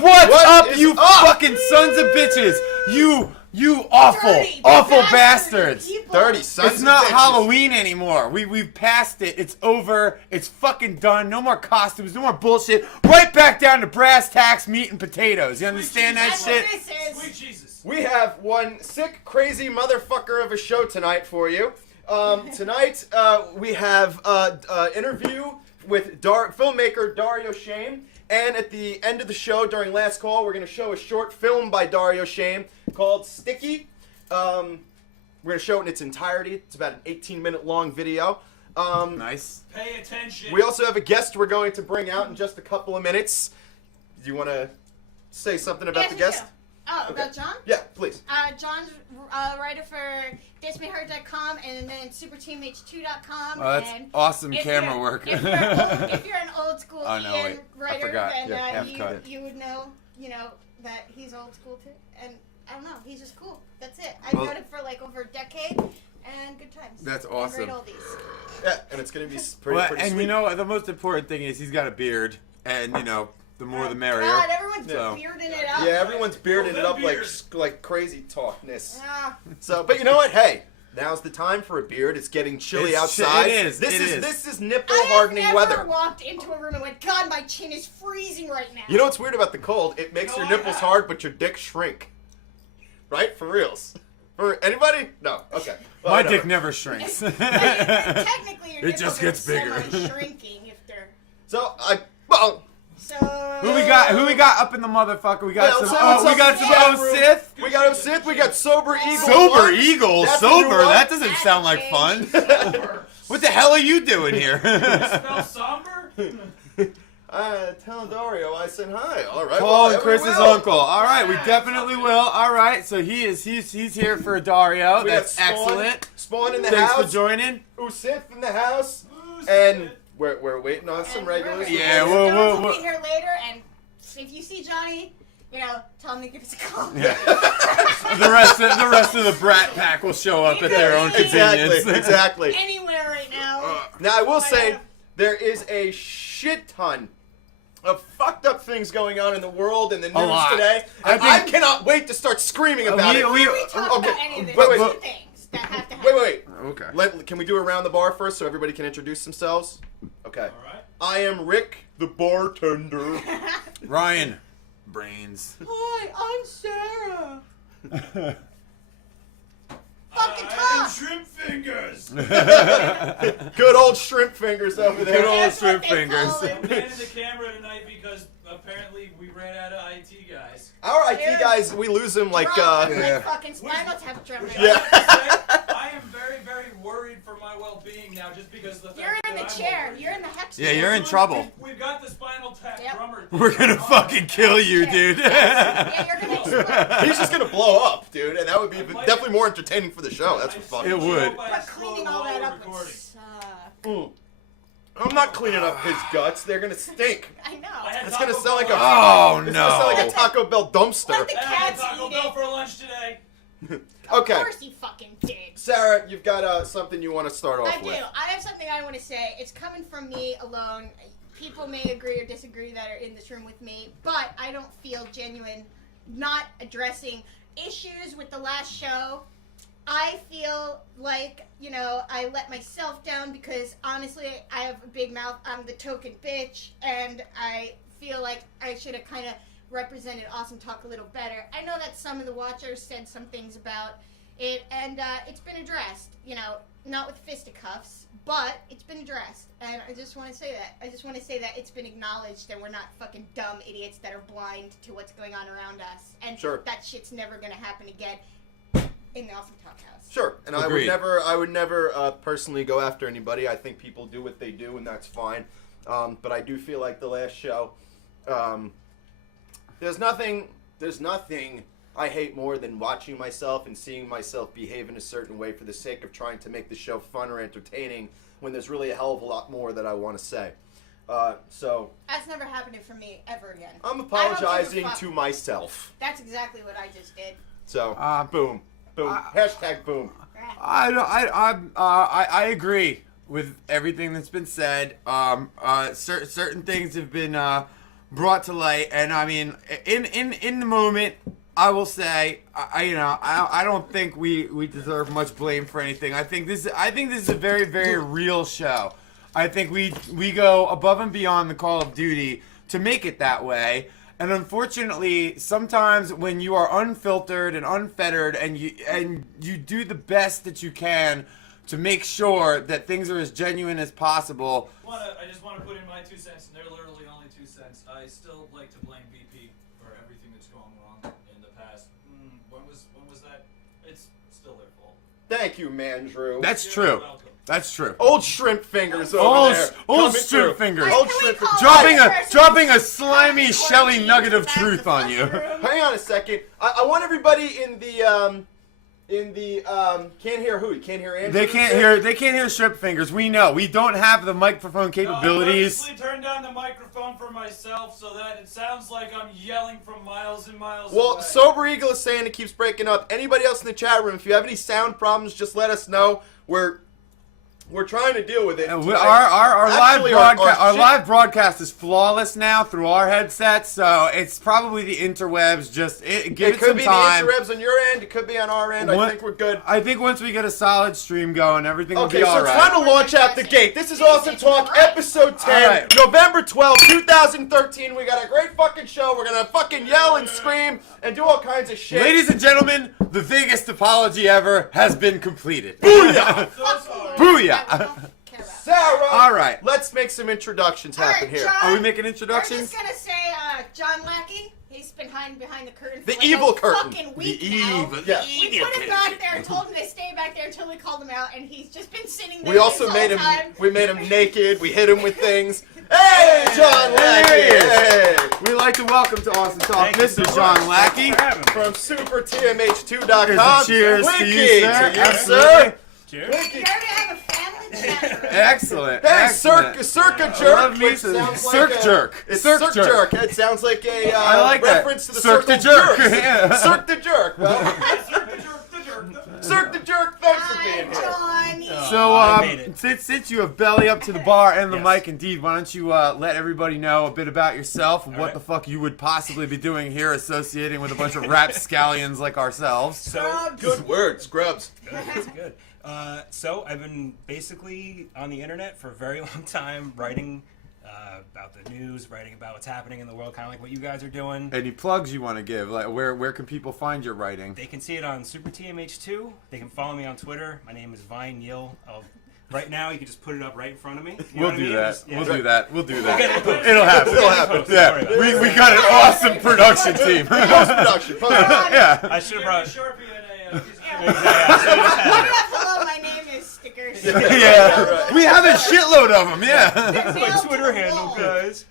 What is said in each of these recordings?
What's up, you fucking sons of bitches? You awful bastards. Dirty sons of bitches. It's not Halloween anymore. We've passed it. It's over. It's fucking done. No more costumes. No more bullshit. Right back down to brass tacks, meat, and potatoes. You understand that shit? Sweet Jesus. We have one sick, crazy motherfucker of a show tonight for you. Tonight we have an interview with filmmaker Dario Shame. And at the end of the show, during last call, we're going to show a short film by Dario Shame called Sticky. We're going to show it in its entirety. It's about an 18-minute long video. Nice. Pay attention. We also have a guest we're going to bring out in just a couple of minutes. Do you want to say something about the guest? Oh, okay. About John? Yeah, please. John's a writer for thismayhurt.com and then superteamh2.com. Oh, that's awesome camera work. If you're an old school writer, then you would know, that he's old school too. And I don't know, he's just cool. That's it. I've known him for like over a decade. And good times. That's awesome. And great oldies. Yeah, and it's going to be pretty and sweet. the most important thing is he's got a beard, and the more the merrier. God, everyone's bearding it up. Yeah, everyone's bearding it up like crazy talkness. So, but you know what? Hey, now's the time for a beard. It's getting chilly outside. It is. This is nipple hardening weather. I never walked into a room and went, God, my chin is freezing right now. You know what's weird about the cold? It makes your nipples hard, but your dick shrink. Right? For reals. For anybody? No. Okay. Well, my dick never shrinks. Technically, your nipples just gets bigger. Shrinking if they're. So So Who we got up in the motherfucker? We got some Sith. We got Sith. We got Sober Eagle. Sober Eagle. Sober. That doesn't That's sound like fun. What the hell are you doing here? Spell somber? Tell Dario I said hi. All right. Paul and Chris's uncle. All right, we definitely will. All right, so he's here for Dario. That's excellent. Spawn in the house. Thanks for joining. Sith in the house. And we're waiting on some regulars. Yeah, we'll be here later, and if you see Johnny, tell him to give us a call. Yeah. the rest of the Brat Pack will show up at their own convenience. Exactly. Anywhere right now. Now I will say there is a shit ton of fucked up things going on in the world and the news today. I cannot wait to start screaming about it. We talk about any of the two things that have to happen. Wait. Okay. Can we do around the bar first so everybody can introduce themselves? Okay. All right. I am Rick, the bartender. Ryan. Brains. Hi, I'm Sarah. Fucking I talk. am Shrimp Fingers. Good old shrimp fingers over there. Good old shrimp fingers. I'm manning the camera tonight because apparently we ran out of IT guys. Our IT guys, we lose them like fucking Spinal Tap drummer. Yeah. I am very, very worried for my well-being now just because the fact You're in the that chair. You're in the hex. Yeah, you're in trouble. We've got the Spinal Tap drummer. We're gonna fucking kill you, dude. Yeah, you're gonna explode. He's just gonna blow up, dude, and that would be definitely more entertaining for the show. That's for fucking. It would. But cleaning all that up would suck. I'm not cleaning up his guts. They're gonna stink. I know. It's gonna sound like It's gonna sound like a Taco Bell dumpster. Let the I had cats Taco eat Bell it. for lunch today. Okay. Of course you fucking did. Sarah, you've got something you want to start off I do. with. I have something I want to say. It's coming from me alone. People may agree or disagree that are in this room with me, but I don't feel genuine not addressing issues with the last show. I feel like, I let myself down because, honestly, I have a big mouth. I'm the token bitch, and I feel like I should have kind of represented Awesome Talk a little better. I know that some of the watchers said some things about it, and it's been addressed, not with fisticuffs, but it's been addressed, and I just want to say that. I just want to say that it's been acknowledged and we're not fucking dumb idiots that are blind to what's going on around us, and Sure. that shit's never going to happen again. in the Awesome Talk House. Sure, and Agreed. I would never personally go after anybody. I think people do what they do, and that's fine. But I do feel like the last show, there's nothing I hate more than watching myself and seeing myself behave in a certain way for the sake of trying to make the show fun or entertaining when there's really a hell of a lot more that I want to say. So That's never happening for me ever again. I'm I don't give a apologizing fuck. to myself. That's exactly what I just did. So boom. Hashtag boom. I agree with everything that's been said. Certain things have been brought to light, and I mean, in the moment, I will say, I don't think we deserve much blame for anything. I think this is a very, very real show. I think we go above and beyond the Call of Duty to make it that way. And unfortunately, sometimes when you are unfiltered and unfettered, and you do the best that you can to make sure that things are as genuine as possible. I just want to put in my 2 cents, and they're literally only 2 cents. I still like to blame BP for everything that's gone wrong in the past. When was that? It's still their fault. Thank you, man, Drew. That's You're true. welcome. That's true. Old shrimp fingers over there. Old Coming shrimp through. fingers. Old Can we shrimp call fingers. Dropping a slimy Shelly nugget of Back to truth the on you. fucking room. Hang on a second. I want everybody in the can't hear who? You can't hear Andrew? They can't hear shrimp fingers. We know. We don't have the microphone capabilities. I purposely turned down the microphone for myself so that it sounds like I'm yelling from miles and miles Well, away. Sober Eagle is saying it keeps breaking up. Anybody else in the chat room, if you have any sound problems, just let us know. We're trying to deal with it. Our Actually, live broadcast is flawless now through our headsets, so it's probably the interwebs. Just give It it could some be time. the interwebs on your end. It could be on our end. I What- think we're good. I think once we get a solid stream going, everything will Okay, be so all it's right. time to launch out the gate. This is Awesome Talk, episode 10, All right. November 12th, 2013. We got a great fucking show. We're gonna fucking yell and scream and do all kinds of shit. Ladies and gentlemen, the biggest apology ever has been completed. Booyah! So sorry. Booyah! Sarah! All right. Let's make some introductions happen Alright, here. John. Are we making I'm introductions? just gonna say, John Lacki. He's been hiding behind the curtain for The like evil a curtain. fucking The week now. evil. Yeah. We put him back there and told him to stay back there until we called him out, and he's just been sitting there. We also this made whole him. time. We made him naked. We hit him with things. Hey, John There Lacki! he is. Hey. We'd like to welcome to Awesome Talk, Thank you Mr. so John much. Lacki. From SuperTMH2.com. Cheers to Winky you, sir. to you, Absolutely. sir. Cheers. You already have a family chat room. Excellent. Hey, excellent. Circa I Jerk. love me which some sounds Cirque like a- Jerk. It's Cirque Cirque Jerk. Jerk. It sounds like a I like that. reference to the Cirque Circle the Jerk. Jerks. Yeah. Cirque the Jerk. Well, Jerk the jerk. Cirque the Jerk. Thanks for Hi, being here. Johnny. So, I made it. since you have belly up to the bar and the Yes. mic, indeed, why don't you let everybody know a bit about yourself and what right. the fuck you would possibly be doing here associating with a bunch of rapscallions like ourselves. So Good word, Scrubs. that's good. So I've been basically on the internet for a very long time, writing about the news, writing about what's happening in the world, kind of like what you guys are doing. Any plugs you want to give? Like, where can people find your writing? They can see it on SuperTMH2. They can follow me on Twitter. My name is Vine Yill. Right now, you can just put it up right in front of me. You know We'll what I do mean? that. Just- yeah. We'll do that. We'll do We'll get it that. posted. It'll happen. It'll happen. Yeah, we got an awesome production team. Post-production. Yeah. I should have Give me a brought. Sharpie and a piece of Exactly. I should've just had it. Hello, my name is stickers. Yeah. We have a shitload of them. Yeah. They're My nailed to Twitter the handle, wall. guys.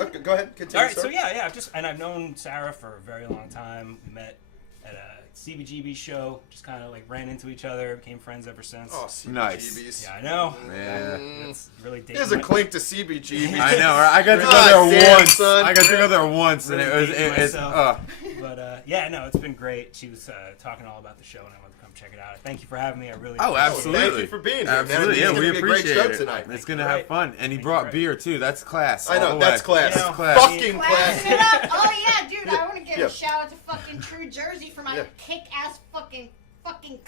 Okay, go ahead. Continue, All right, sir. so yeah, I've known Sarah for a very long time. We met at a CBGB show, just kind of like ran into each other, became friends ever since. Oh, CBGBs. Nice. Yeah, I know. Yeah. It's really dating There's a my- clink to CBGBs. I know. Right? I got to go God there damn, once. son. I got to go there once, and it was. Dating It's. myself. But yeah, no, it's been great. She was talking all about the show, and I wanted to come check it out. Thank you for having me. I really Oh, appreciate it. absolutely. Thank you for being here, man. Absolutely. It's Yeah, gonna we be a great appreciate show it. tonight. It's gonna Thank have you. fun, and he Thank brought you. beer too. That's class. I all know, the that's way. class. You know, Class. Fucking Classing it class. up. Oh yeah, dude. I want to give Yeah. a shout out to fucking True Jersey for my Yeah. kick-ass fucking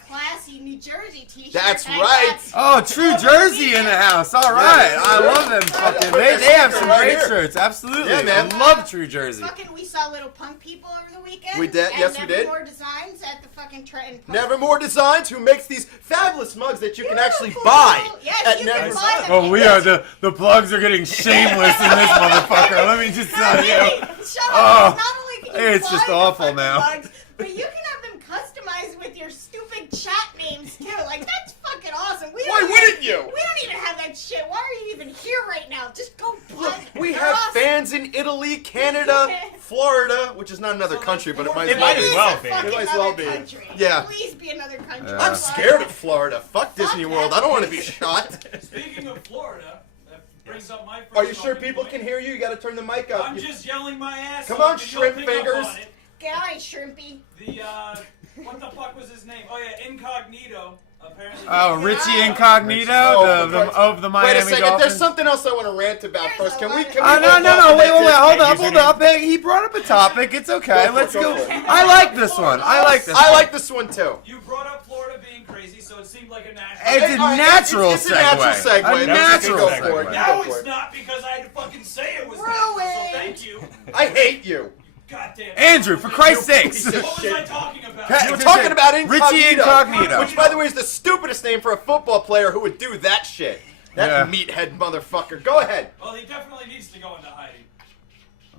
classy New Jersey t-shirt. That's I right. Oh, True Jersey in the house. All right, Yeah. I love them. Fucking. They have some Right great here. shirts. Absolutely. Yeah, man. I love True Jersey. Fucking, we saw Little Punk People over the weekend. We did, and yes, we did. Nevermore Designs at the fucking Trenton. Nevermore Designs, who makes these fabulous mugs that you can actually buy Yes, at you can Nevermore. buy them. Oh, we are the plugs are getting shameless in this motherfucker. Let me just tell Hey, you. shut Oh, up. Not only can you it's buy just the awful fucking now. mugs, but you can have them customized with with your stupid chat names too. Like that's fucking awesome. Why wouldn't you? We don't even have that shit. Why are you even here right now? Just go play. Look, we You're have awesome. fans in Italy, Canada, Florida, which is not another country, but it might It as might well as be. well It be. fucking It might as well another be. country. Yeah. Please be another country. I'm scared of Florida. Fuck Disney World. I don't want to be shot. Speaking of Florida, that brings up my first Are you sure talking people point. can hear you? You got to turn the mic up. I'm just yelling my ass Come off on, and you'll shrimp pick up fingers. on it. Get on, shrimpy. The, what the fuck was his name? Oh yeah, Incognito. Apparently. Oh, Richie Incognito Oh, of the Miami Wait a second. Dolphins. There's something else I want to rant about There's first. a Can we? lot Can of- we? Oh, no, hold no, off no, on wait, that? hold up. Hey, he brought up a topic. It's okay. Let's Go go. for it. I like this one. I like this I one. like this one too. You brought up Florida being crazy, so it seemed like a natural. It's a All right, natural it's a natural segue. segue. A That's natural go segue. for it. Now Go for it's it. not because I had to fucking say it was Ruined. natural, so thank you. I hate you. Goddamn. Andrew, for Christ's sakes. piece of What was I talking about? Okay. You were talking about Incognito. Richie Incognito. Which, by the way, is the stupidest name for a football player who would do that shit. That Yeah. meathead motherfucker. Go ahead. Well, he definitely needs to go into hiding.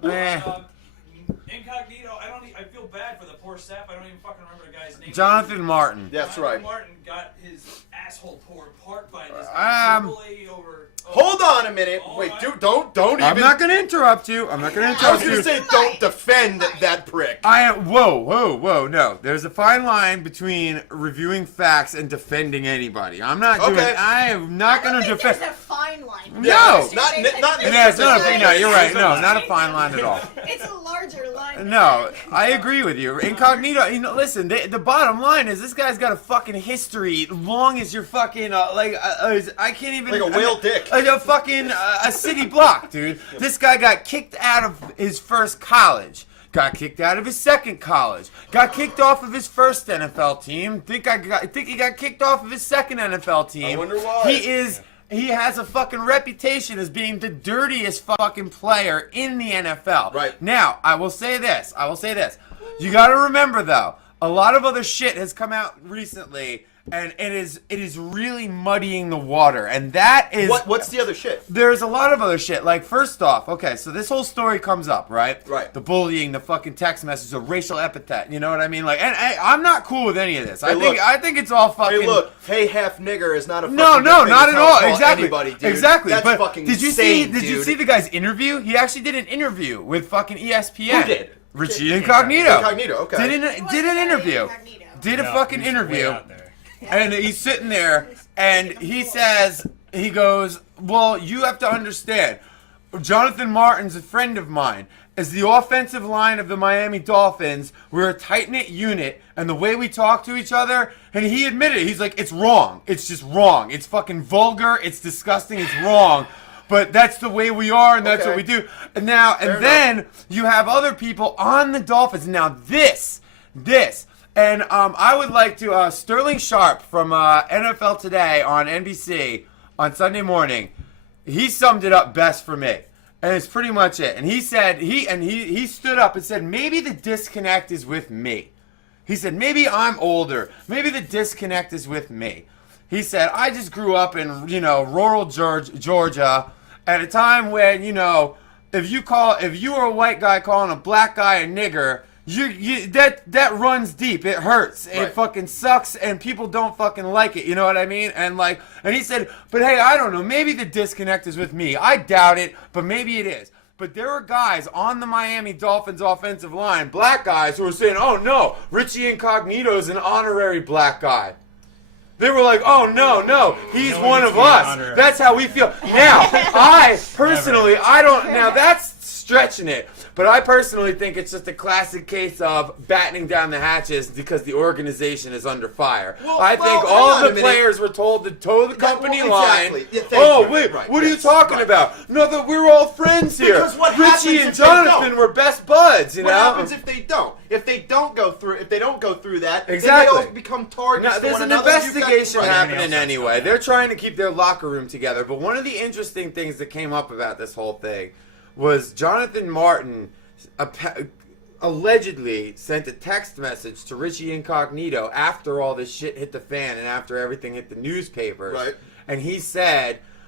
Eh. Incognito, I feel bad for the poor sap. I don't even fucking remember the guy's name. Jonathan Martin. That's Jonathan right. Martin got his asshole torn apart by this lady over. Hold on a minute. Oh, Wait, I- dude, don't even. I'm not going to interrupt you. I'm not going to I was interrupt gonna you. say, don't defend that prick. Whoa, no. There's a fine line between reviewing facts and defending anybody. I'm not doing. Okay. I am not I going don't to think defend. there's a fine line. No. Not Yeah, it's not a, no, you're right. No, not a fine line at all. It's a larger line. than No, that. I agree with you. Incognito, listen, the bottom line is this guy's got a fucking history long as your fucking, I can't even. Like a whale dick. Like a fucking, a city block, dude. This guy got kicked out of his first college. Got kicked out of his second college. Got kicked off of his first NFL team. Think he got kicked off of his second NFL team. I wonder why. He has a fucking reputation as being the dirtiest fucking player in the NFL. Right. Now, I will say this. You got to remember though, a lot of other shit has come out recently, and it is really muddying the water. And that is What's the other shit? There's a lot of other shit. Like, first off, okay, so this whole story comes up, right? Right. The bullying, the fucking text message, the racial epithet. You know what I mean? Like, and I'm not cool with any of this. Hey, I think it's all fucking. Hey, look, hey, half nigger is not a fucking No, good thing not to at tell all. call Exactly. Anybody, dude. Exactly. That's but fucking did you insane, see? Did you dude. see the guy's interview? He actually did an interview with fucking ESPN. Who did? Richie Incognito. Incognito, okay. Did an interview. Incognito. Did a No, fucking he's way interview. out there. And he's sitting there, and he goes, well, you have to understand, Jonathan Martin's a friend of mine. As the offensive line of the Miami Dolphins, we're a tight-knit unit, and the way we talk to each other, and he admitted it. He's like, it's wrong. It's just wrong. It's fucking vulgar. It's disgusting. It's wrong. But that's the way we are, and that's Okay. what we do. And now, Fair then you have other people on the Dolphins. Now this. And I would like to, Sterling Sharp from NFL Today on NBC on Sunday morning, he summed it up best for me. And it's pretty much it. And he said, he stood up and said, maybe the disconnect is with me. He said, maybe I'm older. Maybe the disconnect is with me. He said, I just grew up in, rural Georgia at a time when, if you were a white guy calling a black guy a nigger, that runs deep. It hurts. It Right. fucking sucks, and people don't fucking like it. You know what I mean? And he said, but hey, I don't know. Maybe the disconnect is with me. I doubt it, but maybe it is. But there were guys on the Miami Dolphins offensive line, black guys, who were saying, oh no, Richie Incognito is an honorary black guy. They were like, oh, no, he's No one needs of to be us. honorary. That's how we feel. Now, I personally, now that's stretching it. But I personally think it's just a classic case of battening down the hatches because the organization is under fire. I think hang all on of a the minute. players were told to toe the company exactly. line. Yeah, thank Oh, you. wait, Right, what are you yes, talking right. about? No, that we're all friends here. Because what happens Richie if and they Jonathan don't? were best buds, you What know? happens if they don't? If they don't go through that, Exactly. then they all become targets Now, to there's one an another. You've got- investigation right. happening anyway. They're trying to keep their locker room together. But one of the interesting things that came up about this whole thing was Jonathan Martin allegedly sent a text message to Richie Incognito after all this shit hit the fan and after everything hit the newspapers. Right. And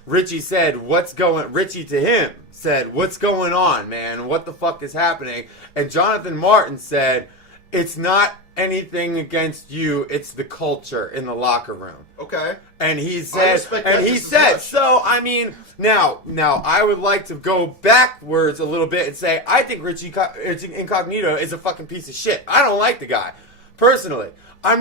Richie said, Richie to him said, what's going on, man? What the fuck is happening? And Jonathan Martin said, it's not anything against you. It's the culture in the locker room. Okay. And he I said, respect that just as much. so I mean, now I would like to go backwards a little bit and say I think Richie Incognito is a fucking piece of shit. I don't like the guy, personally. I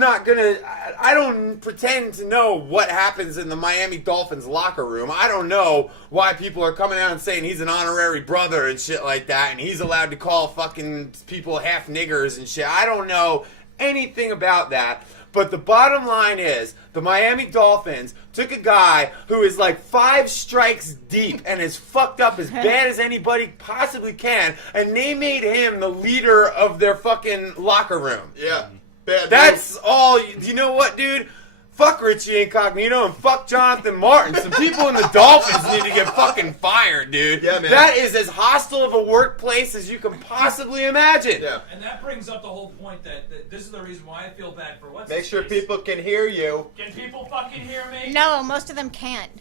don't pretend to know what happens in the Miami Dolphins locker room. I don't know why people are coming out and saying he's an honorary brother and shit like that, and he's allowed to call fucking people half niggers and shit. I don't know anything about that. But the bottom line is, the Miami Dolphins took a guy who is like 5 strikes deep and is fucked up as bad as anybody possibly can, and they made him the leader of their fucking locker room. Yeah. Bad That's all. You know what, dude? Fuck Richie Incognito and fuck Jonathan Martin. Some people in the Dolphins need to get fucking fired, dude. Yeah, man. That is as hostile of a workplace as you can possibly imagine. Yeah. And that brings up the whole point that this is the reason why I feel bad for what's Make his sure face. people can hear you. Can people fucking hear me? No, most of them can't.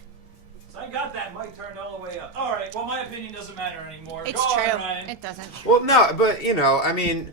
So I got that mic turned all the way up. All right. Well, my opinion doesn't matter anymore. It's Go true. on, Ryan. It doesn't. Well, no, but, you know, I mean,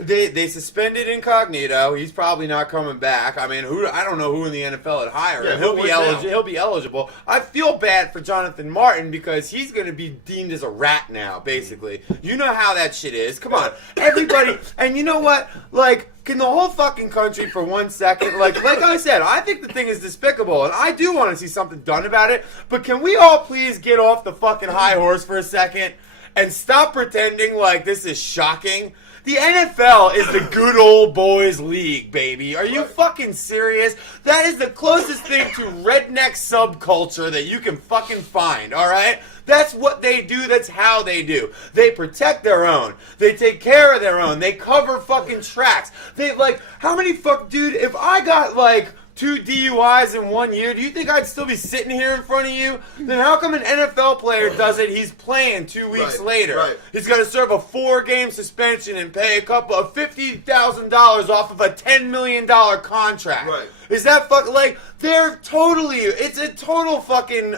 they suspended Incognito. He's probably not coming back. I mean, I don't know who in the NFL would hire him. who would now? He'll be eligible. I feel bad for Jonathan Martin because he's going to be deemed as a rat now, basically. You know how that shit is. Come on. Everybody. And you know what? Like, can the whole fucking country for 1 second, like I said, I think the thing is despicable, and I do want to see something done about it, but can we all please get off the fucking high horse for a second and stop pretending like this is shocking? The NFL is the good old boys league, baby. Are you fucking serious? That is the closest thing to redneck subculture that you can fucking find, alright? That's what they do. That's how they do. They protect their own. They take care of their own. They cover fucking tracks. They, like, how many dude, if I got, like, 2 DUIs in 1 year, do you think I'd still be sitting here in front of you? Then how come an NFL player does it? He's playing 2 weeks later. Right. He's got to serve a 4-game suspension and pay a couple of $50,000 off of a $10 million contract. Right. Is that like, they're totally, it's a total fucking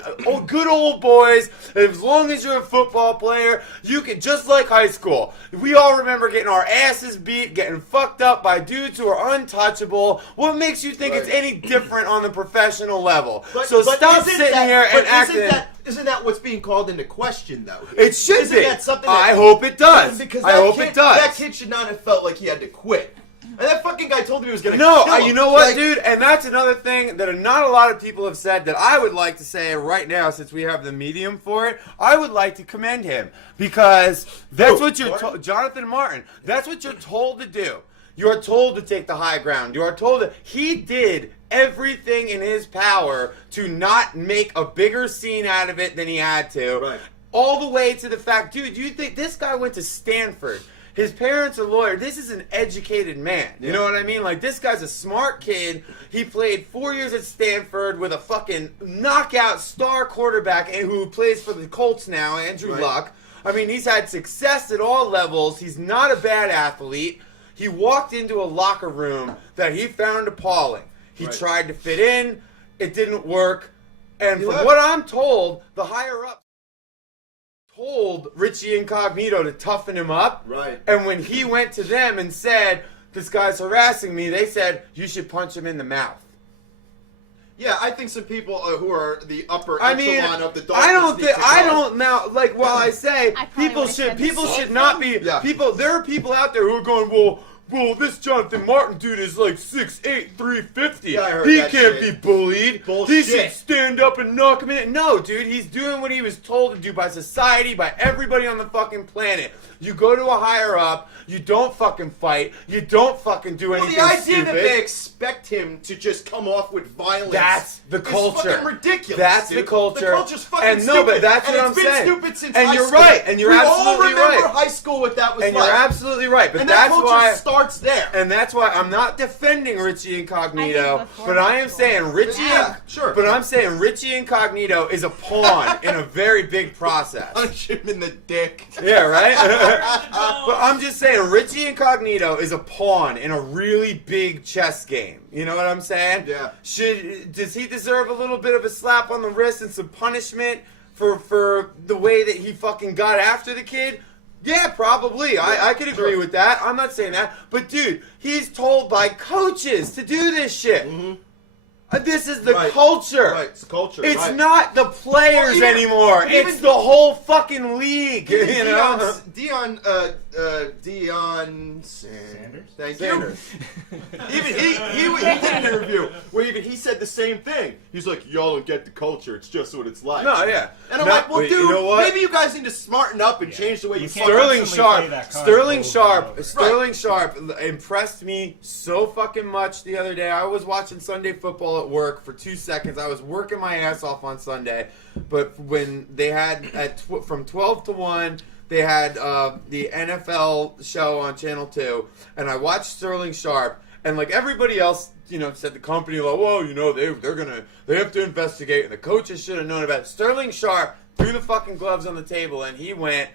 good old boys. As long as you're a football player, you can, just like high school. We all remember getting our asses beat, getting fucked up by dudes who are untouchable. What makes you think it's any different on the professional level? But Stop isn't sitting that- here and but acting. Isn't that what's being called into question, though? It should Isn't be. that something that, I hope it does. Because I that hope kid, it does. That kid should not have felt like he had to quit. And that fucking guy told him he was going to No, kill him. you know what, Like, dude? And that's another thing that not a lot of people have said that I would like to say right now, since we have the medium for it. I would like to commend him because that's what you're told, Jonathan Martin. That's what you're told to do. You're told to take the high ground. You are told that he did everything in his power to not make a bigger scene out of it than he had to. Right. All the way to the fact, dude, you think this guy went to Stanford? His parents are lawyers. This is an educated man. You know what I mean? Like, this guy's a smart kid. He played 4 years at Stanford with a fucking knockout star quarterback who plays for the Colts now, Andrew Luck. I mean, he's had success at all levels. He's not a bad athlete. He walked into a locker room that he found appalling. He tried to fit in. It didn't work. And from what I'm told, the higher up told Richie Incognito to toughen him up. Right. And when he went to them and said, this guy's harassing me, they said, you should punch him in the mouth. Yeah, I think some people who are the upper I mean, echelon of the Dolphins I don't need think to I go. don't now. Like, while I say I probably people would've should said the same not thing. be Yeah. people. There are people out there who are going, well, this Jonathan Martin dude is like 6'8", 350. Yeah, I heard he that can't shit. be bullied. Bullshit. He should stand up and knock him in. No, dude, he's doing what he was told to do by society, by everybody on the fucking planet. You go to a higher up. You don't fucking fight. You don't fucking do Well, anything the idea stupid. that they expect him to just come off with violence. That's the culture. Is fucking ridiculous. That's dude. the culture. The culture's fucking And stupid. no, but that's and what it's I'm been saying. stupid since And high you're school. right, and you're we absolutely all remember right. high school, what that was And like. you're absolutely right. But and that's that culture why. starts there. And that's why I'm not defending Richie Incognito, I think before but I am school. saying Richie. Yeah, sure. But I'm saying Richie Incognito is a pawn in a very big process. Punch him in the dick. Yeah, right. But I'm just saying Richie Incognito is a pawn in a really big chess game. You know what I'm saying? Yeah. Does he deserve a little bit of a slap on the wrist and some punishment for the way that he fucking got after the kid? Yeah, probably. I could agree with that. I'm not saying that. But, dude, he's told by coaches to do this shit. Mm-hmm. This is the culture. Right, it's culture. It's not the players anymore. It's the whole fucking league. You know? Deion Sanders. Thank Sanders. you. Even he did an interview where even he said the same thing. He's like, y'all don't get the culture. It's just what it's like. No, yeah. And I'm like, well, dude, you know what? maybe you guys need to smarten up and change the way you can't Sterling constantly play that Sharp. card Sterling Sharp impressed me so fucking much the other day. I was watching Sunday football at work for 2 seconds. I was working my ass off on Sunday, but when they had from 12 to 1, they had the NFL show on Channel 2, and I watched Sterling Sharp, and like everybody else, you know, said the company, like, whoa, you know, they have to investigate, and the coaches should have known about it. Sterling Sharp threw the fucking gloves on the table, and he went,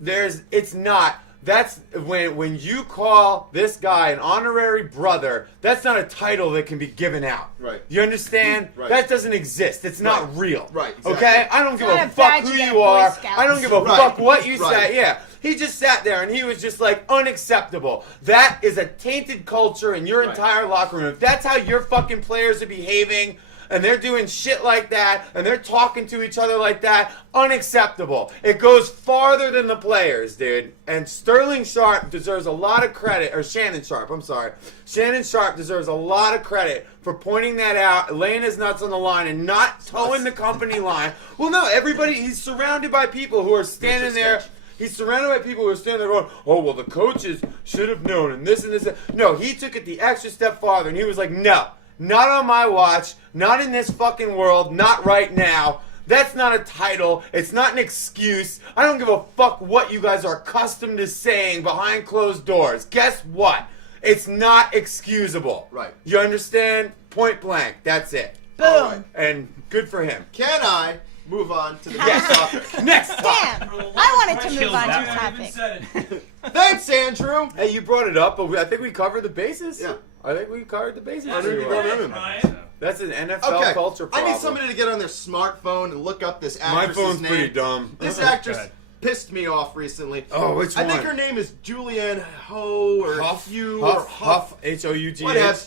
that's when you call this guy an honorary brother, that's not a title that can be given out. Right. You understand? Right. That doesn't exist. It's not real. Right, exactly. Okay? I don't give not a a fuck badge who you get you at Boy are. Scouts. I don't give a Right. fuck what you Right. say. Yeah. He just sat there and he was just like unacceptable. That is a tainted culture in your entire locker room. If that's how your fucking players are behaving, and they're doing shit like that, and they're talking to each other like that, unacceptable. It goes farther than the players, dude. And Sterling Sharp deserves a lot of credit, or Shannon Sharp, I'm sorry. Shannon Sharp deserves a lot of credit for pointing that out, laying his nuts on the line, and not towing the company line. Well, no, he's surrounded by people who are standing there. He's surrounded by people who are standing there going, oh, well, the coaches should have known, and this and this. No, he took it the extra step farther, and he was like, no. Not on my watch, not in this fucking world, not right now. That's not a title. It's not an excuse. I don't give a fuck what you guys are accustomed to saying behind closed doors. Guess what? It's not excusable. Right. You understand? Point blank. That's it. Boom. All right. And good for him. Can I move on to the next topic? Next topic. Damn. For the long I wanted to time, move on that to one. the I even topic. said it. Thanks, Andrew. Hey, you brought it up, but I think we covered the bases. Yeah. I think we covered the bases. I think we covered them. Ryan. That's an NFL Okay, culture I problem. need somebody to get on their smartphone and look up this My actress's phone's name. pretty dumb. This actress Good. pissed me off recently. Oh, which I one? think her name is Julianne Ho or Huff, Hugh Huff, or Huff, H-O-U-G-H. Whatever.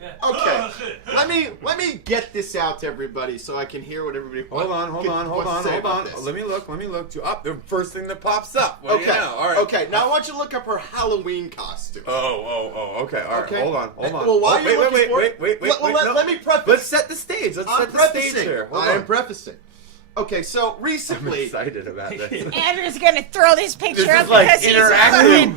Yeah. Okay. let me get this out to everybody so I can hear what everybody Hold on. wants to say about this. Let me look. The first thing that pops up. What do Okay. you know? All right. Okay. Now I want you to look up her Halloween costume. Oh. Okay. All right. Okay. Hold on. Well, while you're looking for it, Wait. let me preface. Let's set the stage. Let's I'm set the stage prefacing. here. Hold I am on. prefacing. Okay, so I'm recently. excited about this. Andrew's gonna throw this picture This up is like because he's interactive. fucking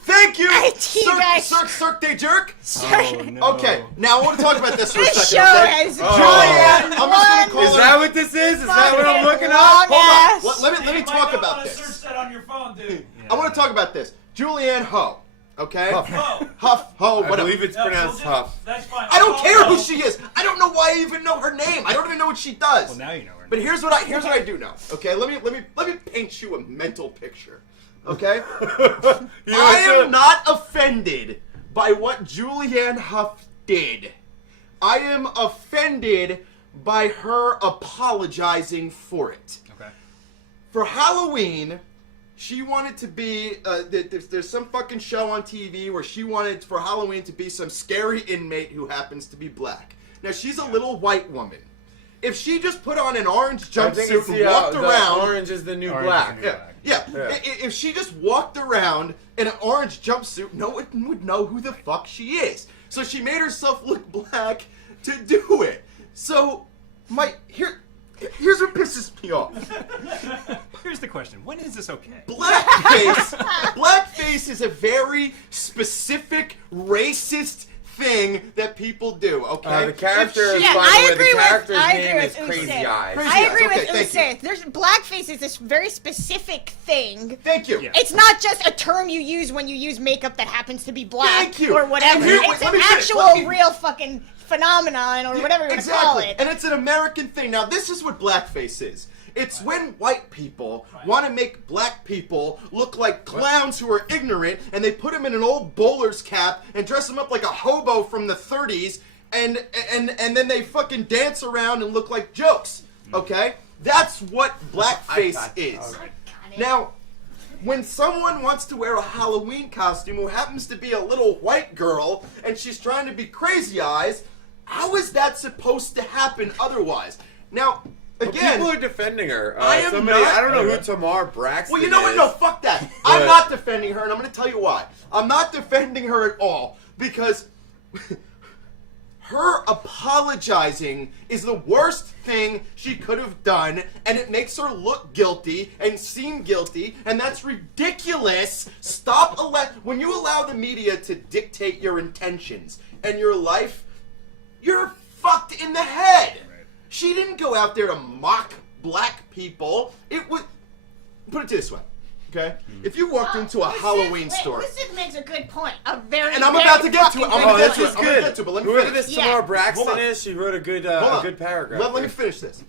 Thank you. I see you guys. Cirque de jerk. Oh, no. Okay, now I want to talk about this for a This second. show okay? has Julianne, I'm just gonna one call Is her. that what this is? Is that what I'm fucking looking long up? ass. Let me You might talk not about wanna this. Search that on your phone, dude. I want to talk about this. Julianne Ho. Okay. Huff. Oh. Huff. Ho. I Whatever. believe it's No, pronounced we'll Huff. That's fine. I don't Oh, care who no. she is. I don't know why I even know her name. I don't even know what she does. Well, now you know her. But here's what I do know. Okay, let me paint you a mental picture. Okay, You know I what, am not offended by what Julianne Hough did. I am offended by her apologizing for it. Okay. For Halloween, she wanted to be. There's some fucking show on TV where she wanted for Halloween to be some scary inmate who happens to be black. Now she's a little white woman. If she just put on an orange I think jumpsuit it's and the, walked around, orange is the new Orange black. is the new yeah, black. If she just walked around in an orange jumpsuit, no one would know who the fuck she is. So she made herself look black to do it. So here's what pisses me off. Here's the question: when is this okay? Blackface is a very specific racist thing that people do. Okay, The character If is she- Yeah, by I the way, agree the with- character's I name agree is with Crazy Usain. Eyes. Crazy I Eyes, agree okay, with thank you. Usain. There's blackface is this very specific thing. Thank you. Yeah. It's not just a term you use when you use makeup that happens to be black Thank you. or whatever. And here- It's let an me finish. actual Let me- real fucking phenomenon or whatever you want to call it. And it's an American thing. Now, this is what blackface is. It's when white people want to make black people look like clowns who are ignorant, and they put them in an old bowler's cap and dress them up like a hobo from the 30s, and then they fucking dance around and look like jokes. Okay? That's what blackface is. Now, when someone wants to wear a Halloween costume who happens to be a little white girl and she's trying to be Crazy Eyes, how is that supposed to happen otherwise? Now, again, people are defending her. I am somebody, not. I don't know who Tamar Braxton well, you know what? is. No, fuck that. I'm not defending her, and I'm going to tell you why. I'm not defending her at all because her apologizing is the worst thing she could have done, and it makes her look guilty and seem guilty, and that's ridiculous. Stop when you allow the media to dictate your intentions and your life, you're fucked in the head. She didn't go out there to mock black people. It would put it this way. Okay? If you walked into a Halloween store. Lucid makes a good point. A very, and I'm about to get to it. I'm going to get to it. This is I'm gonna good. get to it, but let me Whoever finish. this Tamar Hold Braxton on. is, she wrote a good paragraph. Let me finish this.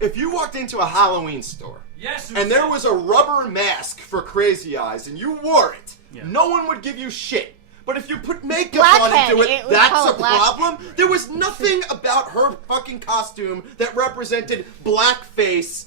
If you walked into a Halloween store Yes, and there was a rubber mask for Crazy Eyes and you wore it, Yeah. no one would give you shit. But if you put makeup Blackhead, on into it it, was that's called a blackhead. problem. There was nothing about her fucking costume that represented blackface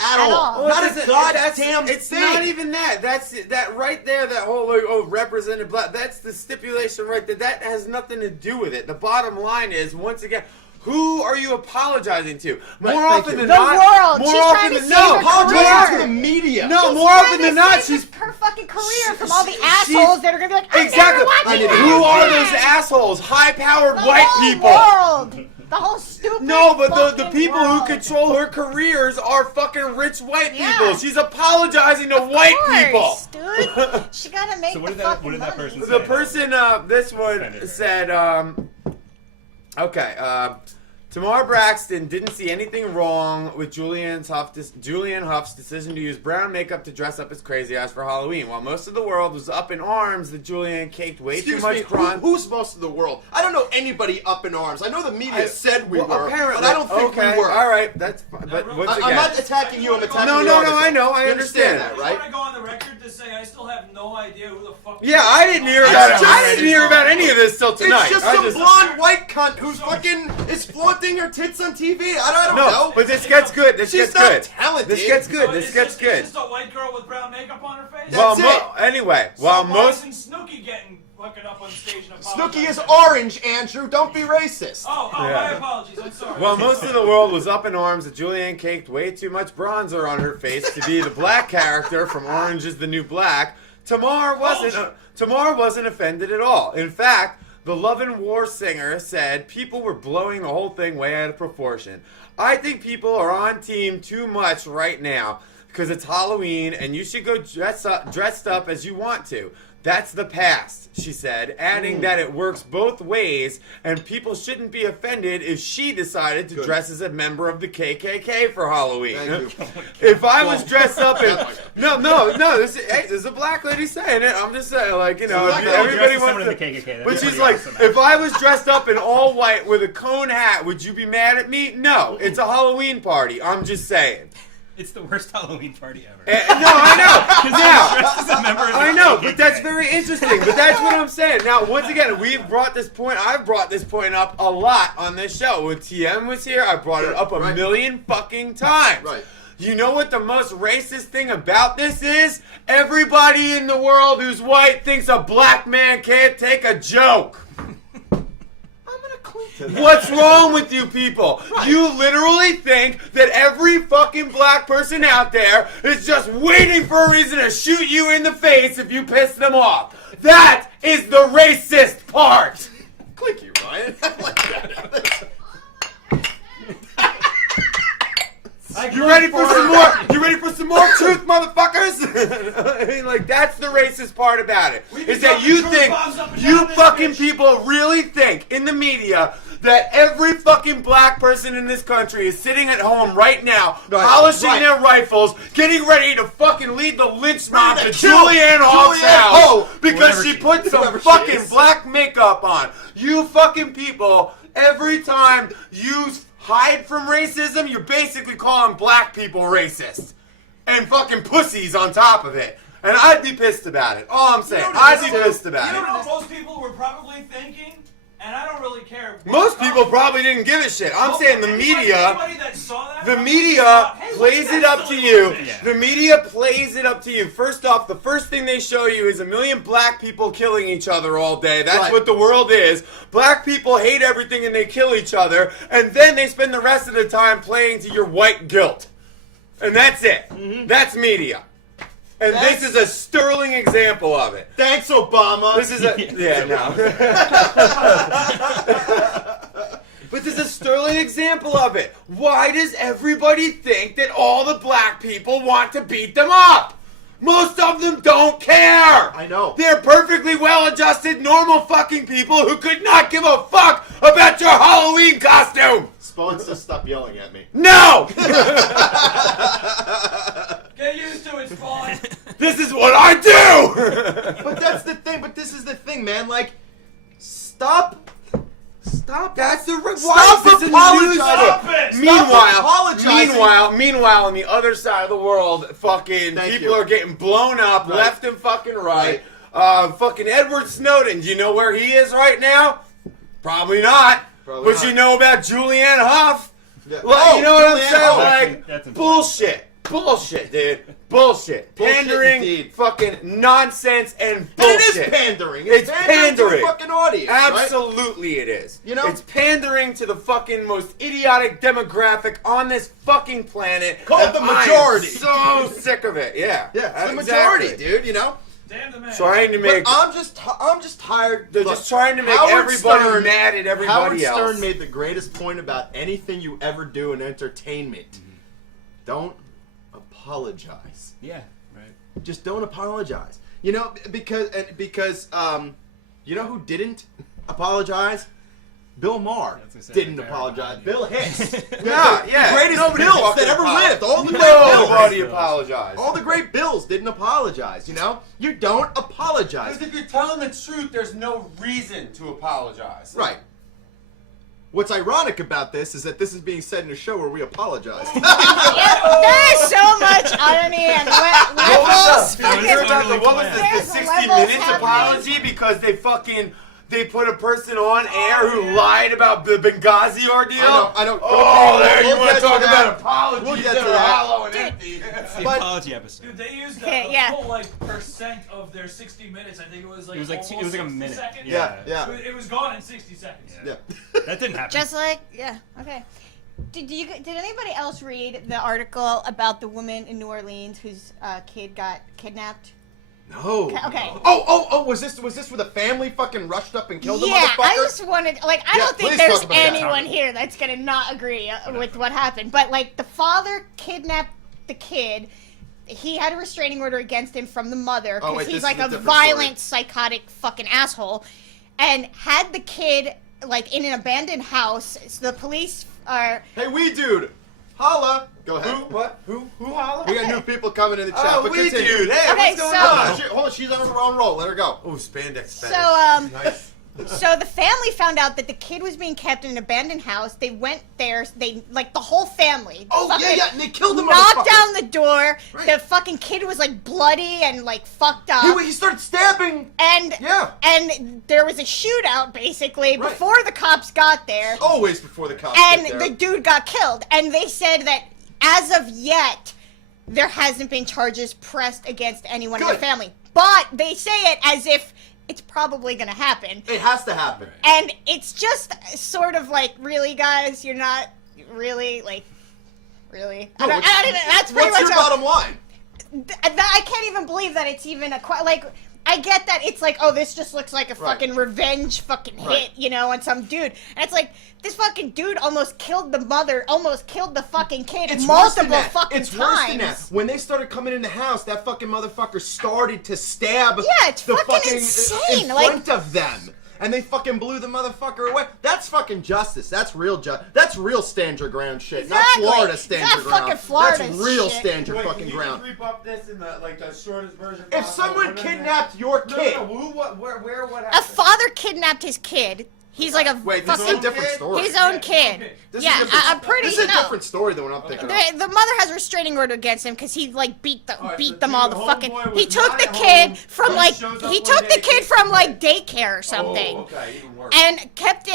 at all. all. Not It's a goddamn It's thing. not even that. That's that right there. That whole represented black. That's the stipulation right there. That has nothing to do with it. The bottom line is, once again, who are you apologizing to? Right, More thank often you. than The not, world. more She's often trying to than save no, her Apologizing career. to the media. No, She's more trying often to than not, save she's her fucking career from all the she's- assholes that are gonna be like, I'm exactly. never watching Who are that. those assholes? High-powered The white whole people. World. The whole stupid. No, but the fucking people world. who control her careers are fucking rich white Yeah. people. She's apologizing to white people. Dude, she gotta make So what the did that- fucking what did that money. person The person, this one Offended her. said, Tamar Braxton didn't see anything wrong with Julianne Hough's decision to use brown makeup to dress up as Crazy Eyes for Halloween. While most of the world was up in arms that Julianne caked way Excuse too much me, bronze. who's most of the world? I don't know anybody up in arms. I know the media said we were, apparently, but I don't think okay, we were. All right, that's fine. But once again, I'm not attacking you, I'm attacking No, the no, article. I know, I You understand. that, I right? want to go on the record to say I still have no idea who the fuck. yeah, I didn't hear It's about it. just- I didn't hear about any of this till tonight. It's just I some blonde white cunt who's fucking is flaunting her tits on TV. I don't no, know. but this gets good. This She's gets not good. talented. This gets So good. This it's gets just, good. It's just a white girl with brown makeup on her face. Well, That's it. anyway, So while why most isn't Snooki getting fucking up on stage and Snooki is apologizing? orange, Andrew. Don't be racist. Oh, Yeah. my apologies. I'm sorry. While most of the world was up in arms that Julianne caked way too much bronzer on her face to be the black character from Orange is the New Black, Tamar wasn't offended at all. In fact, the Love and War singer said people were blowing the whole thing way out of proportion. I think people are on team too much right now because it's Halloween and you should go dressed up as you want to. That's the past, she said, adding that it works both ways and people shouldn't be offended if she decided to Good. dress as a member of the KKK for Halloween. Thank you. If I was dressed up in... Oh No, this is a black lady saying it. I'm just saying, like, you know, black if lady everybody dressed as wants someone to... in the KKK, that'd But be she's pretty like, awesome, if I was dressed up in all white with a cone hat, would you be mad at me? No, it's a Halloween party. I'm just saying. It's the worst Halloween party ever. No, I know. Now, Dressed as a member of the I know, but KKK. that's very interesting. But that's what I'm saying. Now, once again, I've brought this point up a lot on this show. When TM was here, I brought it up a Right. million fucking times. Right. You know what the most racist thing about this is? Everybody in the world who's white thinks a black man can't take a joke. What's wrong with you people? You literally think that every fucking black person out there is just waiting for a reason to shoot you in the face if you piss them off. That is the racist part. Click you, Ryan. I like that. You ready for some more? You ready for some more truth, motherfuckers? I mean, like, that's the racist part about it. We Is can that you drop the think, truth bombs up and you down this fucking bitch. people really think in the media that every fucking black person in this country is sitting at home right now, Right, polishing right. their rifles, getting ready to fucking lead the lynch mob Ready to to kill Julianne Hough's Julianne house Hough. because Whoever she she- put some whoever she fucking is. black makeup on. You fucking people, every time you hide from racism, you're basically calling black people racist. And fucking pussies on top of it. And I'd be pissed about it. All I'm saying, I'd be pissed You about know it. what most people were probably thinking? And I don't really care. Most people probably didn't give a shit. I'm saying the media, Anybody that saw that the probably media thought, hey, plays it up to you. Yeah. The media plays it up to you. First off, the first thing they show you is a million black people killing each other all day. That's Right. what the world is. Black people hate everything and they kill each other. And then they spend the rest of the time playing to your white guilt. And that's it. That's media. And That's- this is a sterling example of it. Thanks, Obama. This is a no. But this is a sterling example of it. Why does everybody think that all the black people want to beat them up? Most of them don't care. I know. They're perfectly well-adjusted, normal fucking people who could not give a fuck about your Halloween costume. Stonz, just stop yelling at me. No! Get used to it, Spawn. This is what I do! But that's the thing. But this is the thing, man. Like, stop. That's the Stop apologizing. Stop it. Meanwhile, on the other side of the world, fucking Thank people you. are getting blown up Right. left and fucking right. Fucking Edward Snowden, do you know where he is right now? Probably not. Probably But not. you know about Julianne Hough? Yeah. Like, you know what I'm Julianne saying? Hough. Like, That's important. bullshit, dude. Bullshit. Bullshit Pandering, indeed. fucking nonsense, and And bullshit. it is pandering. It's to pandering. a fucking audience. Right? Absolutely it is. You know? It's pandering to the fucking most idiotic demographic on this fucking planet. Called that the I am majority. so sick of it. Yeah. Yeah, it's the Exactly. majority, dude. You know. Damn the man. Trying to make But I'm just tired. they're Look, just trying to make Howard everybody Stern- mad at everybody Howard else. Stern made the greatest point about anything you ever do in entertainment. Don't apologize. Yeah, right. Just don't apologize. You know, because you know who didn't apologize? Bill Maher That's what I said, didn't right there. apologize. Bill Hicks. Yeah. The greatest Nobody Bills fucking that ever apologized. lived. All the great Bills. Nobody apologized. All the great Bills didn't apologize. You know, you don't apologize. Because if you're telling the truth, there's no reason to apologize. Right. What's ironic about this is that this is being said in a show where we apologize. There is so much irony and levels. What was the There's 60 levels Minutes happening. apology? Because they put a person on air who lied about the Benghazi ordeal. I know. Oh, Okay, there you we'll want get to talk to about that. apologies We'll get that to are that. hollow and Dude. empty. It's the But- apology episode. Dude, they used Okay, a yeah. full percent of their 60 minutes. I think it was like It was like almost it was like a 60 minute. seconds. Yeah. It was gone in 60 seconds. Yeah. Yeah. That didn't happen. Just like, yeah, okay. Did anybody else read the article about the woman in New Orleans whose kid got kidnapped? No. Okay. Oh, was this where the family fucking rushed up and killed the Yeah, motherfucker? I just wanted, like, I Yeah, don't think please there's talk about that. anyone here that's gonna not agree with what happened. But, like, the father kidnapped the kid. He had a restraining order against him from the mother Oh, because wait, he's this like is a a different violent, psychotic fucking asshole. And had the kid, like, in an abandoned house. So the police are... Hey, wee dude, holla. Go ahead. Who? What? Who holla? We got new people coming in the chat. Oh, but we continue. dude. Hey, Okay, what's going so- on? Hold on, she's on her own roll. Let her go. Oh, spandex. So, Nice. So the family found out that the kid was being kept in an abandoned house. They went there. They like the whole family. Oh, fucking yeah, and they killed the knocked motherfucker. down the door. Right. The fucking kid was like bloody and like fucked up. He started stabbing. and Yeah. and there was a shootout basically Right. before the cops got there. Always before the cops And get there. the dude got killed. And they said that as of yet, there hasn't been charges pressed against anyone in Good. the family. But they say it as if it's probably gonna happen. It has to happen. And it's just sort of like, really, guys, you're not really, like, really. No, I don't even, that's pretty what's much your bottom line? I can't even believe that it's even like, I get that it's like, oh, this just looks like a Right. fucking revenge fucking Right. hit, you know, on some dude. And it's like, this fucking dude almost killed the mother, almost killed the fucking kid It's worse than multiple that. fucking It's times. worse than that. When they started coming in the house, that fucking motherfucker started to stab Yeah, it's the fucking in insane, front of them. And they fucking blew the motherfucker away. That's fucking justice. That's real That's real stand your ground shit. Exactly. Not Florida stand It's your not ground. fucking Florida That's real shit. stand your Wait, fucking can you ground. just reap up this in the shortest version? If possible? someone kidnapped your kid. No, who, what, where, what A happened? father kidnapped his kid. He's like a Wait, this is a fucking different kid? story. his own Yeah, kid. okay. This is Yeah, different- I'm pretty. This is a no. different story than what I'm thinking of. The mother has a restraining order against him because he like beat Alright, so them all the the fucking. homeboy He was took not the at kid home, from but like shows up he one took day the kid to from get like daycare or something. Oh, okay, even worse. And kept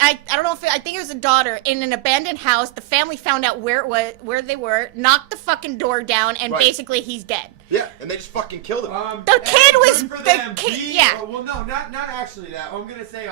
I don't know if I think it was a daughter, in an abandoned house. The family found out where they were, knocked the fucking door down, and basically he's dead. Yeah, and they just fucking killed him. The kid was good for the them. kid. B, Yeah. Well, no, not actually that. I'm gonna say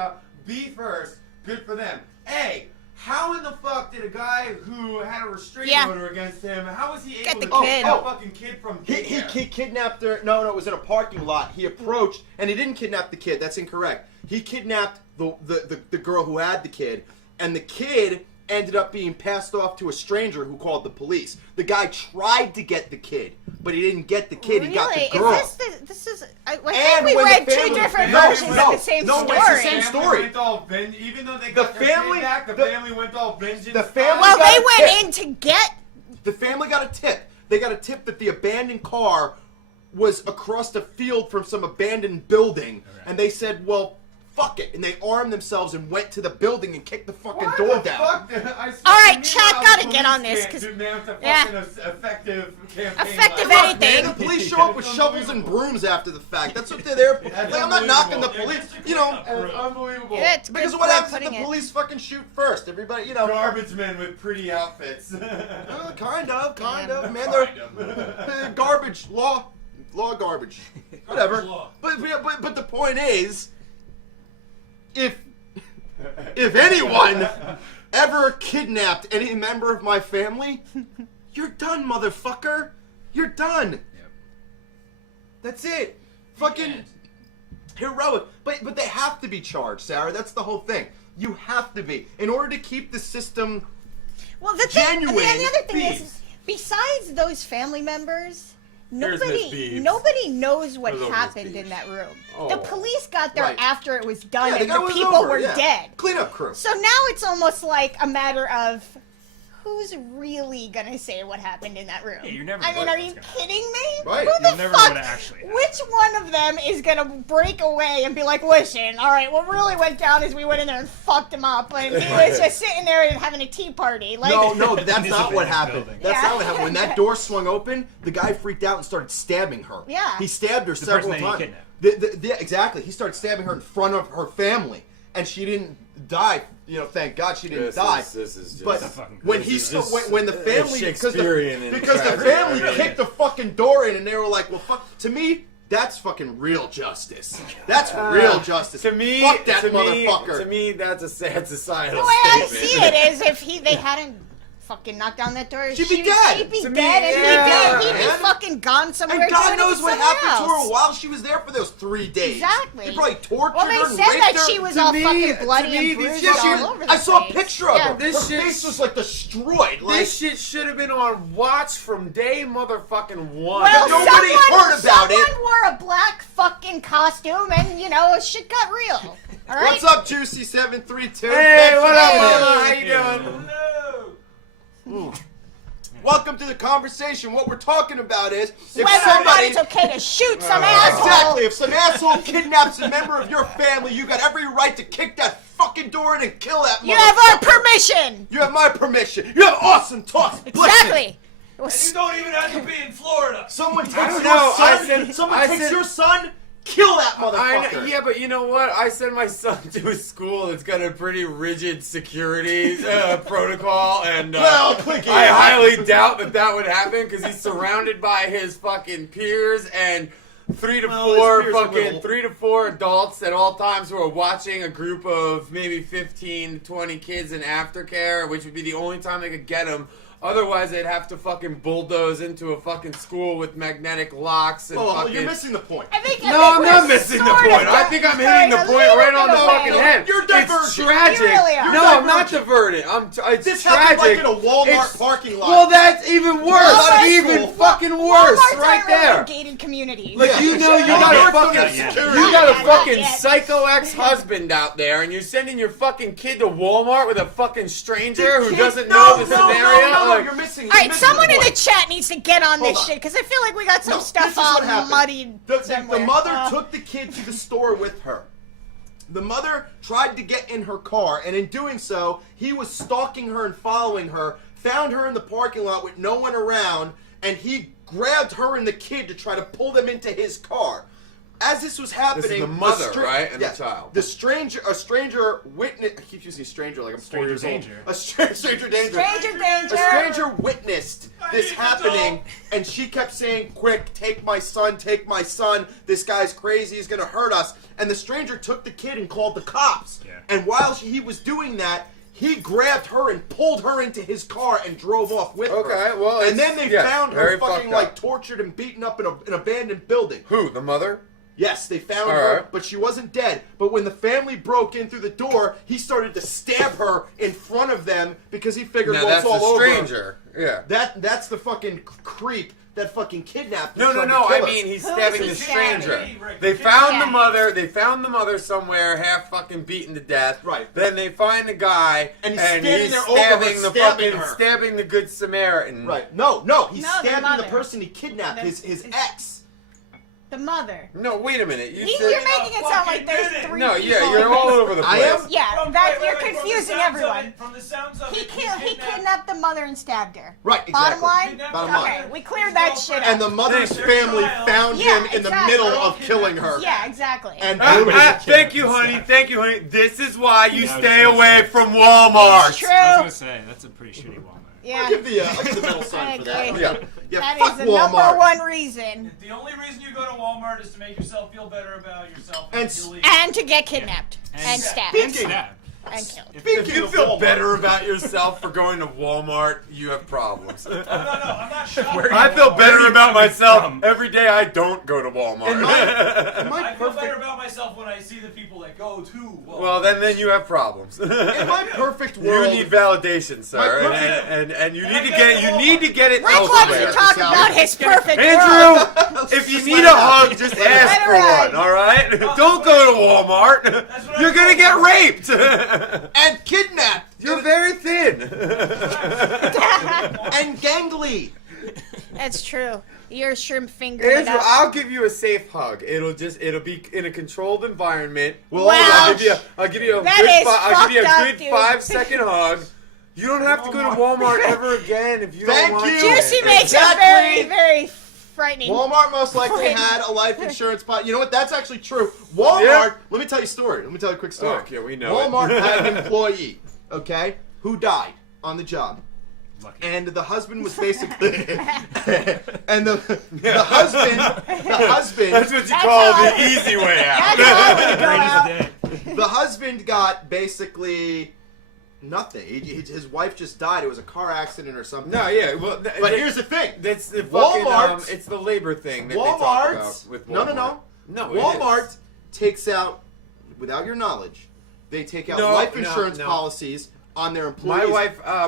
B first. Good for them. A. How in the fuck did a guy who had a restraining order against him? How was he able Get to the get kid. that fucking kid from? He kidnapped her. No, it was in a parking lot. He approached, and he didn't kidnap the kid. That's incorrect. He kidnapped the girl who had the kid, and the kid ended up being passed off to a stranger who called the police. The guy tried to get the kid, but he didn't get the kid. He got the girl. This is. I think we when read the two family- different No, versions no, of the same no, story. it's the same story. Went all even though they The got their family- kid back, the the- family went all vengeance. the family Well, got they a went tip. in to get. The family got a tip. They got a tip that the abandoned car was across the field from some abandoned building, and they said, well, fuck it. And they armed themselves and went to the building and kicked the fucking door down. All right, Chad gotta get on this, 'cause- yeah. Effective campaign. Effective like- anything. Man, the police show up with shovels and brooms after the fact. That's what they're there for. That's Like, I'm not knocking the unbelievable. police, you know, It's unbelievable. Yeah, it's because good what way of happens if putting the it. police fucking shoot first? Everybody, you know. Garbage men with pretty outfits. Kind of, man. Kind They're garbage law garbage, whatever. Law. But the point is, if anyone ever kidnapped any member of my family, you're done, motherfucker. You're done. That's it. Fucking heroic. But they have to be charged, Sarah. That's the whole thing. You have to be in order to keep the system. Well, the thing, Genuine and the other thing thieves. is, besides those family members, Here's Miss nobody Beebs. knows what Hello, Miss happened Beebs. in that room. Oh. The police got there Right. after it was done, Yeah, the and guy the was people over, were yeah. dead. Cleanup crew. So now it's almost like a matter of who's really gonna say what happened in that room. Yeah, you're never I mean, gonna are know you what's gonna kidding me? Right. Who You'll the never know fuck? what actually happened. Which one of them is gonna break away and be like, "Listen, all right, what really went down is we went in there and fucked him up, and he was just sitting there and having a tea party." Like, No, that's This not is what a happened. building. That's Yeah. not what happened. When that door swung open, the guy freaked out and started stabbing her. Yeah. He stabbed her person several that he times. kidnapped. Yeah, exactly. He started stabbing her in front of her family, and she didn't die. You know, thank God she didn't die. This is just. But fucking when crazy. he This is when the just family Shakespearean in because the tragedy. family I mean- kicked the fucking door in and they were like, well, fuck. To me, that's fucking real justice. That's real justice. To me, fuck that to motherfucker. Me, to me, that's a sad societal the way I statement. see it is, if they hadn't fucking knocked down that door, She'd be dead. She'd be To me, dead, and yeah, he'd be man. fucking gone somewhere. And God doing knows it what somewhere happened to else. her while she was there for those 3 days. Exactly. They probably tortured Well, her they and said raped that her. she was To all me- fucking to bloody me, and these bruised shit- all over the I saw a place. picture of Yeah. her. This Her shit- face was like destroyed. Like, This shit should have been on watch from day motherfucking one. Well, nobody heard about it. someone wore a black fucking costume, and shit got real. All right. What's up, Juicy 732? Hey, what up, Hey. Mama? How you doing? Welcome to the conversation. What we're talking about is if Whether or not somebody it's okay to shoot some asshole. exactly if some asshole kidnaps a member of your family, you got every right to kick that fucking door in and kill that You have our motherfucker. permission. You have my permission. You have awesome toss. Exactly. It And was- you don't even have to be in Florida. Someone takes don't your know. I son. said- someone I takes said- your son. Kill that motherfucker. Yeah, but you know what? I send my son to a school that's got a pretty rigid security protocol, and Well, clicky. I highly doubt that would happen because he's surrounded by his fucking peers and three to four adults at all times who are watching a group of maybe 15 to 20 kids in aftercare, which would be the only time they could get him. Otherwise, they'd have to fucking bulldoze into a fucking school with magnetic locks and Oh, fucking... you're missing the point. I think No, I'm we're not missing the sort of point. I think I'm hitting the going a point right little on the bit fucking away. head. You're It's diverging. tragic. You really are. No, You're I'm not diverging. diverting. It's This tragic. happened like in a Walmart It's- parking lot. Well, that's even worse. Walmart's Even cool. fucking worse, Walmart's right aren't really there. a gated community. Like Yeah. you know, you Walmart's got a don't fucking, have security. you got a Yeah, fucking not yet. psycho ex-husband out there, and you're sending your fucking kid to Walmart with a fucking stranger who doesn't know the scenario. No, Like, you're missing. All right, someone in the chat needs to get on Hold this on. shit because I feel like we got some No, stuff this is all what happened. muddied The somewhere. mother took the kid to the store with her. The mother tried to get in her car, and in doing so, he was stalking her and following her, found her in the parking lot with no one around, and he grabbed her and the kid to try to pull them into his car. as this was happening, This is the mother, right, and the child. A stranger witness. I keep using stranger like I'm 4 years old. danger. Stranger danger. Stranger danger. A stranger witnessed this happening, and she kept saying, "Quick, take my son, take my son. This guy's crazy. He's gonna hurt us." And the stranger took the kid and called the cops. Yeah. And while he was doing that, he grabbed her and pulled her into his car and drove off with her. Okay, well, and then they found her very fucking fucked like up. tortured and beaten up in an abandoned building. Who? The mother? Yes, they found All her, right. but she wasn't dead. But when the family broke in through the door, he started to stab her in front of them because he figured, No, well, that's it's all the over. stranger. Yeah. That's the fucking creep that fucking kidnapped her. No. tried to I kill her. mean, he's Who stabbing is the he stabbing? stranger. Hey, Rick, They kid- found Yeah. the mother. They found the mother somewhere, half fucking beaten to death. Right. Then they find the guy, And he's standing there over stabbing her, the stabbing fucking her. stabbing the good Samaritan. Right. No, he's No, the stabbing the mother. person he kidnapped, his ex. The mother. No, wait a minute. You said You're making it sound like there's fucking three no. people. Yeah, you're in all this. over the place. I am? Yeah, From- that wait, you're wait, from the confusing sounds of everyone. it- From the sounds of He it, kidnapped the mother and stabbed her. Right, exactly. Bottom line? Kidnapped Bottom the line. Okay, mother, we cleared his that girlfriend. shit And the mother's Their family child. found Yeah, him in the exactly. middle of killing her. Yeah, exactly. And boom, Thank you, honey. Thank you, honey. This is why you Yeah, I was stay gonna away say. from Walmart. It's true. I was gonna say that's a pretty shitty Walmart. Yeah. I'll give the middle sign for that. agree. Yeah, yeah. That Fuck is the Walmart. number one reason. The only reason you go to Walmart is to make yourself feel better about yourself. And you leave. And to get kidnapped. And stabbed. Speaking- Stabbed. And killed. If you of feel Walmart. better about yourself for going to Walmart, you have problems. Oh, no, I'm not shocked. Where I feel better about myself from? every day I don't go to Walmart. In my I feel better perfect, about myself when I see the people that go to Walmart. Well, then you have problems. in my perfect You world, need validation, sir, My and you And need I to go get to you Walmart. need to get it Rick wants to elsewhere. talk about his perfect world. Andrew, if you need a hug, just ask Let for her ride. one. All right, don't go to Walmart. That's what I You're gonna told get raped. and kidnapped, You're very thin. and gangly. That's true. You're shrimp fingering it Andrew, up. I'll give you a safe hug. It'll be in a controlled environment. Well, Wow. I'll give you a That good is I'll give you a fucked up, good dude. 5-second hug. You don't have to go to Walmart ever again if you Thank don't want you. to. Juicy makes Exactly. it very, very frightening. Walmart most likely Right. had a life insurance policy. You know what? That's actually true. Walmart. Yeah. Let me tell you a story. Let me tell you a quick story. Okay, we know Walmart it. had an employee, okay, who died on the job. Lucky. And the husband was basically, and the husband, That's what you That's call how the I- easy way That's out. how I would go Great out. as a day. the husband got basically nothing. His wife just died. It was a car accident or something. No, yeah. Well, But here's the thing. that's the fucking. Walmart- It's the labor thing that they talk about Walmart. with No, Walmart. no. No, it Walmart is. takes out, without your knowledge, they take out No, life no, insurance no. policies on their employees.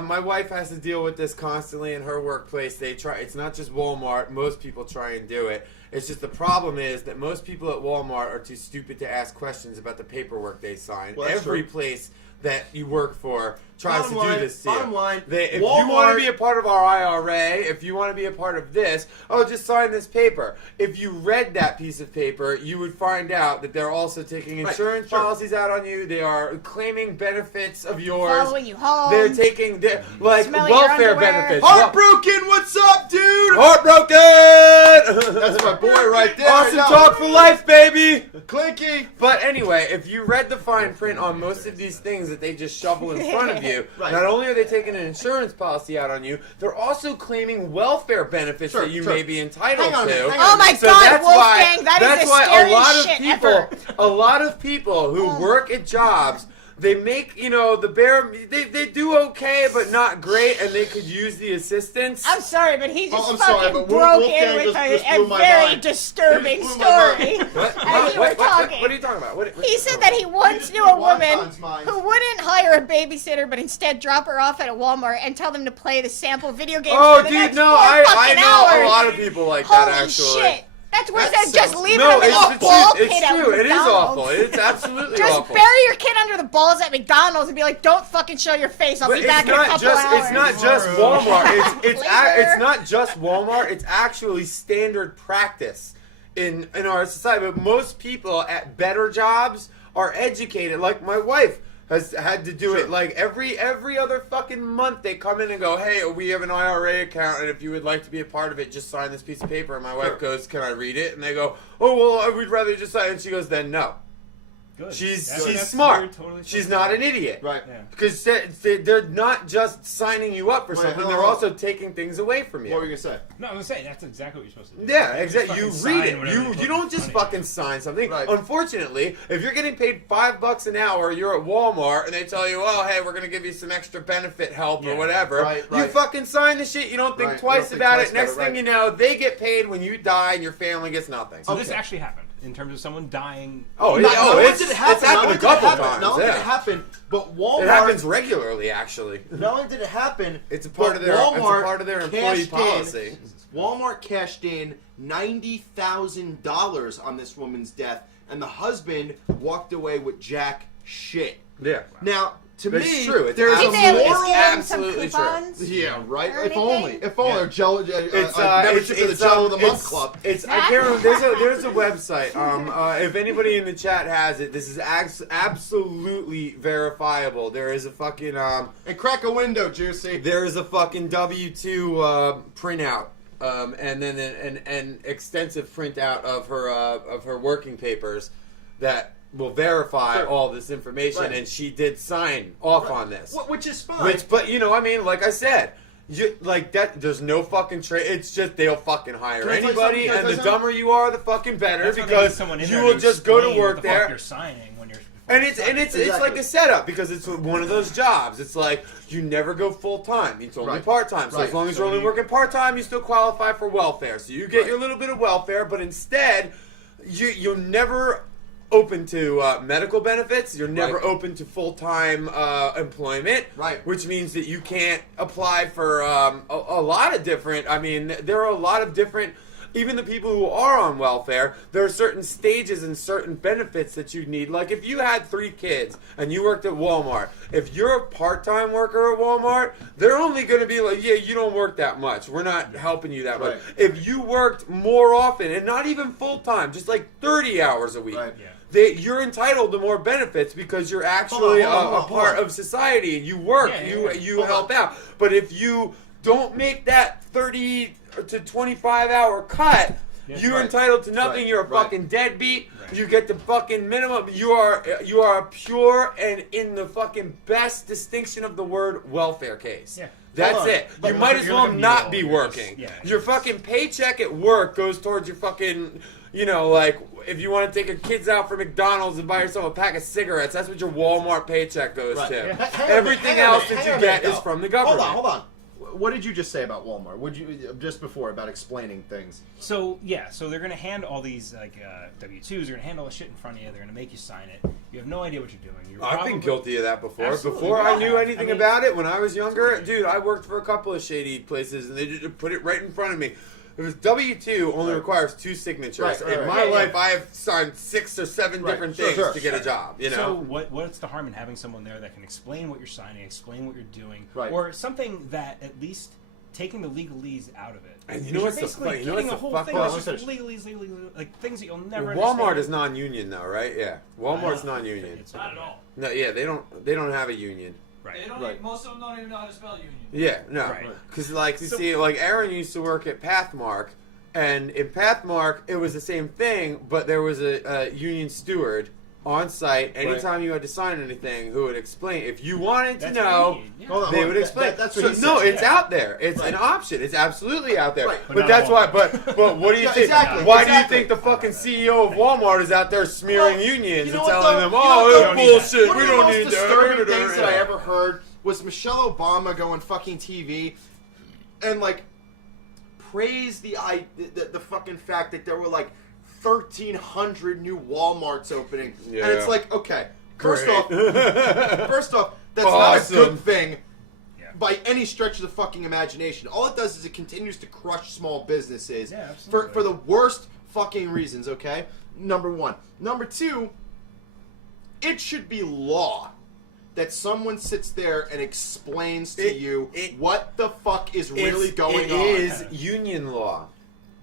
My wife has to deal with this constantly in her workplace. They try. It's not just Walmart. Most people try and do it. It's just the problem is that most people at Walmart are too stupid to ask questions about the paperwork they sign. Well, that's Every true. place that you work for tries Bottom to line- do this to you. bottom line, If you Walmart- want to be a part of our IRA, if you want to be a part of this, just sign this paper. If you read that piece of paper, you would find out that they're also taking Right, insurance sure. policies out on you. They are claiming benefits of yours. Following you home. They're taking like Smelling your welfare underwear. benefits. Heartbroken, what's up, dude? Heartbroken. That's my boy right there. Awesome Yo, talk for life, baby. Clinky. But anyway, if you read the fine print on most of these things that they just shovel in front of you, Right. not only are they taking an insurance policy out on you, they're also claiming welfare benefits Sure, that you sure. may be entitled Hang on a to. minute, hang Oh my So god, that's Wolfgang, that is that's the why scariest shit ever. a lot of people who work at jobs, they make, the bare, they do okay, but not great, and they could use the assistance. I'm sorry, but he just I'm sorry, fucking but broke Wolfgang in with just a blew my very mind. disturbing He just blew my story. mind. What? As you were talking. What are you talking about? What, He said that he once just knew blew a woman Wonton's mind. who wouldn't hire a babysitter, but instead drop her off at a Walmart and tell them to play the sample video games Oh, for the dude, next no, 4 I fucking know hours. a lot of people like Holy that, actually. shit! That's worse That than just sounds- leaving No, them in it's a the ball truth. pit It's at true. It is McDonald's. awful. It's absolutely Just awful. bury your kid under the balls at McDonald's and be like, "Don't fucking show your face. I'll But be it's back in a not couple just hours." it's not just Walmart. It's Later. not just Walmart. It's actually standard practice in our society. But most people at better jobs are educated. Like my wife has had to do it like every other fucking month. They come in and go, hey, we have an IRA account, and if you would like to be a part of it, just sign this piece of paper. And my wife goes, can I read it? And they go, oh, well, we'd rather just sign it. And she goes, then no. Good. She's That's smart. totally She's not an idiot. Right. Yeah. Because they're not just signing you up for Wait, something, hold they're on. also taking things away from you. What were you gonna say? No, I was gonna say that's exactly what you're supposed to do. Yeah, Just exactly. You fucking read sign it. whatever they You put don't in just front of fucking you. sign something. Right. Unfortunately, if you're getting paid $5 an hour, you're at Walmart and they tell you, "Oh, hey, we're gonna give you some extra benefit help or Yeah. whatever." Right, You right. fucking sign the shit. You don't think Right. twice You don't think about twice it. about Next it, thing right. you know, they get paid when you die and your family gets nothing. So Okay. this actually happened in terms of someone dying. Oh, Not only it's did it happen, it's happened a couple times. Not only did it Yeah. happen, but Walmart. It happens regularly, actually. Not only did it happen, It's a part but of their it's a Walmart part of their employee cashed in- policy. Walmart cashed in $90,000 on this woman's death, and the husband walked away with jack shit. Yeah. Now, to It's me, true. It's there's Did a they at least moral. give him some absolutely true. coupons? Yeah, right. Or If only, anything? if only, Yeah. a jello, It's membership to the Jello of the Month Club. It's I can't remember. There's a website. If anybody in the chat has it, this is absolutely verifiable. There is a fucking And crack a window, Juicy. there is a fucking W-2 printout. And then an extensive printout of her working papers that will verify Sure. all this information, Right. and she did sign off on this. Which is fine. But you know, I mean, like I said, like that. There's no fucking trade. It's just they'll fucking hire Can I tell you anybody, something? Can I and tell the you something? dumber you are, the fucking better, That's why they need because someone in you there will to just go to explain work what the fuck there. You're signing when you're. And it's Exactly. like a setup because it's one of those jobs. It's like you never go full time. It's only Right. part time. So Right. as long as So you're only you- working part time, you still qualify for welfare. So you get Right. your little bit of welfare, but instead, you're never open to medical benefits. You're never Right. open to full time employment. Right. Which means that you can't apply for a lot of different. I mean, there are a lot of different. Even the people who are on welfare, there are certain stages and certain benefits that you need. Like if you had 3 kids and you worked at Walmart, if you're a part-time worker at Walmart, they're only going to be like, yeah, you don't work that much. We're not helping you that much. Right. If you worked more often, and not even full-time, just like 30 hours a week, Right. Yeah. you're entitled to more benefits because you're actually hold on, a part of society. You work, Yeah. you Hold help on. out. But if you don't make that 30 to 25 hour cut, Yeah. you're Right. entitled to nothing. Right. You're a Right. fucking deadbeat. Right. You get the fucking minimum. You are a pure and in the fucking best distinction of the word welfare case. Yeah. That's Hold on. it. But You might as you're well like a not mule. be You're just- working. yeah, Your it's- fucking paycheck at work goes towards your fucking, you know, like if you want to take your kids out for McDonald's and buy yourself a pack of cigarettes, that's what your Walmart paycheck goes Right. to. Yeah. Hang on a Everything minute, else hang that on you a minute, get is though. from the government. Hold on. What did you just say about Walmart? Would you just before about explaining things? So yeah, so they're gonna hand all these like W-2s. They're gonna hand all the shit in front of you. They're gonna make you sign it. You have no idea what you're doing. You're I've probably, been guilty of that before. Absolutely, Before we I all knew have. anything I mean, about it, when I was younger, absolutely. dude, I worked for a couple of shady places, and they just put it right in front of me. It was W-2 only Right. requires 2 signatures. Right, In right. my Yeah, life, yeah. I have signed 6 or 7 Right. different Sure, things sure, to get a sure. job. You know. So what's the harm in having someone there that can explain what you're signing, explain what you're doing, Right. or something that at least taking the legalese out of it. And you Because know you're what's the basically fu- you know getting what's a the whole fuck- thing Hold that's on, just legalese, like things that you'll never. Walmart understand. is non-union though, right? Yeah. Walmart's non-union. It's Not at all. No, yeah, they don't have a union. Right. They don't Right. even, most of them don't even know how to spell union. Yeah, no, Right. because like you So- see, like Aaron used to work at Pathmark, and in Pathmark it was the same thing, but there was a union steward on site. Anytime you had to sign anything, who would explain if you wanted to That's know. what you need, yeah. Hold on, They hold would on. explain. That's So, what he no, said. it's yeah. out there. It's Right. an option. It's absolutely out there. Right. But But not that's why. Walmart. But what do you Yeah, think? exactly, Why exactly. do you think the fucking CEO of Walmart is out there smearing Well, unions you know and what, telling though? them, You know "Oh, what, it's though? We don't need bullshit. One We of the don't most need disturbing that." things that I ever heard was Michelle Obama go on fucking TV and like praise the fucking fact that there were like 1,300 new Walmarts opening, Yeah. and it's like, okay, first Great. off, that's Awesome. not a good thing. Yeah. By any stretch of the fucking imagination, all it does is it continues to crush small businesses Yeah, for absolutely. the worst fucking reasons. Okay, number one. Number two, it should be law that someone sits there and explains to you what the fuck is really going on. It is union law.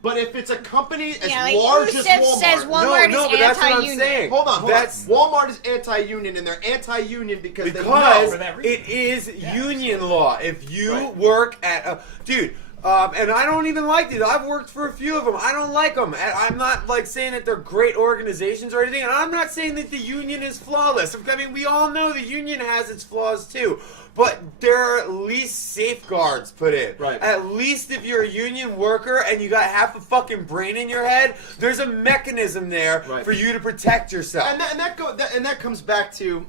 But if it's a company as Yeah, like large as Rusev Walmart, says Walmart no, is but that's what I'm anti-union. saying. hold on. That's Walmart is anti-union, and they're anti-union because they because For that reason. it is Yeah, union law. If you Right. work at a dude. And I don't even like these. I've worked for a few of them. I don't like them. And I'm not like saying that they're great organizations or anything. And I'm not saying that the union is flawless. I mean, we all know the union has its flaws too. But there are at least safeguards put in. Right. At least if you're a union worker and you got half a fucking brain in your head, there's a mechanism there Right. for you to protect yourself. and that comes back to.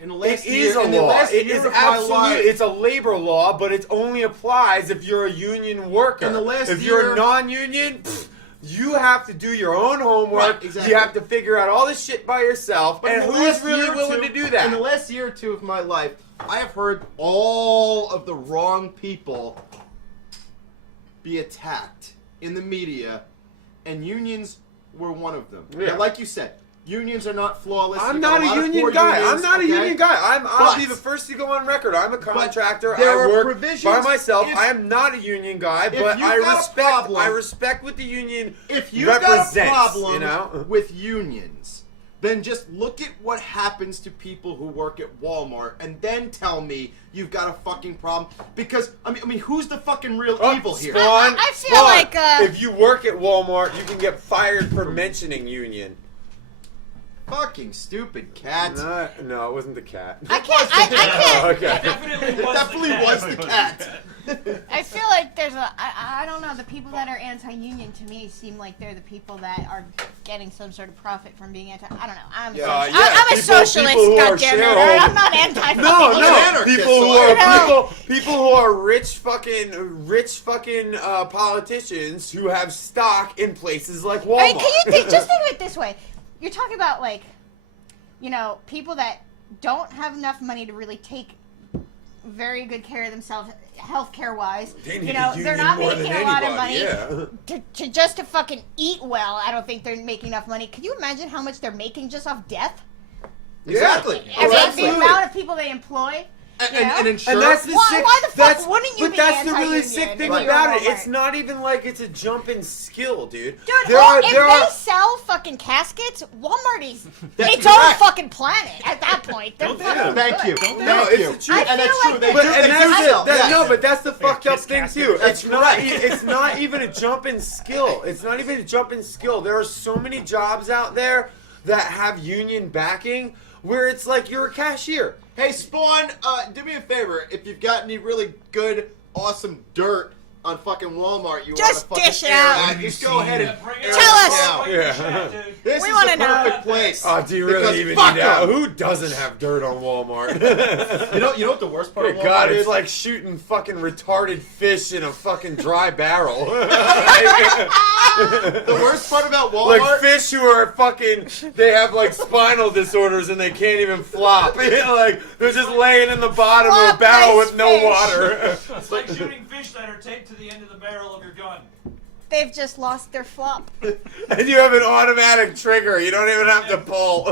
In the last It year, is a in the law. last It year is of my absolute. life- It's a labor law, but it only applies if you're a union worker. In the last if you're year- a non-union, you have to do your own homework. Right, exactly. You have to figure out all this shit by yourself. But in and the who's last really year or willing two- to do that? In the last year or two of my life, I have heard all of the wrong people be attacked in the media, and unions were one of them. Yeah. Now, like you said, unions are not flawless. I'm You got not a lot of union poor guy. unions, I'm not a okay? union guy. I'll be But- the first to go on record. I'm a contractor. there I are work provisions- by myself. if- I am not a union guy, if but you've I got a respect. problem- I respect what the union If you've got a represents. problem You know? with unions, then just look at what happens to people who work at Walmart, and then tell me you've got a fucking problem. Because I mean, who's the fucking real evil here? Spawn, I feel Spawn, like, if you work at Walmart, you can get fired for mentioning union. Fucking stupid cat. No, it wasn't the cat. I can't. I Okay. Definitely was the cat. can't. I feel like there's a. I don't know. The people that are anti-union to me seem like they're the people that are getting some sort of profit from being anti. I don't know. I'm a, Yeah, I'm a people socialist. who are Goddammit! shareholders. I'm not anti. No, an no. anarchist, People who so I are know. people who are rich fucking politicians who have stock in places like Walmart. I mean, can you just think of it this way? You're talking about like, you know, people that don't have enough money to really take very good care of themselves, healthcare wise. They need You know, a they're union not more making than a lot of money anybody, yeah. to just to fucking eat well. I don't think they're making enough money. Can you imagine how much they're making just off death? Exactly. I mean, absolutely. the amount of people they employ. You know? And insurance. And that's the Why- sick. why the fuck that's, wouldn't you but be that's the really anti-union sick thing if you're about it. Walmart? It's not even like it's a jump in skill, dude. Dude, there if are they sell fucking caskets, Walmart is That's its own correct. fucking planet at that point. They're Don't they? fucking Thank good. you. No, Thank it's you. the truth. And that's feel true. like They But, do. and They that's do it. sell. That, Yes. no, but that's the fucked up kiss thing casket. too. That's It's not. correct. It's not even a jump in skill. It's not even a jump in skill. There are so many jobs out there that have union backing where it's like you're a cashier. Hey, Spawn, do me a favor. If you've got any really good, awesome dirt on fucking Walmart, you Just want to dish it out. Just go ahead and Tell us. Yeah. This We is wanna the know. perfect place. Oh, do you Because really even fuck need that? 'em. Who doesn't have dirt on Walmart? You know what the worst part Good of Walmart God, is? it's like shooting fucking retarded fish in a fucking dry barrel. The worst part about Walmart. Like fish who are fucking, they have like spinal disorders and they can't even flop. Like they're just laying in the bottom of a Flop barrel nice with no fish. water. It's like shooting fish that are taped to the end of the barrel of your gun. They've just lost their flop. And you have an automatic trigger. You don't even have to pull.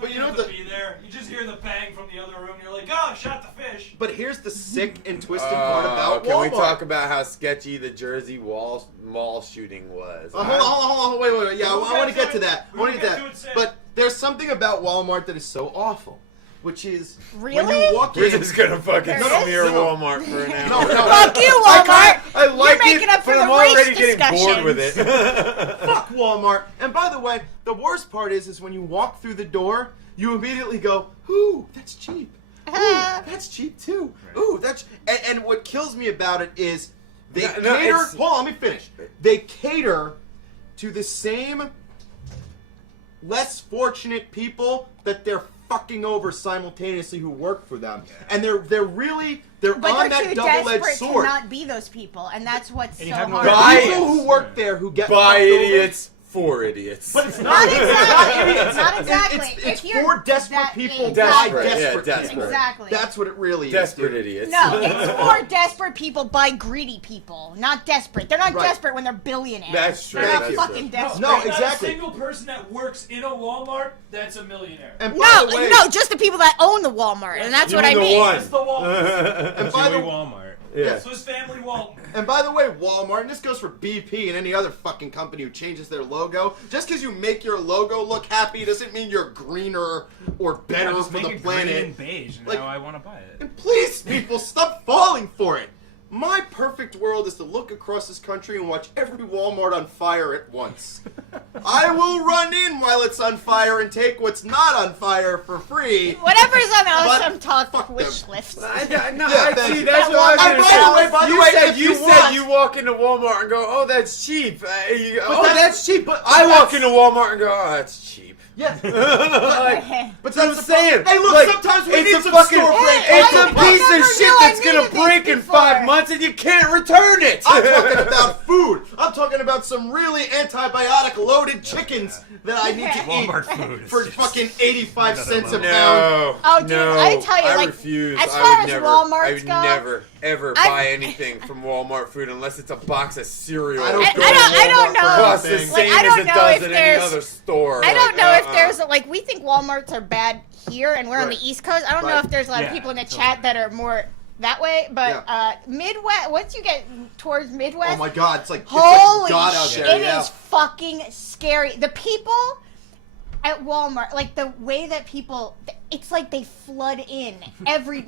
But you know have what to be there. You just hear the bang from the other room. You're like, oh, shot the fish. But here's the sick and twisted part about Can Walmart. we talk about how sketchy the Jersey mall shooting was? Hold on, wait. Yeah, We'll I want to get get to to it. that. I We'll want to get get to to that. it soon. But there's something about Walmart that is so awful, which is when Really? you walk We're in. just gonna fucking There is? smear No. Walmart for an hour. No. Fuck you, Walmart. I like You're making it, up for but the I'm already race getting bored with it. Fuck Walmart. And by the way, the worst part is when you walk through the door, you immediately go, "Ooh, that's cheap. Ooh, that's cheap too. Ooh, that's." And what kills me about it is they No, cater. it's- Hold on, let me finish. They cater to the same less fortunate people that they're fucking over simultaneously who work for them, and they're But on they're that too double-edged desperate sword. to not be those people, and that's what's And so you have no hard. Buy People it. who work there who get By fucked over. idiots, for idiots. But it's Not not. exactly. Not exactly. It's If you're for desperate that- people by Desperate, yeah, desperate desperate. people. Exactly. That's what it really is. Desperate dude. idiots. No, it's for desperate people by greedy people, not desperate. They're not Right. desperate when they're billionaires. That's true, They're not that's fucking true. desperate. No, There's exactly. Not a single person that works in a Walmart that's a millionaire. And by No, the way, no, just the people that own the Walmart, and that's You what I mean the mean. one. It's the Walmart. and by Joey the Walmart. Yeah. Swiss Family Walton. And by the way, Walmart, and this goes for BP and any other fucking company who changes their logo, just because you make your logo look happy doesn't mean you're greener or better Just for make the it planet. green and beige, and Like- now I want to buy it. And please, people, stop falling for it. My perfect world is to look across this country and watch every Walmart on fire at once. I will run in while it's on fire and take what's not on fire for free. Whatever's on the But awesome talk fuck wish them. list. No, Yeah, thank see, you. that's what I was By gonna the say. way, If if you you said want- you walk into Walmart and go, "Oh, that's cheap." Oh, that's cheap, but I walk that's- into Walmart and go, "Oh, that's cheap." Yeah. Like, But I'm that's saying. Hey, look, like, sometimes we it's need a some fucking, store brand. It's Hey, a piece I of never shit knew I that's gonna needed this break in before. 5 months and you can't return it. I'm talking about food. I'm talking about some really antibiotic-loaded chickens that I need to Walmart eat food is for just fucking 85 another cents a level. pound. No. Oh, dude, no, I tell you, like, refuse. as I far would as never, Walmarts I would go, never, ever I've- buy anything from Walmart food unless it's a box of cereal. I don't I go don't- to I don't Walmart know. for Costs the anything. Like, same I as don't it know does if at any there's- other store. I don't Like, know if there's like we think Walmarts are bad here, and we're on Right. the East Coast. I don't know Right. if there's a lot of Yeah, people in the totally. chat that are more that way, but Yeah. Midwest. Once you get towards Midwest, Oh my god, it's like holy God out shit, there. it Yeah. is fucking scary. The people at Walmart, like the way that people, it's like they flood in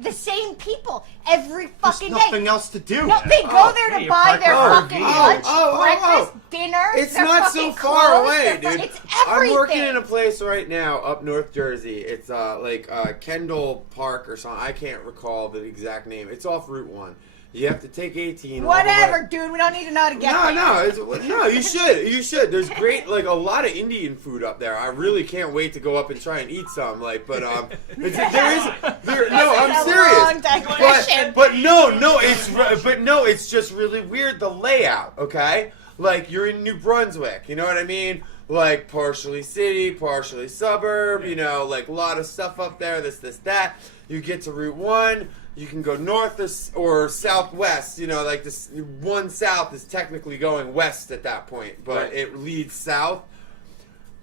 the same people every There's fucking nothing day. else to do. No, they go Oh, there yeah, to you buy park their your fucking RV. lunch, Oh, breakfast, dinner. It's their not so fucking far clothes, away, their dude. It's I'm everything. working in a place right now up North Jersey. It's like Kendall Park or something. I can't recall the exact name. It's off Route 1. You have to take 18. all the way- Whatever, dude. We don't need to know how to get there. No, you should. You should. There's great, like, a lot of Indian food up there. I really can't wait to go up and try and eat some. Like, but no, I'm It's a serious. long digression. But no, it's just really weird, the layout. Okay, like you're in New Brunswick. You know what I mean? Like partially city, partially suburb. You know, like a lot of stuff up there. This, that. You get to Route 1. You can go north or southwest. You know, like this one south is technically going west at that point, but Right. it leads south.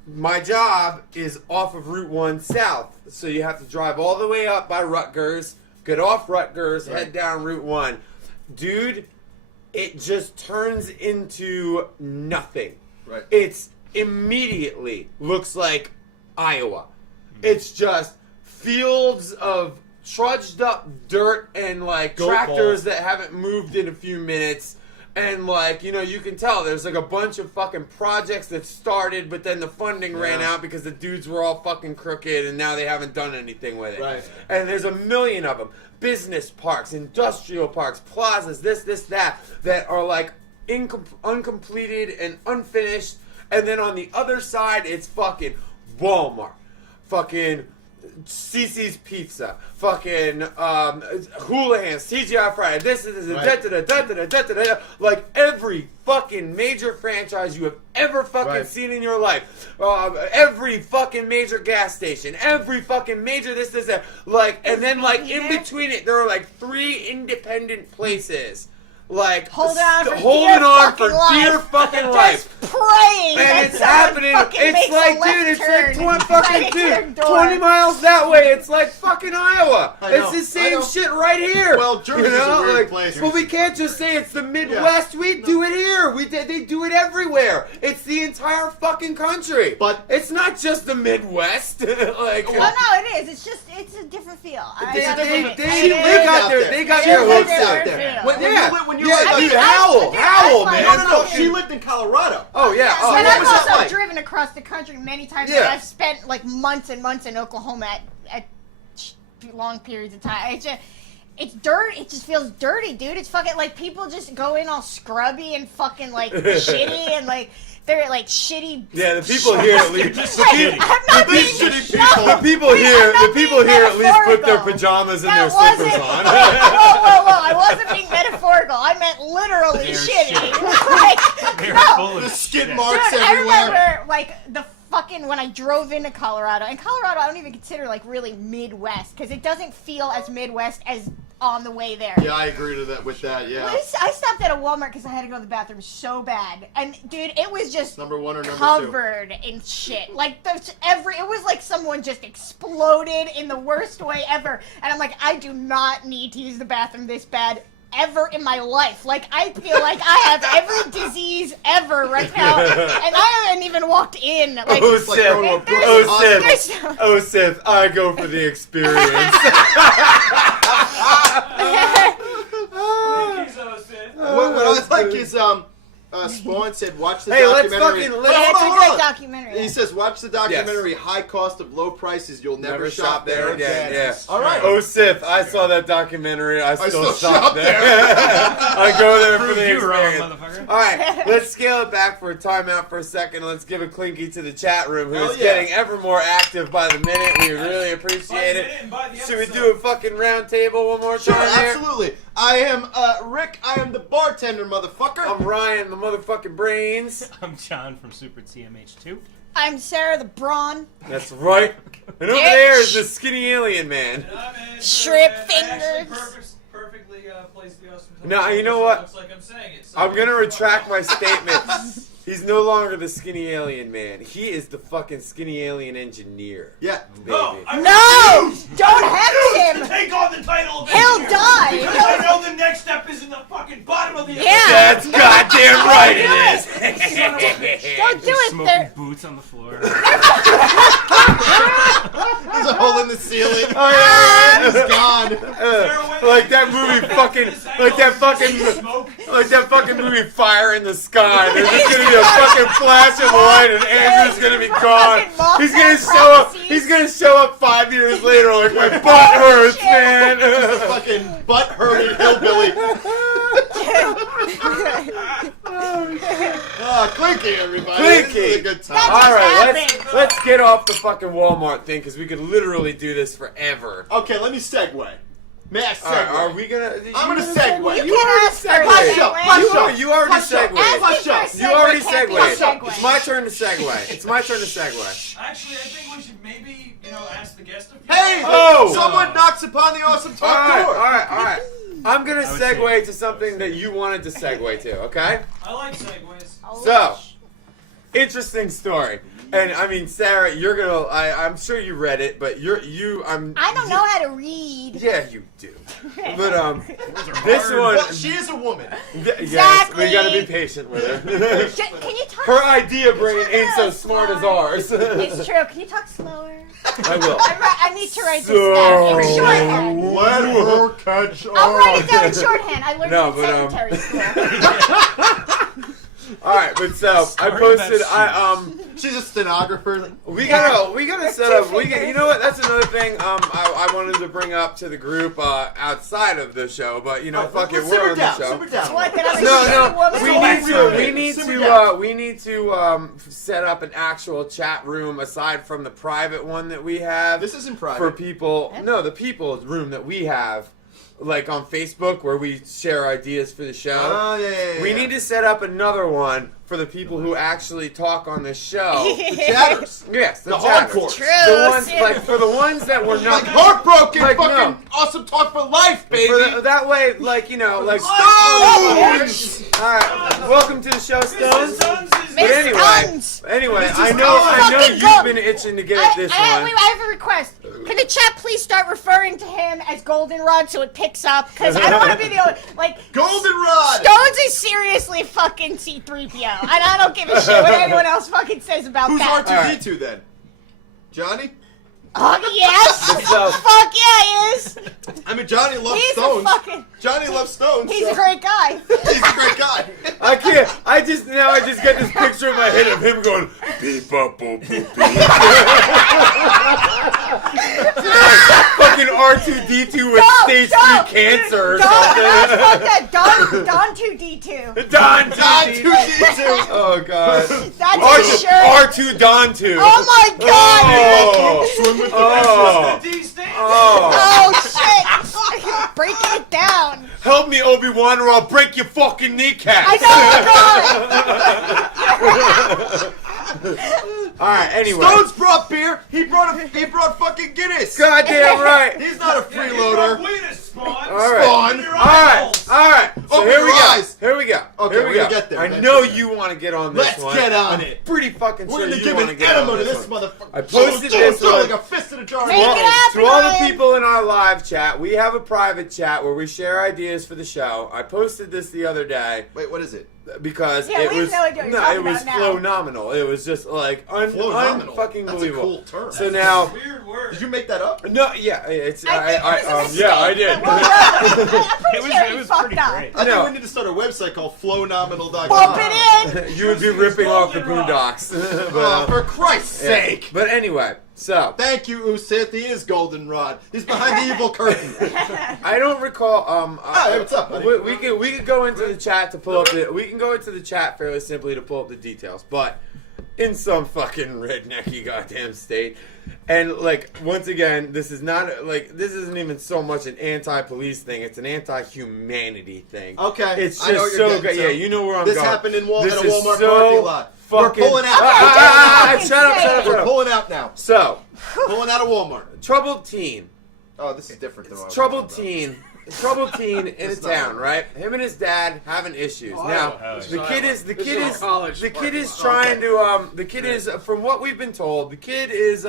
My job is off of Route 1 south, so you have to drive all the way up by Rutgers, get off Rutgers, Right. head down Route 1. Dude, it just turns into nothing. Right. It's immediately looks like Iowa. It's just fields of trudged up dirt and like Goat tractors ball. that haven't moved in a few minutes. And like, you know, you can tell there's like a bunch of fucking projects that started, but then the funding ran Yeah. out because the dudes were all fucking crooked and now they haven't done anything with it. Right. And there's a million of them. Business parks, industrial parks, plazas, this, that are like uncompleted and unfinished. And then on the other side, it's fucking Walmart. Fucking CC's Pizza, fucking Houlihan's, TGI Friday, this is Right. like every fucking major franchise you have ever fucking Right. seen in your life, every fucking major gas station, every fucking major this, that, like, and then like in between it, there are like 3 independent places. Like Holding on for holding dear on fucking for life. dear fucking life. Just praying And that it's someone happening. fucking It's makes a like, left dude, it's turn like 20 right fucking into their dude, door. 20 miles that way. It's like fucking Iowa. I know, It's the I same know. shit right here. Well, Jersey's a weird place. But we can't just say it's the Midwest. We do it here. They do it everywhere. It's the entire fucking country. But- it's not just the Midwest. Like, Well, no, it is. It's a different feel. they I got out their, there. they got She their lives hooks out out there. there. When you Yeah, were dude, like, Howell, I man. no, no, Fucking- she lived in Colorado. Oh yeah. Oh, But yeah. I've was that also like? driven across the country many times. Yeah. And I've spent like months and months in Oklahoma at long periods of time. It's dirt. It just feels dirty, dude. It's fucking like people just go in all scrubby and fucking like shitty and like they're like shitty. Yeah, the people here at least. Wait, I'm not These being shitty no, people. The people I'm here, not the people being here at least put their metaphorical. pajamas and That their slippers wasn't- on. Whoa! I wasn't being metaphorical. I meant literally They're shitty. shitty. Like, They're no. full of The skid shit. marks Dude, I everywhere. remember like the fucking when I drove into Colorado. And Colorado, I don't even consider like really Midwest because it doesn't feel as Midwest as on the way there. Yeah, I agree to that with that. Yeah. I stopped at a Walmart because I had to go to the bathroom so bad, and dude, it was just Number 1 or number 2? covered in shit. Like it was like someone just exploded in the worst way ever. And I'm like, I do not need to use the bathroom this bad ever in my life. Like, I feel like I have every disease ever right now, and I haven't even walked in. Like, Oh, It's like Sif. going to a Brooklyn Oh, hospital. Sif. Oh, Sif. I go for the experience. What I like is Spawn said, watch the Hey, let's documentary. fucking yeah, it's a Hold great on. documentary. He says, watch the documentary, High Cost of Low Prices. You'll never shop there again. Yeah. All right. Oh, Sif, I saw that documentary. I still shop shop there. I go there for the You wrong, experience. motherfucker. All right, let's scale it back for a timeout for a second. Let's give a clinky to the chat room, Hell who's yeah. getting ever more active by the minute. We really appreciate it. Should we do a fucking round table one more Sure, time here? absolutely. I am Rick. I am the bartender, motherfucker. I'm Ryan, the motherfucking brains. I'm John from Super TMH2. I'm Sarah the Brawn. That's right. And over there is the skinny alien man. Shrimp I fingers. perfectly placed the awesome. No, you know what? Looks like I'm saying it. So I'm gonna retract my statement. He's no longer the skinny alien man. He is the fucking skinny alien engineer. Yeah. Baby. No, I No! Don't hex refuse to him! take on the title of He'll engineer, die! because I know the next step is in the fucking bottom of the Yeah. That's goddamn right it is. Don't do it! Smoking There. boots on the floor. There's a hole in the ceiling. Oh, yeah, He's gone. like that movie like that fucking movie Fire in the Sky. There's just gonna be a fucking flash of light and Andrew's gonna be gone. He's gonna show up. He's gonna show up 5 years later like my butt hurts, man. Fucking butt-hurting hillbilly. Clinky, everybody. Clinky. This is a good time. That's- All right, happened. let's get off the fucking Walmart thing because we could literally do this forever. Okay, let me segue. May I segue? All right, are we gonna? I'm gonna segue. You can ask for a Hush up, segue. hush up. You already Hush up. segued. Asking Hush for a up. segue You already can't be a segued. segue. It's my turn to segue. It's my turn to segue. Actually, I think we should maybe, ask the guest a few Hey! Oh! Someone knocks upon the awesome All talk right, door. all right. I'm gonna I would segue say- to something that you wanted to segue to. Okay? I like segues. So, interesting story. And I mean, Sarah, you're gonna. I'm sure you read it, but I don't know how to read. Yeah, you do. But this one. Well, she is a woman. Yes, Exactly. we gotta be patient with her. Can you talk? Her idea brain ain't so smart as ours. It's true. Can you talk slower? I will. I need to write this down in shorthand. Let her catch I'll write it down in shorthand. I learned No, it in but, secretary school. All right, but so I posted. She's a stenographer. We gotta set up. You know what? That's another thing. I wanted to bring up to the group outside of the show, but fuck it, we're on the show. Simmer down. What, that I'm a No, shitty woman? we need to set up an actual chat room aside from the private one that we have. This isn't private. For people. No, the people's room that we have, like on Facebook, where we share ideas for the show. Oh, yeah. We need to set up another one for the people who actually talk on the show. The chatters. Yes, the hardcore. chatters. True. The ones, like for the ones that were not Like heartbroken, Like, fucking no. awesome talk for life, baby. that way, like like Stones! Alright, welcome to the show, Stones. But Miss anyway, Stones. I know Fucking you've go. been itching to get at this I one. have a request. Can the chat please start referring to him as Goldenrod so it picks up? Because I don't want to be the only. Like, Goldenrod! Stones is seriously fucking C3PO. And I don't give a shit what anyone else fucking says about Who's that. R2-D2 then? Johnny? Oh, yes! So- Fuck yeah, he is! I mean, Johnny loves He's Stones. a fucking. Johnny loves Stones. He's so- a great guy. He's a great guy. I can't. I just get this picture in my head of him going beep up boop boop beep. Fucking R2D2 with stage 3 cancer or something. Fuck that. Don 2D2. Don Don 2D2. 2D2. Oh god. That's his shirt. R2 Don 2. Oh my god! Oh. Swim with the Oh. The D stands. Oh. Oh shit! Breaking it down. Help me, Obi-Wan, or I'll break your fucking kneecaps. I know. All right. Anyway. Stones brought beer. He brought fucking Guinness. Goddamn right. He's not a freeloader. Spawn. All right. Spawn. Your All right. eyeballs. All right. So Open here your we go. eyes. Here we go. Okay, Here we we're go. gonna get there. I Let's know get there. you want to get on this Let's one. get on I'm it. pretty fucking We're sure gonna you give want an to get on enema to this this one. motherfucker. I posted Do it, this do it one. like a fist in a majority. Make it happen, To all the Ryan. people in our live chat, we have a private chat where we share ideas for the show. I posted this the other day Wait, what is it? because Yeah, it we have was no idea what you're talking it was about now. phenomenal. It was just like Phenomenal. fucking That's a believable. cool term. So now, Weird word. Did you make that up? no, yeah, it's I think it was a yeah, I did. mistake, but I'm pretty It was- sure it he was fucked pretty up. great. I No. think we need to start a website called flownominal.com. Bump it in. You would be ripping off the Goldenrod. Boondocks. Oh, for Christ's Yeah. sake! But anyway, so Thank you, Usith. He is Goldenrod. He's behind the evil curtain. I don't recall. Hey, what's up, buddy? We could go into the chat to pull up the. We can go into the chat fairly simply to pull up the details, but in some fucking rednecky goddamn state, and like once again, this is not like this isn't even so much an anti-police thing; it's an anti-humanity thing. Okay, It's I know just what you're so getting good. to. Yeah, you know where I'm This going. happened in This at a is Walmart so parking lot. We're fucking- pulling out. Shut up! We're pulling out now. So, Pulling out of Walmart. troubled teen. Oh, this is different than what I was Troubled talking about. teen. Troubled teen in a That's not town, right. right? Him and his dad having issues. Oh, now, yeah. the kid is college the kid parking is lot. trying to the kid is from what we've been told, the kid is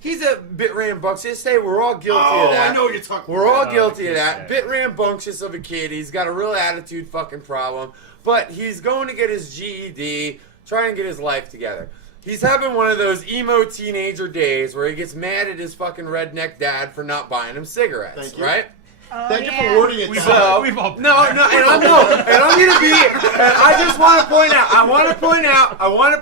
he's a bit rambunctious. Say we're all guilty of that. I know what you're talking We're all about. guilty of the that. kid, yeah. Bit rambunctious of a kid. He's got a real attitude fucking problem. But he's going to get his GED, try and get his life together. He's having one of those emo teenager days where he gets mad at his fucking redneck dad for not buying him cigarettes, Thank you. right? Oh, Thank you yeah. for wording it We've that all- way. we've all- and I'm gonna be, and I just want to point out, I want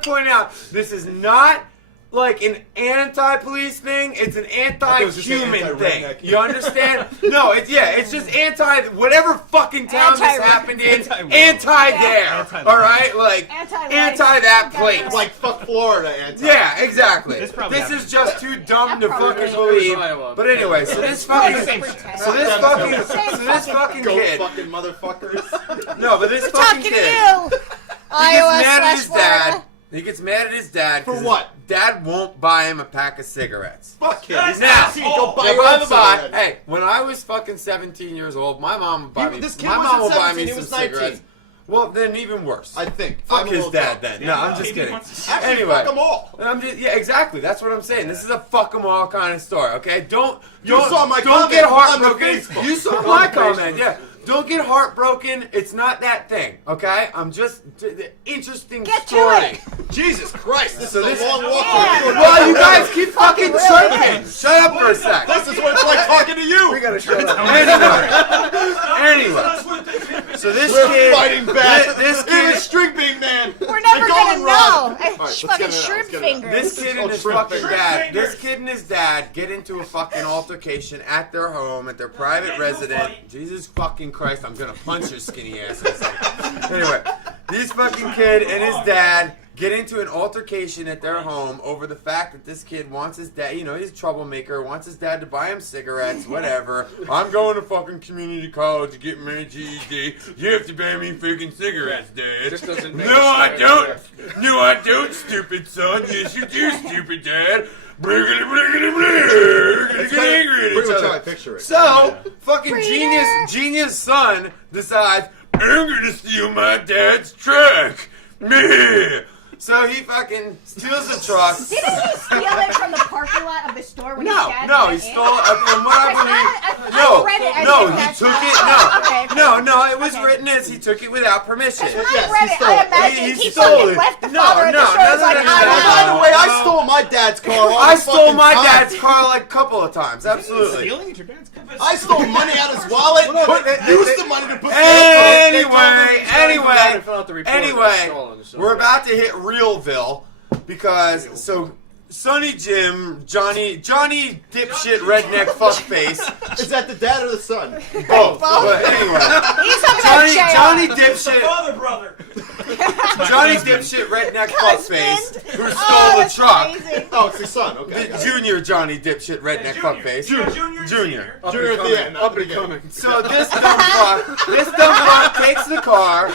to point out, this is not like an anti-police thing, it's an was just saying anti-human thing. anti-redneck. You understand? No, it's just whatever fucking town this Anti-redneck. happened in, Anti-woman. anti there, Anti-life. alright? Like, Anti-life. anti that place. Anti- Like fuck Florida, anti. Yeah, exactly. This probably This is happened. just too dumb to That probably fucking happened. believe. Iowa. But anyway, so this Same fucking, shit. so this fucking Go kid. fucking motherfuckers. No, but this We're fucking talking to kid. you. He gets Iowa mad at his / Florida. dad. He gets mad at his dad. 'cause For what? His dad won't buy him a pack of cigarettes. Fuck him. That's Now, See, go buy now, your by own the by, cigarettes. hey, when I was fucking 17 years old, my mom would buy me. This kid My wasn't mom will buy 17, me he some was 19. cigarettes. Well, then even worse. I think. Fuck I'm a his little dad drunk. then. No, I'm just Maybe kidding. once a Actually, Anyway. fuck them all. Yeah, exactly. That's what I'm saying. This is a fuck 'em all kind of story. Okay, don't saw my don't comment get on the heartbroken. Facebook. You saw my comment. Yeah. Don't get heartbroken. It's not that thing. Okay, I'm just the interesting Get to story. it. Jesus Christ, this So is this- a long walk. Yeah. Well, you guys keep fucking really chirping. is. Shut up for a sec. This is what it's like talking to you. gotta shut up. Anyway, That's what they did. so this We're kid, fighting back. This Even kid, string being man. We're never And gonna Goldenrod. know. right, let's Fucking get it out, shrimp let's get it out. fingers. This kid and his shrimp fucking fingers. dad. Fingers. This kid and his dad get into a fucking altercation at their home, at their private Get into a residence. fight. Jesus fucking Christ, I'm gonna punch your skinny ass in a second. Anyway, this fucking kid and his dad get into an altercation at their home over the fact that this kid wants his dad, he's a troublemaker, wants his dad to buy him cigarettes, whatever. I'm going to fucking community college to get my GED. You have to buy me freaking cigarettes, Dad. Just doesn't make No, I sense. don't. No, I don't, stupid son. Yes, you do, stupid dad. Bliggity, bliggity, bliggity. Get angry at Pretty each much how I other. picture it. So, fucking Breeder. genius son decides, I'm gonna steal my dad's truck. Meh. So he fucking steals the truck. Didn't he steal it from the parking lot of the store when his No, dad no, went he in? stole it from what I believe. I read it as No, if he that's took not- it. Okay. No, it was Okay. written as he took it without permission. When Yes, I read he it, stole I it. imagined He he stole fucking it. left the No, father of no, the show. It's no, like, no, no, Oh, no, by the way, I no. stole my dad's car. all I the stole fucking my time. dad's car like a couple of times. Absolutely. Stealing at your dad's car? I stole money out of his wallet. Well, no, Used the money to put. Anyway, we're about to hit Realville because Sonny Jim, Johnny dipshit redneck fuckface, Is that the dad or the son? both. But anyway, He's talking about JR. Johnny The dipshit, father brother. Johnny dipshit redneck Husband. fuckface who Oh, stole the that's truck. amazing. Oh, it's his son. Okay. The junior Johnny dipshit redneck fuckface. Junior. Junior. Junior at the end. Up and coming. So this dumb fuck takes the car.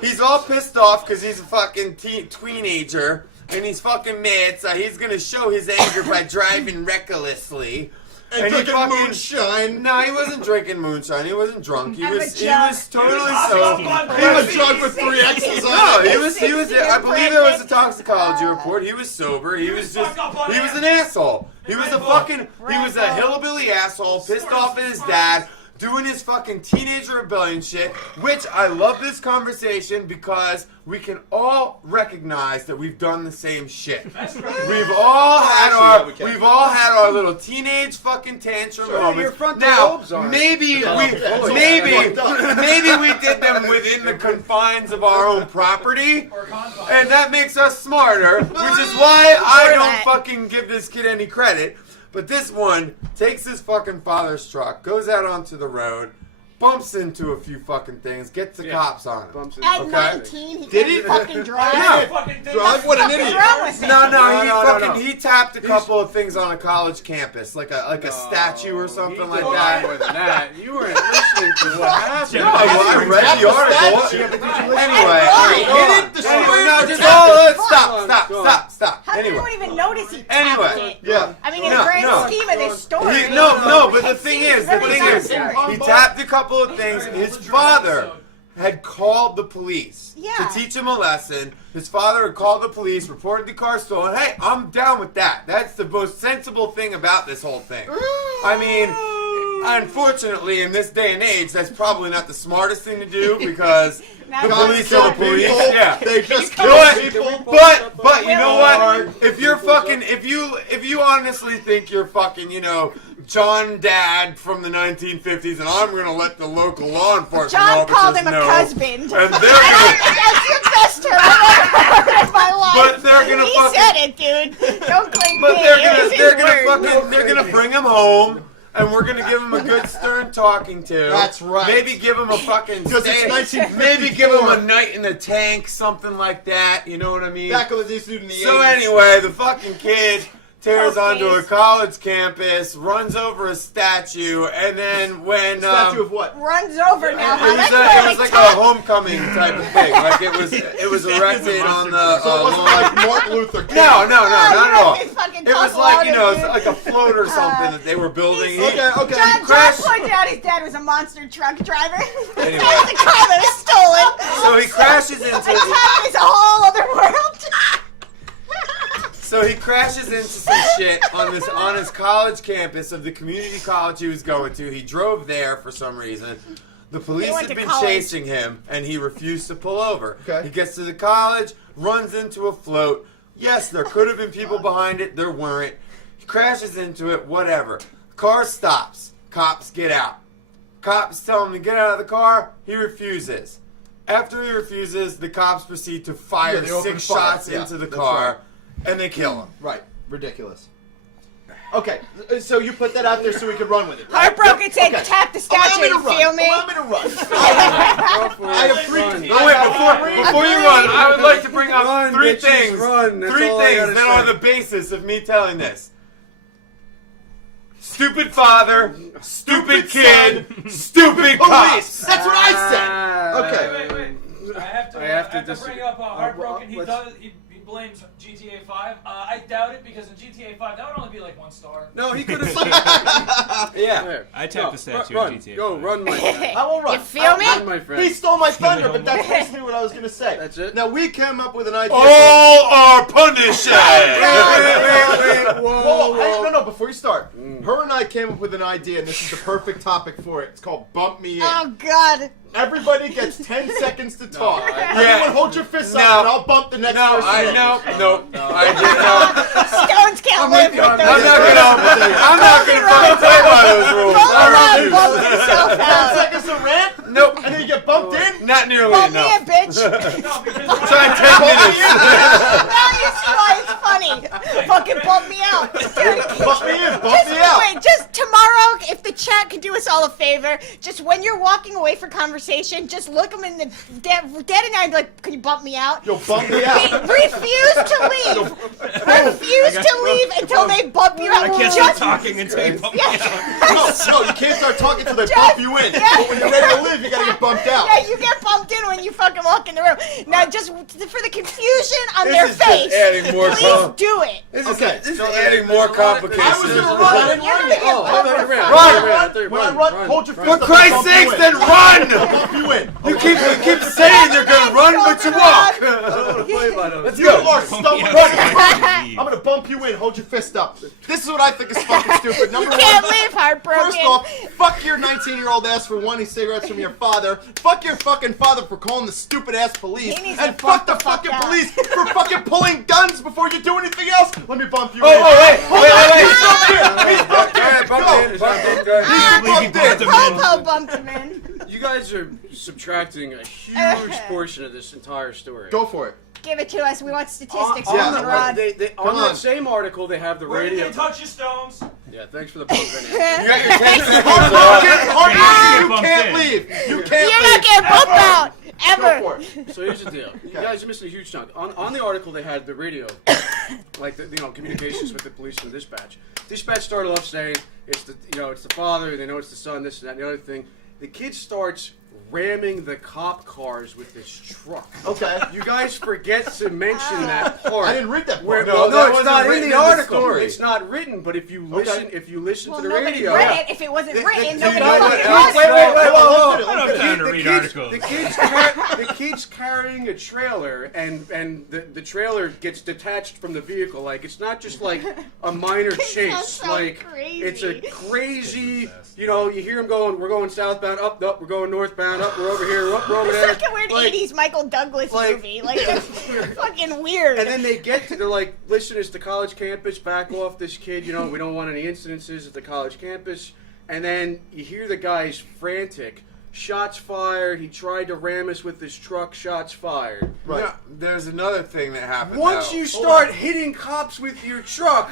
He's all pissed off because he's a fucking teenager, and he's fucking mad. So he's gonna show his anger by driving recklessly. And he drinking fucking moonshine. No, he wasn't drinking moonshine. He wasn't drunk. He Have was a jug. totally He sober. was He was drunk with 3 X's on No, it. he was. I believe it was a toxicology report. He was sober. He was just. He was an asshole. He was a fucking. He was a hillbilly asshole, pissed off at his dad, doing his fucking teenage rebellion shit. Which I love this conversation because we can all recognize that we've done the same shit. We've all had our little teenage fucking tantrum moments. your frontal Now, lobes are. maybe we Maybe. did them within the confines of our own property. Or confines. And that makes us smarter, which is why I don't that. fucking give this kid any credit. But this one takes his fucking father's truck, goes out onto the road, bumps into a few fucking things, gets the cops on him. Bumps At into- 19, he Did can't he? fucking drive. No. Fucking thing. Drunk? What an What's idiot. wrong with him? No, No. he tapped a couple of things on a college campus, like a statue or something like that. More than that. You weren't listening to what happened. No, I read the article. Anyway, Hit it, destroy anyway, it, no, or just tap it. stop. How did Anyway. anyone even notice he Anyway. tapped it? Yeah. I mean, in No, the grand no. scheme of this story. No, but the it thing seems is, very unnecessary. he tapped a couple of things. His father had called the police Yeah. to teach him a lesson. His father had called the police, reported the car stolen. Hey, I'm down with that. That's the most sensible thing about this whole thing. I mean, unfortunately, in this day and age, that's probably not the smartest thing to do because the police are the police. Yeah. They just But, kill people. but you know what? If you're fucking, if you honestly think you're fucking, John Dad from the 1950s, and I'm gonna let the local law enforcement John officers called him a know, husband. and That's the best term I've ever heard in my life. But they're gonna he fucking- said it, dude. Don't claim but me. they're It was his they're word. gonna bring him home. And we're gonna give him a good stern talking to. That's right. Maybe give him a fucking Because it's stay- 1954. Maybe give him a night in the tank, something like that. You know what I mean? Back with these dude in the 80s. So anyway, the fucking kid tears Oh, onto a please. college campus, runs over a statue, and then when Statue of what? Runs over now. it was like a homecoming type of thing. Like it was erected on the. So it wasn't like Martin Luther King. No, not at all. It It was like like a float or something that they were building. Okay. John crashed- pointed out his dad was a monster truck driver. Anyway. That was the car that was stolen. So he crashes into. And Tom is a whole other world. So he crashes into some shit on his college campus of the community college he was going to. He drove there for some reason. The police went had to been college. chasing him, and he refused to pull over. Okay. He gets to the college, runs into a float. Yes, there could have been people behind it. There weren't. He crashes into it. Whatever. Car stops. Cops get out. Cops tell him to get out of the car. He refuses. After he refuses, the cops proceed to fire Yeah, they open 6 fire. shots Yeah, into the that's car, and they kill him. Right. Ridiculous. Okay, so you put that out there so we could run with it. Right? Heartbroken said, Okay. tap the Allow statue. me to You run. feel me? Allow me to run. I have three. No, wait, before you run, I would like to bring up Run, three bitches, things. run. That's Three all I things gotta that are say. the basis of me telling this. Stupid father, stupid kid, stupid Police. cops. That's what I said. Okay. Wait. I have to bring disagree. up Heartbroken. He let's- blames GTA 5. I doubt it because in GTA 5 that would only be like 1 star. No, he could have. Yeah. There. I tapped the statue Run. in GTA Go, 5. run, my friend. I will run. You feel me? Run, my friend. He stole my thunder, but that's basically what I was going to say. That's it? Now, we came up with an idea. All are punished. Whoa, Whoa, hey, no, before you start. Her and I came up with an idea, and this is the perfect topic for it. It's called Bump Me In. Oh, God. Everybody gets 10 seconds to talk. Yeah. Everyone hold your fists up, No. and I'll bump the next No, person in. I did not. Stones can't live with I'm those. not gonna fucking play by those rules. Roll I around, refuse. bump yourself 10 out. seconds to rant, Nope. and then you get bumped in. Not nearly Bump me enough. in, bitch. No, because Try 10 minutes. Now you see why it's funny. Fucking bump me out. Bump me in, bump me out. Wait, just tomorrow, if the chat could do us all a favor, just when you're walking away for conversation, just look them in the dead in eye and be like, "Can you bump me out?" Yo, bump me out. Refuse to leave. Refuse to leave until they bump you out. I can't stop talking until you bump me out. No, you can't start talking until they Just- bump you in. yeah. But when you're ready to leave, you gotta get bumped out. Yeah, you get bumped in when when you fucking walk in the room. Now, just for the confusion on This their is just face, adding more please do it. This Okay. is adding more complications. I was gonna run. I didn't You're run gonna yet. get Oh, bumped. When I run, hold your fist For up. Christ's I'll bump sakes, you in. then run! I'll bump you in. You keep saying you're gonna run, but you walk. Let's go. You are stumbling. I'm gonna bump you in. Hold your fist up. This is what I think is fucking stupid. Number You can't one. leave heartbroken. First off, fuck your 19-year-old ass for wanting cigarettes from your father. Fuck your fucking father for calling the stupid ass police. He needs And to fuck fuck the the fuck fucking up. police for fucking pulling guns before you do anything else. Let me bump you in. Wait. He's bumped in. Popo bumped him in. You guys are subtracting a huge portion of this entire story. Go for it. Give it to us. We want statistics. Yeah. on the rod. On that same article, they have the Where did radio. they touch you, Stones? Yeah, thanks for the bump in. You got your 10 seconds You off. can't leave. You can't You're leave. not getting bumped out Go ever. for it. So here's the deal. You guys are missing a huge chunk. On the article, they had the radio, like the communications with the police and dispatch. Dispatch started off saying it's the father. They know it's the son. This and that and the other thing. The kid starts ramming the cop cars with this truck. Okay. You guys forget to mention that part. I didn't read that Where, part. well, that it's wasn't not in written the in the article. story. It's not written, but if you listen, Well, to the nobody radio, read it. If it wasn't written, nobody know what fucking else? read it. Wait, Hold on, I don't have time to read articles. the kid's carrying a trailer, and the trailer gets detached from the vehicle. Like it's not just like a minor chase. so Like crazy. it's a crazy. You hear him going. We're going southbound. Up. We're going northbound. Up. We're over here. Up. We're over there. It's like a weird Like, 80s Michael Douglas movie. Like, that's fucking weird. And then they're like, listen, it's the college campus, back off this kid, we don't want any incidences at the college campus. And then you hear the guy's frantic. Shots fired, he tried to ram us with his truck, shots fired. Right. No, there's another thing that happened. Once though. you start hitting cops with your truck,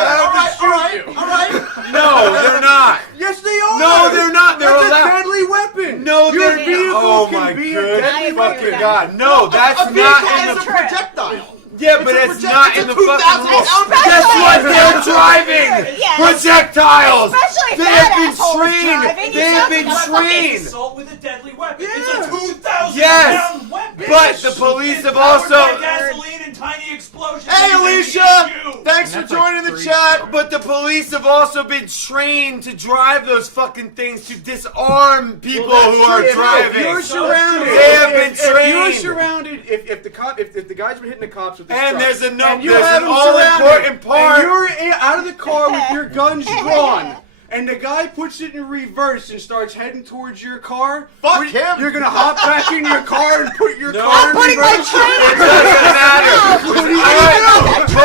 All right. No, they're not. yes they are! No, they're not. They're That's a allowed. deadly weapon! No, Your they're vehicle Oh can my be a good deadly fucking weapon. God. No, that's A not vehicle in is the. a projectile. Yeah, but it's not in the fucking law. Especially- Guess what? They're driving Yes. projectiles. Especially if They that have been asshole's trained. driving. They have been trained. Assault with a deadly weapon. Yeah. It's a 2,000 Yes, pound weapon. but the police have Powered by also. gasoline and tiny explosions. Hey, Anything Alicia! to you. Thanks for That's like joining the 3 chat. But the police have also been trained to drive those fucking things to disarm people Well, that's who are true. If driving. you're surrounded, They have been if you're trained. surrounded, if the guy's been hitting the cops with this And truck, there's a no- and you there's have an him all-important surrounded, part. and you're out of the car with your guns drawn, and the guy puts it in reverse and starts heading towards your car. Fuck what- him. You're gonna hop back in your car and put your No. car I'm in putting my reverse. It doesn't matter. What are you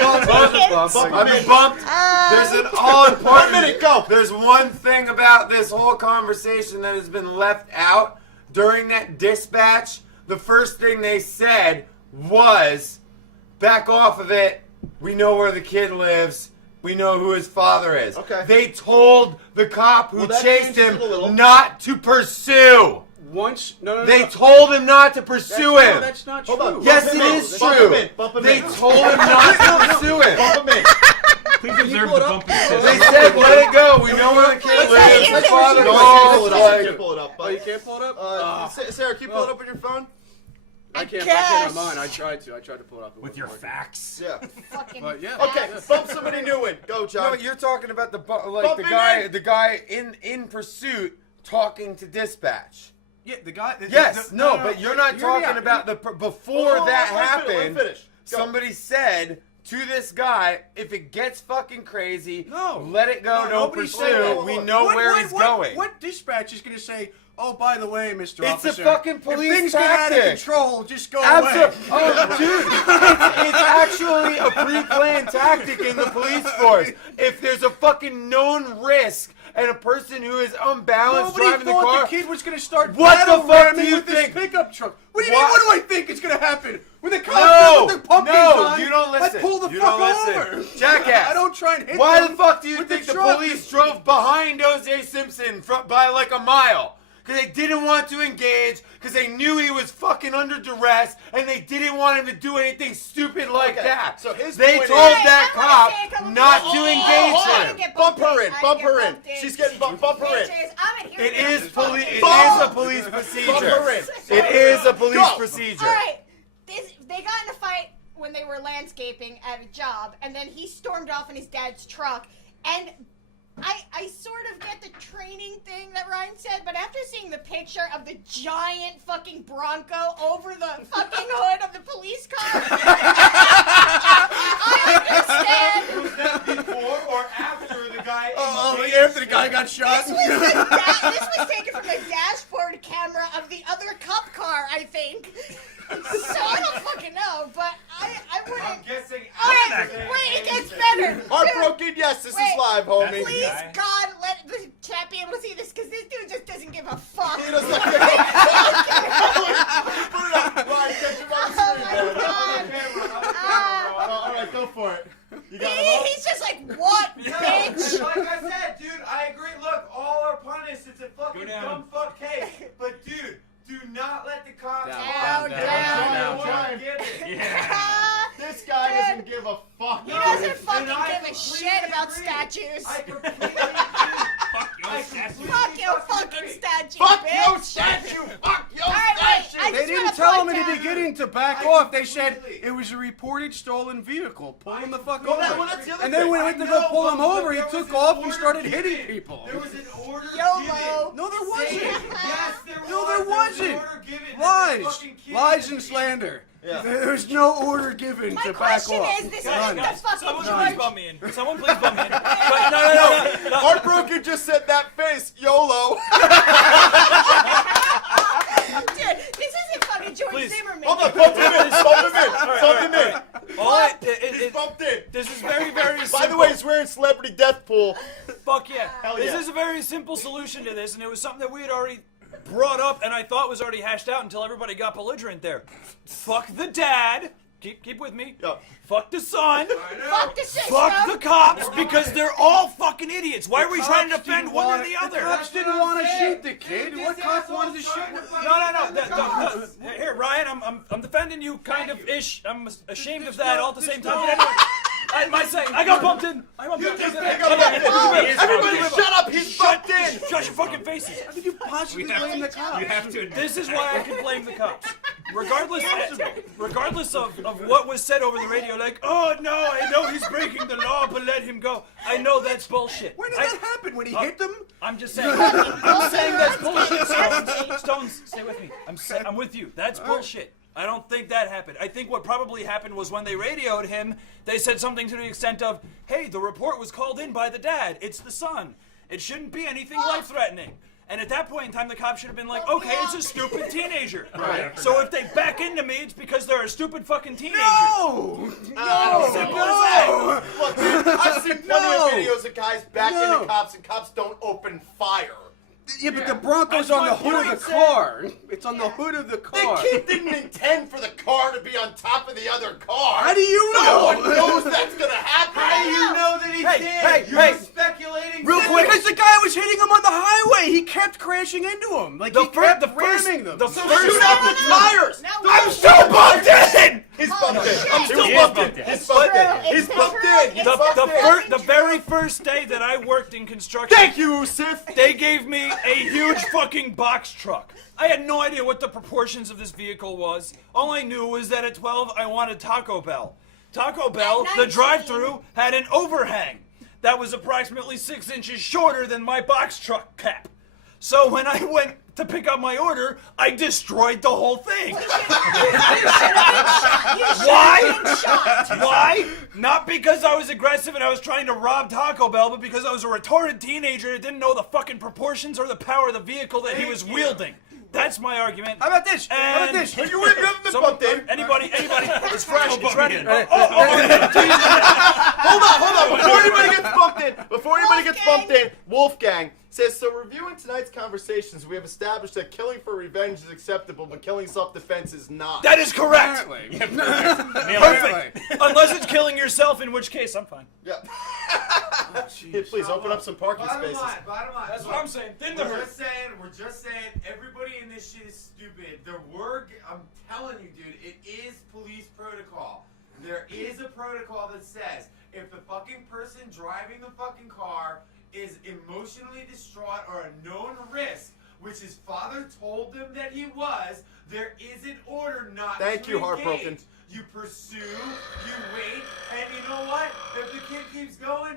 I've been bumped. There's an all important. 1 minute, go. There's one thing about this whole conversation that has been left out during that dispatch. The first thing they said was, "Back off of it. We know where the kid lives. We know who his father is." Okay. They told the cop who Well, that chased changes him it a little. not to pursue. No. They told him not to pursue That's, him. no, that's not Hold true. on. Yes, Bump it him in. is Bump true. him in. Bump him They in. told him not to pursue him. Bump him in. Please observe the bump in the They system. said, "Let it go. We know where the kid lives. hear The that. father No, I can't pull calls." it up. I Like, can't pull it up. Oh, you can't pull it up? Sarah, can you pull it up on your phone? I can't guess. on mine. I tried to pull it up. It With wasn't your working. facts. Yeah. fucking But yeah. Okay, bump somebody new in. Go, no, John. you're talking about the Bump him in. the guy in pursuit talking to dispatch. Yeah, the guy. Yes, no, but you're not hear me talking out. about before that Let happened. him finish. Go. Somebody said to this guy, "If it gets fucking crazy, No. let it go. No, Don't nobody's pursue. saying that. We know where he's going." What dispatch is going to say, "Oh, by the way, Mr. It's a Officer, fucking police if things get out of tactic. control, just go Absolutely. away." Oh, dude, it's actually a pre-planned tactic in the police force. If there's a fucking known risk and a person who is unbalanced Nobody driving the thought car, the kid was going to start What the battle fuck ramming do you with think? this pickup truck. What do you What? mean? What do I think is going to happen? When the cops No, with their pumpkins no, on, you don't listen. I pull the You fuck don't over. listen. Jackass. I don't try and hit why them the fuck do you with think the truck. police drove behind O.J. Simpson by like a mile? Because they didn't want to engage, because they knew he was fucking under duress, and they didn't want him to do anything stupid like Okay, that. so his they point told is- that I wanna cop, say a not to engage hold him. on. Bump her in. Bump her in. She's getting bump her in. Bitches, I'm in here It to is get police. It fucking- is a police procedure. Bump her in. It is a police Go. procedure. All right, they got in a fight when they were landscaping at a job, and then he stormed off in his dad's truck. And I sort of get the training thing that Ryan said, but after seeing the picture of the giant fucking Bronco over the fucking hood of the police car, I understand. Was that before or after the guy? After the guy got shot. This was taken from the dashboard camera of the other cop car, I think. So I don't fucking know, but I I'm wouldn't. guessing. Alright, wait, it gets better. Heartbroken, yes, this is live, homie. Please, Guy. God, let the chat be able to see this, because this dude just doesn't give a fuck. He doesn't give a fuck. Put it up. Ryan, catch him on the Oh screen, my man. God. All right, go for it. You got him all? He's just like, what, bitch? Like I said, dude, I agree. Look, all are punished. It's a fucking Go down. dumb fuck case. But dude, do not let the cops Down, down. Yeah. This guy doesn't give a fuck. He doesn't And fucking I give a completely shit about agree. statues. I completely agree. Fuck your I statue. completely Fuck your fucking agree. statue, Fuck bitch. your statue! Fuck your Alright, wait, statue! I They just didn't wanna tell him point in the out- beginning to back I off. They said completely- it was a reported stolen vehicle. Pull him the fuck Well, over. that's the other And then thing. when I we went to know, go pull him but over, he there was took an off and order started given. hitting people. There was an order YOLO. given. No, there Saying, wasn't. yes, there No, was. there was an wasn't. order given that Lies. the fucking kid Lies had and to be- slander. Yeah. There's no order given My to back question off. is, this None. isn't the fucking Someone George. please bump me in. Someone please bump me in. But no. Heartbroken just said that face. YOLO. Dude, this isn't fucking George Please. Zimmerman. Hold on, bump him in. Bump him in. Bump him in. He's bumped in. This is very, very simple. By the way, he's wearing Celebrity Death Pool. Fuck yeah. Hell This yeah. is a very simple solution to this, and it was something that we had already brought up and I thought was already hashed out until everybody got belligerent there. Fuck the dad. Keep with me. Yeah. Fuck the son. Fuck the system. Fuck the cops because they're all fucking idiots. Why are we trying to defend one or the other? The cops didn't want to shoot the kid. What cop wanted to shoot? No. Here, Ryan, I'm defending you, kind of ish. I'm ashamed of that all at the same time. But anyway, I got bumped in. I got bumped in. Everybody shut up. He's bumped in. Shut your fucking faces. How could you possibly blame the cops? You have to. This is why I can blame the cops. Regardless of what was said over the radio, like, oh no, I know he's breaking the law, but let him go. I know that's bullshit. When did that happen? When he hit them? I'm just saying. I'm saying that's bullshit. Stones, stay with me. I'm with you. That's bullshit. I don't think that happened. I think what probably happened was when they radioed him, they said something to the extent of, hey, the report was called in by the dad. It's the son. It shouldn't be anything life-threatening. And at that point in time, the cops should have been like, okay, it's a stupid teenager. Right. So if they back into me, it's because they're a stupid fucking teenager. No! Simple as that. Look, dude, I've seen plenty No. of videos of guys back No. into cops and cops don't open fire. Yeah, but the Bronco's That's on the my hood of the point, car. It's on the hood of the The car. kid didn't intend for the car to be on top of the other car. How do you No know? one knows that's gonna happen. How do you know that he did? You're speculating. Real quick, because the guy was hitting him on the highway. He kept crashing into him. Like, he kept ramming them. the So first- shoot out the tires. No, I'm so bumped in. He's Oh, bumped in. shit. I'm still He is bumped in. bumped in. He's bumped in. It's He's true. bumped It's in. He's true. bumped in. The very first day that I worked in construction, Thank you, Sif. they gave me a huge fucking box truck. I had no idea what the proportions of this vehicle was. All I knew was that at 12 I wanted Taco Bell. Taco Bell, At the 19. drive-thru, had an overhang that was approximately 6 inches shorter than my box truck cap. So when I went to pick up my order, I destroyed the whole thing. Why? Why? Not because I was aggressive and I was trying to rob Taco Bell, but because I was a retarded teenager that didn't know the fucking proportions or the power of the vehicle that he was wielding. That's my argument. How about this? How about And- this? You would have been Someone- bumped in. Anybody, it's fresh, it's Bump ready. in. Hold on. Before anybody gets bumped in, Wolfgang says, so reviewing tonight's conversations, we have established that killing for revenge is acceptable, but killing self-defense is not. That is correct. Apparently. Perfect. Unless it's killing yourself, in which case I'm fine. Yeah. Here, please open up some parking spaces. Bottom line. That's what I'm saying. Didn't We're hurt. just saying, everybody in this shit is stupid. I'm telling you, dude, it is police protocol. There is a protocol that says if the fucking person driving the fucking car is emotionally distraught or a known risk, which his father told them that he was, there is an order not Thank to you, engage. Heartbroken. You pursue, you wait, and you know what? If the kid keeps going,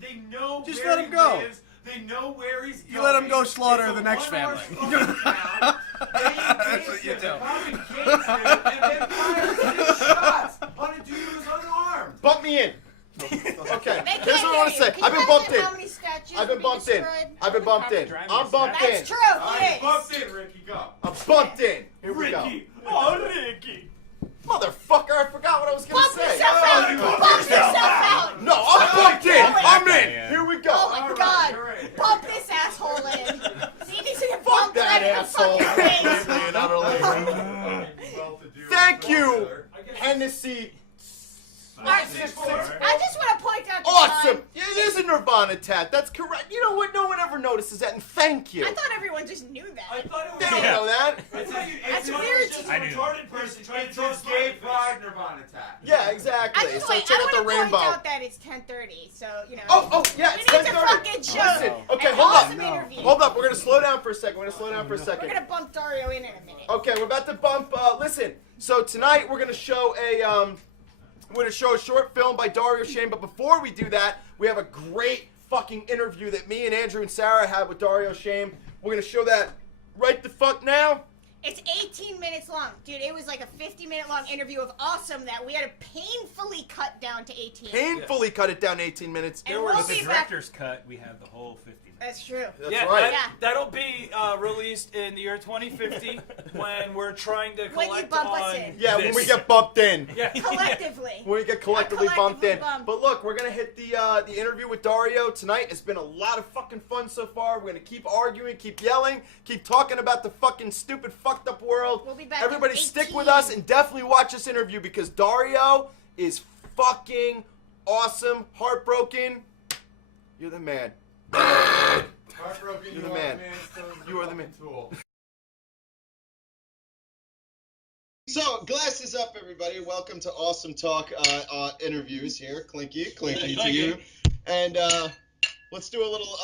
they know Just where let him he go. lives. They know where he's going. You let him go slaughter It's a the next one-horse family. fucking town. They engage what you him, do. the cop engages him, and then fires 6 shots on a dude who's unarmed. Bump me in. Okay, They here's can't what I want to hear say. you. Can I've you been bumped imagine in. how many statues I've been would be bumped in. destroyed? I've been bumped in. I'm bumped in. That's true. Alright, He is. bumped in, Ricky, go. I'm bumped in. Here we go. Ricky. Oh, Ricky. Motherfucker, I forgot what I was going Bump to say. yourself out. Bump yourself out. No, I'm bumped in. I'm in. Yeah. Here we Oh go. my Alright, God. alright. Bump this asshole in. See, he needs to get Fuck bumped that right in the asshole. fucking face. And utterly. Well-to-do Thank you, brother. Hennessy. I just want to point out the Awesome. time. It is a Nirvana tat. That's correct. You know what? No one ever notices that, and thank you. I thought everyone just knew I that. thought it was. They don't know that. It's That's a weird. Just I a knew. retarded person trying to It's draw his smiley gay face. pride Nirvana tat. Yeah, exactly. I just So wait. check I out the want to point rainbow. out that it's 10:30, so you know. Oh, yeah, we it's need to 10:30. fucking show. Listen, okay, an hold up. awesome interview. Hold up. We're gonna slow down for a second. We're We're gonna bump Dario in a minute. Okay, we're about to bump. Listen, so tonight we're gonna show a short film by Dario Shame. But before we do that, we have a great fucking interview that me and Andrew and Sarah had with Dario Shame. We're gonna show that right the fuck now. It's 18 minutes long. Dude, it was like a 50-minute long interview of awesome that we had to painfully cut down to 18. Painfully cut it down to 18 minutes. And we'll With the be back. director's cut, we have the whole 50 minutes. That's true. That's Yeah, right. that'll be released in the year 2050 when we're trying to When you collect bump us on in. Yeah, when this. we get bumped in. Yeah. Collectively. When we get collectively bumped in. bumped. But look, we're gonna hit the interview with Dario tonight. It's been a lot of fucking fun so far. We're gonna keep arguing, keep yelling, keep talking about the fucking stupid, fucked up world. We'll be back Everybody in stick 18. with us and definitely watch this interview because Dario is fucking awesome. Heartbroken. You're the man. Heartbroken, You're you the are man. Stone's You are the man. tool. So, glasses up, everybody. Welcome to Awesome Talk interviews here. Clinky to you. And let's do a little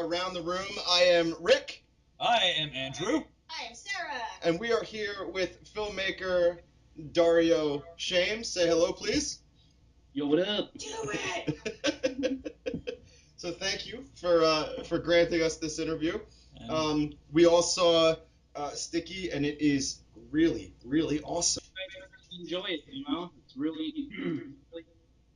around the room. I am Rick, I am Andrew. I am Sarah. and we are here with filmmaker Dario Shame. Say hello, please. Yo, what up? Do it. So thank you for granting us this interview. We all saw Sticky, and it is really, really awesome. Enjoy it, you know? It's really, really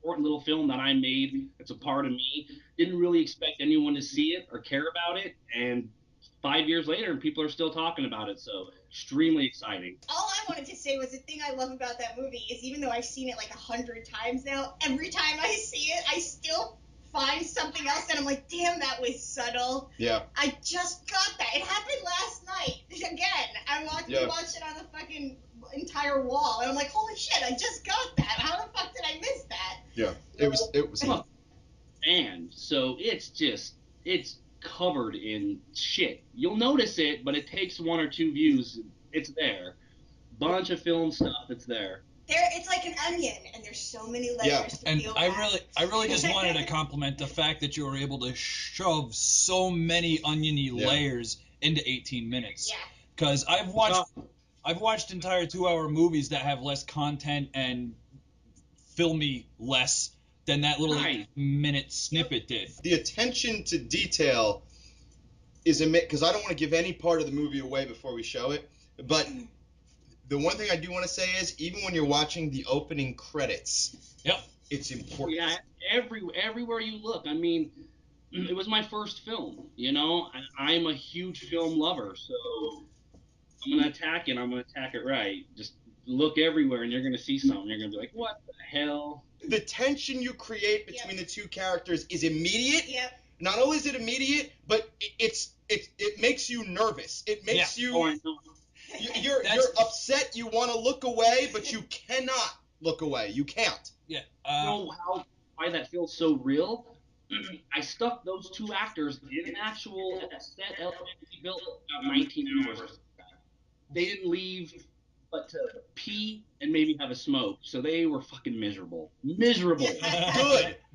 important little film that I made. It's a part of me. Didn't really expect anyone to see it or care about it, and 5 years later, and people are still talking about it, so extremely exciting. All I wanted to say was the thing I love about that movie is even though I've seen it like 100 times now, every time I see it, I still find something else and I'm like, damn, that was subtle. Yeah. I just got that. It happened last night. Again, I watched it on the fucking entire wall, and I'm like, holy shit, I just got that. How the fuck did I miss that? Yeah. It was. And so it's covered in shit. You'll notice it, but it takes 1 or 2 views. It's there. Bunch of film stuff, it's there. It's like an onion, and there's so many layers to And peel I back. really just wanted to compliment the fact that you were able to shove so many oniony layers into 18 minutes. Yeah. Because I've watched entire 2-hour movies that have less content and filmy less than that little Right. 8-minute snippet did. The attention to detail is because I don't want to give any part of the movie away before we show it, but the one thing I do want to say is even when you're watching the opening credits, Yep. it's important. Yeah, everywhere you look. I mean, it was my first film, you know? And I'm a huge film lover, so I'm going to attack it. I'm going to attack it right. Just look everywhere, and you're going to see something. You're going to be like, what the hell? The tension you create between the two characters is immediate. Yep. Not only is it immediate, but it makes you nervous. It makes Yeah. Oh, I you know. you're upset. You want to look away, but you cannot look away. You can't. Yeah. Why that feels so real? I stuck those 2 actors in an actual set element built about 19 hours. They didn't leave but to pee and maybe have a smoke. So they were fucking miserable. Miserable.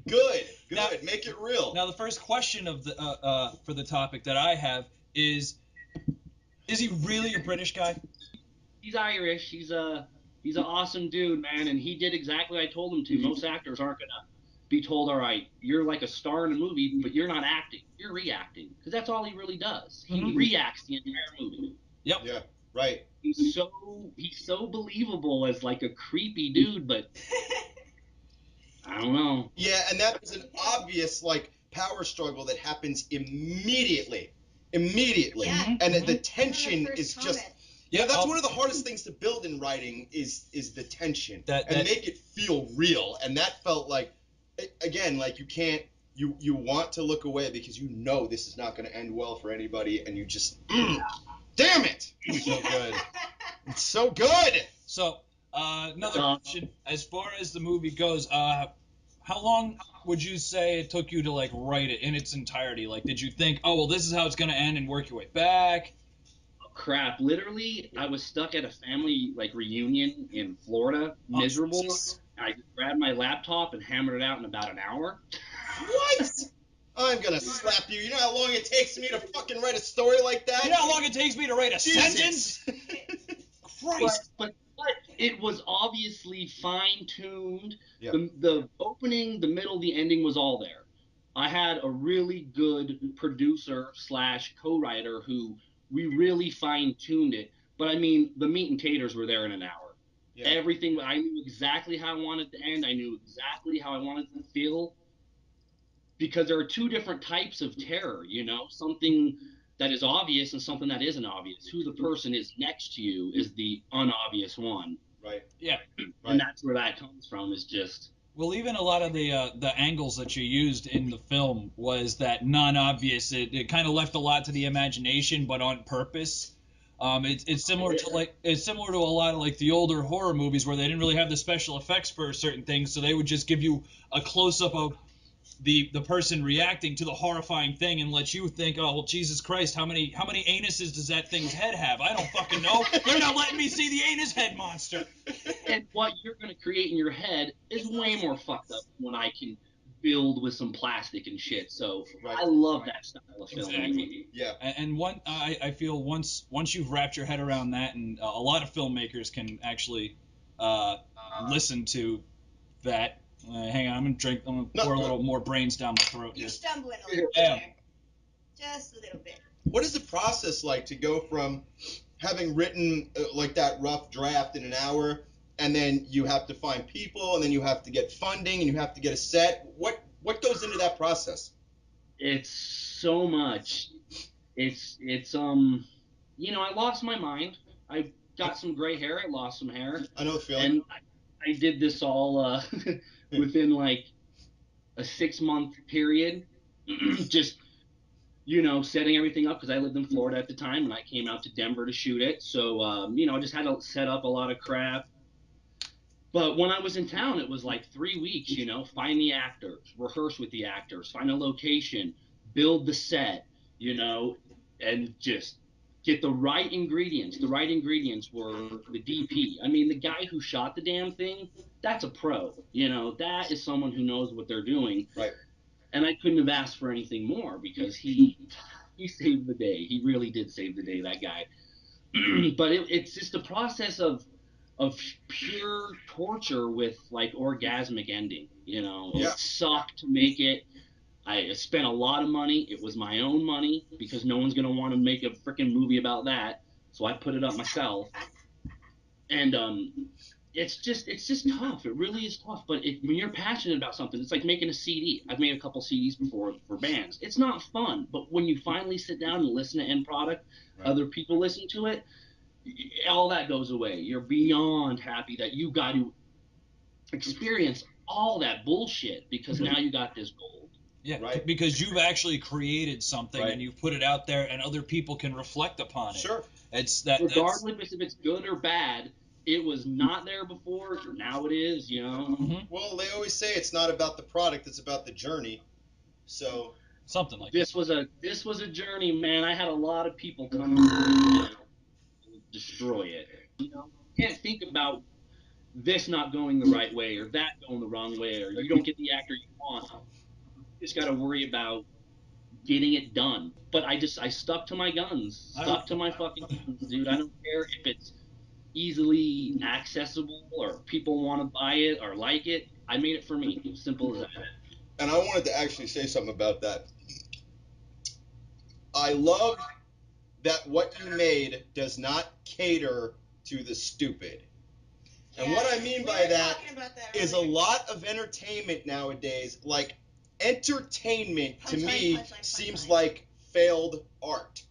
Good. Now- Make it real. Now, the first question of the for the topic that I have is he really a British guy? He's Irish. He's an awesome dude, man, and he did exactly what I told him to. Most actors aren't gonna be told, all right, you're like a star in a movie, but you're not acting. You're reacting, because that's all he really does. He reacts the entire movie. Yep. Yeah, right. He's so believable as like a creepy dude, but I don't know. Yeah, and that is an obvious like power struggle that happens immediately. Yeah. And the One of the tension first is just comments. yeah, that's I'll- one of the hardest things to build in writing is the tension That- and that- make it feel real. And that felt like again, like you can't you want to look away because you know this is not going to end well for anybody, and you just damn it, it's so good, it's so good. So, another question. As far as the movie goes, how long would you say it took you to like write it in its entirety? Like, did you think, oh well, this is how it's gonna end, and work your way back? Crap, literally, I was stuck at a family like reunion in Florida, miserable. I just grabbed my laptop and hammered it out in about an hour. What? I'm gonna slap you. You know how long it takes me to fucking write a story like that? You know how long it takes me to write a Jesus. sentence? Christ. But it was obviously fine-tuned. Yeah. The opening, the middle, the ending was all there. I had a really good producer slash co-writer who we really fine-tuned it. But I mean, the meat and taters were there in an hour. Yeah. Everything, I knew exactly how I wanted to end. I knew exactly how I wanted to feel. Because there are two different types of terror, you know, something that is obvious and something that isn't obvious. Who the person is next to you is the unobvious one. Right. Yeah. And that's where that comes from, is just... Well, even a lot of the angles that you used in the film was that non-obvious. It kind of left a lot to the imagination, but on purpose. It's similar to a lot of like the older horror movies where they didn't really have the special effects for certain things, so they would just give you a close-up of the person reacting to the horrifying thing and let you think, oh well, Jesus Christ, how many anuses does that thing's head have? I don't fucking know. They're not letting me see the anus head monster. And what you're going to create in your head is way more fucked up than what I can build with some plastic and shit. So Right. I love that style of filmmaking. Exactly. Yeah. And I feel once you've wrapped your head around that, and a lot of filmmakers can actually listen to that. Hang on, I'm gonna pour a little more brains down my throat here. You're stumbling a little bit Yeah. there. Just a little bit. What is the process like to go from having written like that rough draft in an hour, and then you have to find people, and then you have to get funding, and you have to get a set? What goes into that process? It's so much. It's you know, I lost my mind. I got some gray hair. I lost some hair. I know the feeling. And I did this all within like a 6-month period. Just, you know, setting everything up, because I lived in Florida at the time and I came out to Denver to shoot it. So, you know, I just had to set up a lot of crap. But when I was in town, it was like 3 weeks, you know, find the actors, rehearse with the actors, find a location, build the set, you know, and just get the right ingredients. The right ingredients were the DP. I mean, the guy who shot the damn thing, that's a pro. You know, that is someone who knows what they're doing. Right. And I couldn't have asked for anything more, because he saved the day. He really did save the day, that guy. But it's just a process of pure torture with like orgasmic ending. You know, Yeah. it sucked to make it. I spent a lot of money. It was my own money, because no one's gonna want to make a freaking movie about that. So I put it up myself. And it's just tough. It really is tough. But when you're passionate about something, it's like making a CD. I've made a couple CDs before for bands. It's not fun, but when you finally sit down and listen to end product, Right. other people listen to it, all that goes away. You're beyond happy that you got to experience all that bullshit, because now you got this gold. Yeah, Right. because you've actually created something Right. and you've put it out there, and other people can reflect upon it. Sure. It's that. Regardless if it's good or bad, it was not there before. Now it is. You know. Mm-hmm. Well, they always say it's not about the product; it's about the journey. So Something like This was a journey, man. I had a lot of people come and destroy it. You know. can't think about this not going the right way or that going the wrong way or you don't get the actor you want. You just got to worry about getting it done. But I stuck to my guns. Stuck to my fucking guns, dude. I don't care if it's easily accessible or people want to buy it or like it. I made it for me. Simple as that. And I wanted to actually say something about that. I love that what you made does not cater to the stupid. And what I mean by that is a lot of entertainment nowadays, like entertainment to me seems like failed art.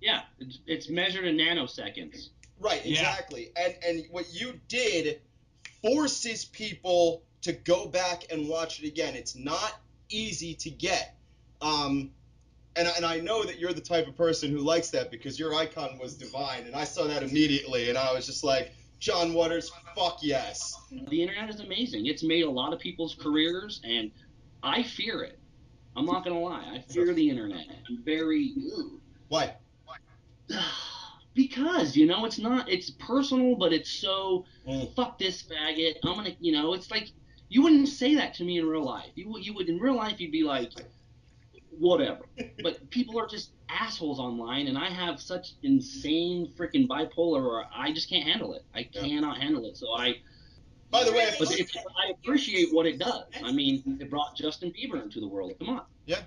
Yeah, it's measured in nanoseconds. Right, exactly. And what you did forces people to go back and watch it again. It's not easy to get. And I know that you're the type of person who likes that because your icon was divine, and I saw that immediately, and I was just like, John Waters, fuck yes. The internet is amazing. It's made a lot of people's careers, and I fear it. I'm not gonna lie. I fear the internet. I'm very. Why? Because it's personal, but it's so fuck this faggot. I'm gonna, it's like you wouldn't say that to me in real life. You would in real life you'd be like, whatever. But people are just assholes online, and I have such insane freaking bipolar, or I just can't handle it. I cannot handle it. So By the way, but I appreciate what it does. I mean, it brought Justin Bieber into the world. Come on. Yeah.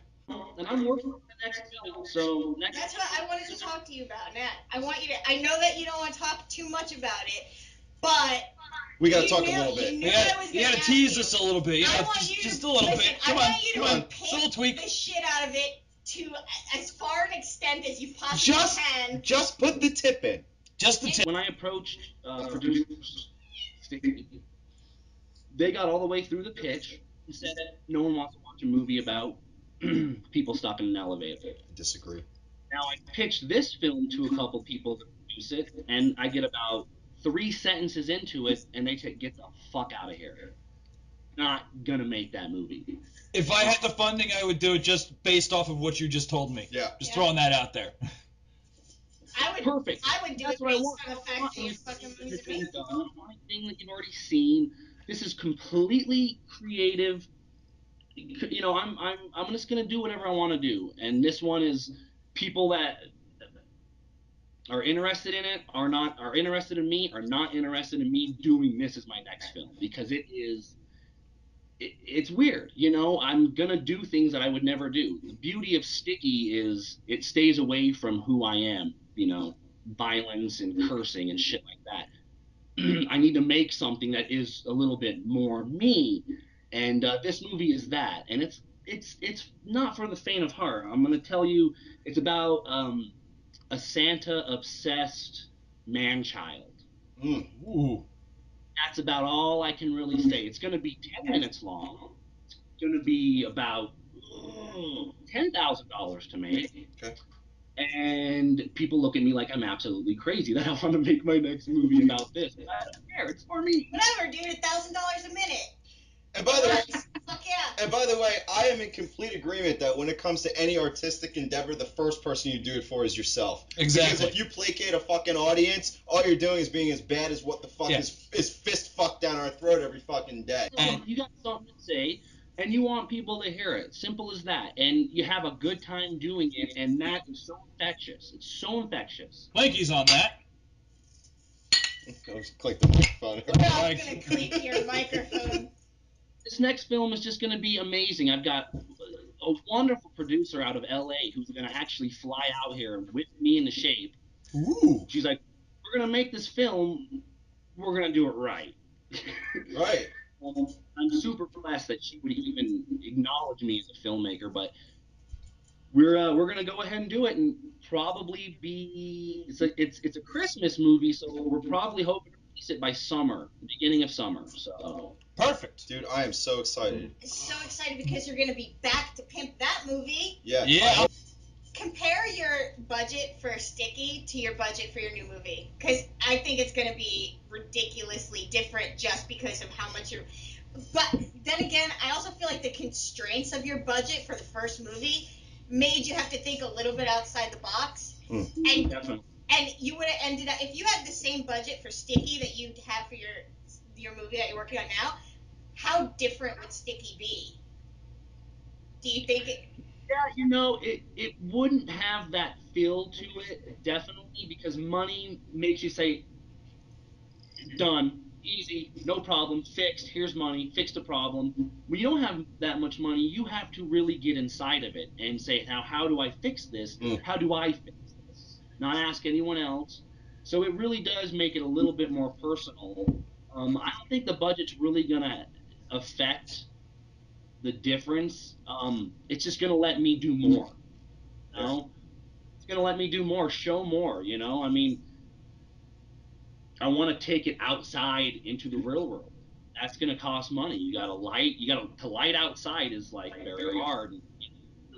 And I'm working on the next film, so That's what I wanted to talk to you about, Nat. I know that you don't want to talk too much about it, but we gotta talk a little bit. You gotta tease us a little bit. Just a little bit. Come on, come on. Just a little tweak. The shit out of it to as far an extent as you possibly can. Just put the tip in. Just the tip. When I approached producers, they got all the way through the pitch and said that no one wants to watch a movie about people stuck in an elevator. I disagree. Now, I pitched this film to a couple people to produce it, and I get about 3 sentences into it, and they say, get the fuck out of here. Not gonna make that movie. If I had the funding, I would do it just based off of what you just told me. Yeah. Just throwing that out there. Perfect. I would do That's it what I based want. on the fact that your fucking movie's amazing. I want anything that you've already seen. This is completely creative. I'm just gonna do whatever I want to do, and this one is people that are interested in it are interested in me, are not interested in me doing this as my next film because it's weird. I'm gonna do things that I would never do. The beauty of Sticky is it stays away from who I am. Violence and cursing and shit like that. I need to make something that is a little bit more me. And this movie is that, and it's not for the faint of heart. I'm gonna tell you, it's about a Santa-obsessed man-child. Ooh. That's about all I can really say. It's gonna be 10 minutes long. It's gonna be about $10,000 to make. Okay. And people look at me like I'm absolutely crazy that I want to make my next movie about this. But I don't care. It's for me. Whatever, dude. $1,000 a minute. And by the way, fuck yeah. And by the way, I am in complete agreement that when it comes to any artistic endeavor, the first person you do it for is yourself. Exactly. Because if you placate a fucking audience, all you're doing is being as bad as what the fuck is fist fucked down our throat every fucking day. And you got something to say, and you want people to hear it. Simple as that. And you have a good time doing it, and that is so infectious. It's so infectious. Lanky's on that. I'll just click the microphone. We're all gonna click your microphone. This next film is just going to be amazing. I've got a wonderful producer out of LA who's going to actually fly out here with me in the shape. Ooh. She's like, we're going to make this film. We're going to do it right. Right. I'm super blessed that she would even acknowledge me as a filmmaker, but we're going to go ahead and do it and probably be it's a Christmas movie, so we're probably hoping to release it by summer, the beginning of summer. So Perfect. Dude, I am so excited. So excited because you're gonna be back to pimp that movie. Yeah. Yeah. Compare your budget for Sticky to your budget for your new movie, because I think it's gonna be ridiculously different just because of how much you're. But then again, I also feel like the constraints of your budget for the first movie made you have to think a little bit outside the box. Mm. And definitely. And you would have ended up, if you had the same budget for Sticky that you have for your movie that you're working on now, how different would Sticky be? Do you think it? Yeah, it wouldn't have that feel to it, definitely, because money makes you say, done, easy, no problem, fixed, here's money, fix the problem. When you don't have that much money, you have to really get inside of it and say, now, how do I fix this? How do I fix this? Not ask anyone else. So it really does make it a little bit more personal. I don't think the budget's really going to affect the difference. It's just going to let me do more. You know? It's going to let me do more, show more, I mean, I want to take it outside into the real world. That's going to cost money. You got to light. To light outside is like very hard.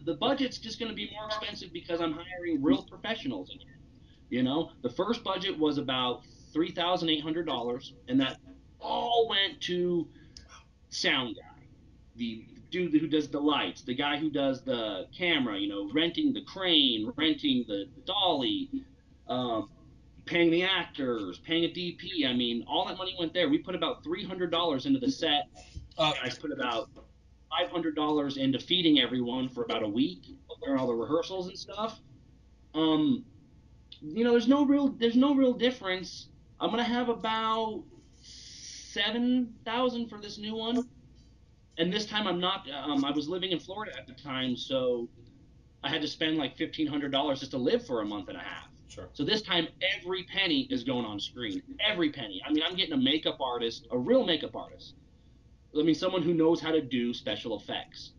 The budget's just going to be more expensive because I'm hiring real professionals again. The first budget was about $3,800, and that all went to sound guy, the dude who does the lights, the guy who does the camera. Renting the crane, renting the dolly. Um, Paying the actors, paying a DP. I mean, all that money went there. We put about $300 into the set. Guys put about $500 into feeding everyone for about a week during all the rehearsals and stuff. There's no real difference. I'm gonna have about 7,000 for this new one, and this time I'm not. I was living in Florida at the time, so I had to spend like $1,500 just to live for a month and a half. Sure. So this time, every penny is going on screen. Every penny. I mean, I'm getting a makeup artist, a real makeup artist. I mean, someone who knows how to do special effects.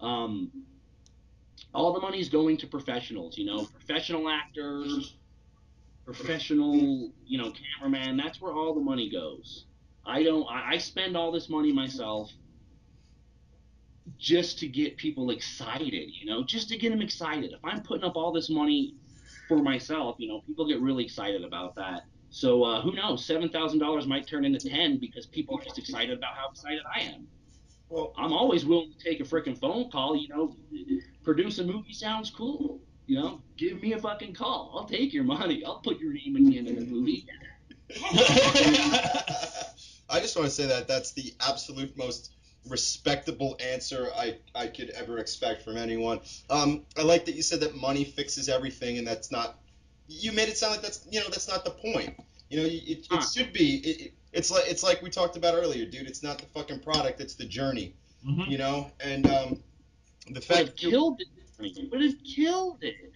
Um, all the money's going to professionals. Professional actors, professional, cameraman. That's where all the money goes. I don't. I spend all this money myself just to get people excited. Just to get them excited. If I'm putting up all this money for myself, people get really excited about that. So who knows? $7,000 might turn into 10 because people are just excited about how excited I am. Well, I'm always willing to take a freaking phone call. Produce a movie sounds cool. Give me a fucking call. I'll take your money. I'll put your name in the movie. I just want to say that that's the absolute most respectable answer I could ever expect from anyone. I like that you said that money fixes everything, and that's not. You made it sound like that's not the point. It should be. It's like we talked about earlier, dude. It's not the fucking product; it's the journey. Mm-hmm. And the Would fact have killed it. Would have killed it.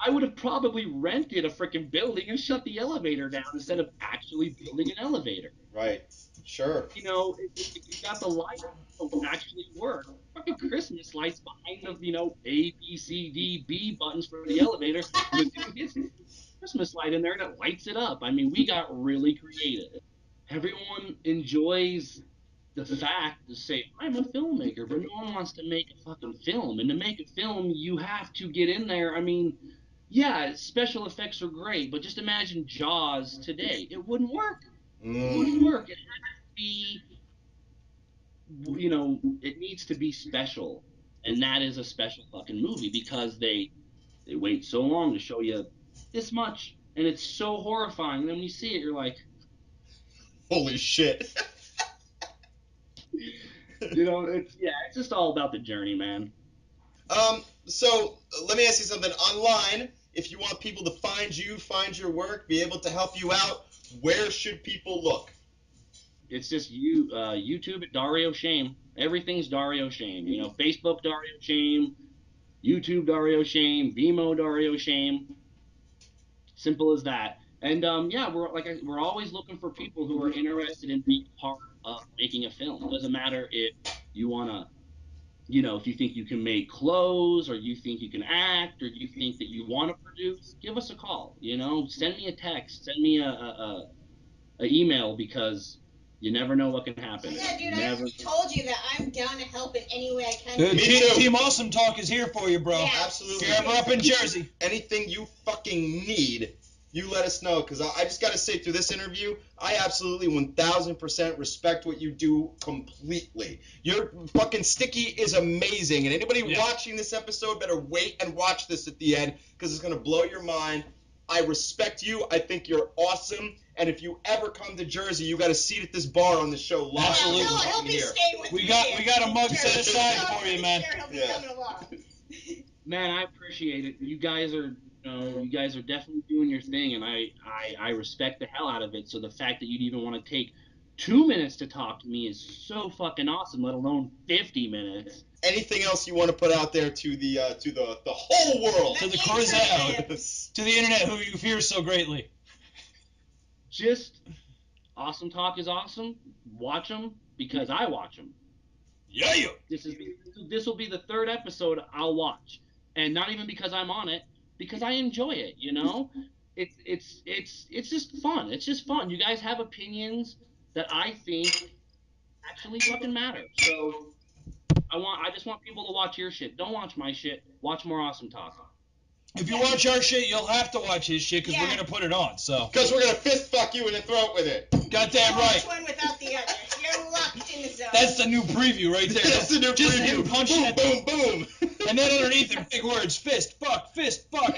I would have probably rented a freaking building and shut the elevator down instead of actually building an elevator. right, sure. If you got the light to actually work, fucking Christmas lights behind the, A, B, C, D, B buttons for the elevator, and the dude hits the Christmas light in there and it lights it up. I mean, we got really creative. Everyone enjoys the fact to say, I'm a filmmaker, but no one wants to make a fucking film. And to make a film, you have to get in there. I mean, yeah, special effects are great, but just imagine Jaws today. It wouldn't work. It wouldn't work. It has to be, it needs to be special. And that is a special fucking movie because they wait so long to show you this much. And it's so horrifying. And then when you see it, you're like, Holy shit. it's just all about the journey, man. So let me ask you something. Online, if you want people to find you, find your work, be able to help you out, where should people look? It's just YouTube at Dario Shame. Everything's Dario Shame. Facebook Dario Shame, YouTube Dario Shame, Vimeo Dario Shame. Simple as that. And yeah, we're always looking for people who are interested in being part of making a film. Doesn't matter if you wanna, if you think you can make clothes, or you think you can act, or you think that you want to produce. Give us a call. Send me a text, send me a email, because you never know what can happen. Yeah, dude, Never. I told you that I'm down to help in any way I can. Me too. Team Awesome Talk is here for you, bro. Yeah. Absolutely. If you're ever up in Jersey. Anything you fucking need, you let us know. Because I just got to say, through this interview, I absolutely 1000% respect what you do completely. Your fucking Sticky is amazing. And anybody watching this episode better wait and watch this at the end, because it's going to blow your mind. I respect you. I think you're awesome. And if you ever come to Jersey, you got a seat at this bar on the show live. Absolutely. He'll be staying with We me got here. we got a mug set Sure, aside I'm for you, pretty man. sure he'll be Yeah. coming along. Man, I appreciate it. You guys are, you guys are definitely doing your thing, and I respect the hell out of it. So the fact that you'd even want to take 2 minutes to talk to me is so fucking awesome. Let alone 50 minutes. Anything else you want to put out there to the whole world? To the Corzette, to the internet who you fear so greatly. Just awesome talk is awesome. Watch them because I watch them. Yeah. This will be the 3rd episode I'll watch, and not even because I'm on it, because I enjoy it. You know, it's just fun. It's just fun. You guys have opinions that I think actually fucking matter. So I just want people to watch your shit. Don't watch my shit. Watch more awesome talk. If you watch our shit, you'll have to watch his shit because we're gonna put it on. So. Because we're gonna fist fuck you in the throat with it. Goddamn right. Which one without the other? You're locked in the zone. That's the new preview right there. That's the new Just preview. him punching Boom, at boom, boom. and then underneath it, big words: fist, fuck, fist, fuck.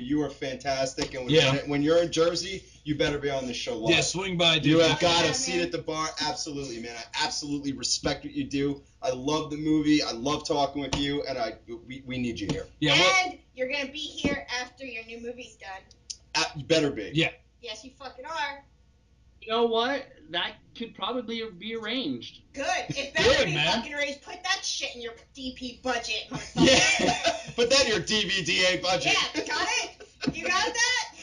You are fantastic, and Yeah. when you're in Jersey, you better be on this show live. Yeah, swing by, dude. You have got Yeah, a seat man. at the bar. Absolutely, man. I absolutely respect what you do. I love the movie. I love talking with you, and we need you here. Yeah, well, And you're gonna be here after your new movie's done. You better be. yeah. Yes, you fucking are. You know what? That could probably be arranged. Good. It better Good, be man. fucking raised. Put that shit in your DP budget, Yeah. motherfucker. Put that in your DVDA budget. Yeah, got it? You got that?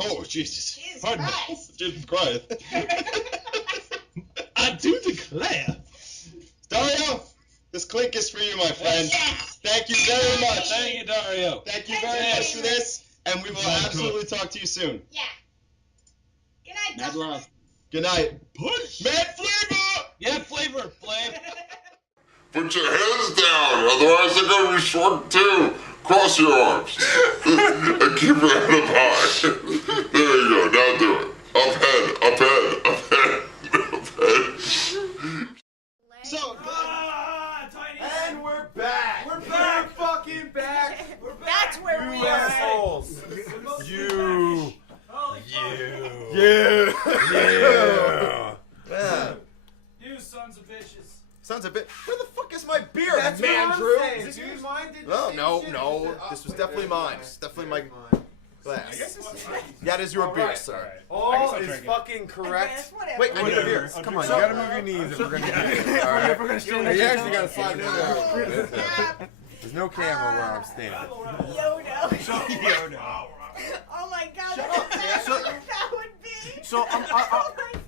Oh, Jesus. Jesus Pardon me. Christ. Jesus Christ. I do declare. Dario, this clink is for you, my friend. Yeah. Thank you very much. Thank you, Dario. Thank you very much for this, and we will Sounds absolutely talk to you soon. Yeah. Good night, Mad Dustin. love. Good night. Push. Mad Flavor! Yeah, flavor, Flav. Put your hands down, otherwise they're gonna be shrunk too. Cross your arms and keep your head up high. There you go. Now do it. Up head, up head, up head, up head. So, And we're back. We're back. We're fucking back. We're back. That's where we You are. assholes. You. Holy fuck. You. yeah. You sons of bitches. Sounds a bit. Where the fuck is my beer, That's what I'm Mandrew? saying, dude. Mine did the No, same no, shit. no. This was definitely mine. It's definitely my glass. That is your All beer, right. sir. All is fucking correct. Yes, whatever. Wait, I need a beer. Come on, you gotta move your knees if we're gonna do this. All right. You actually gotta slide this out. Stop. There's no camera where I'm standing. Yodo. Oh my god. That would be. So, oh my god.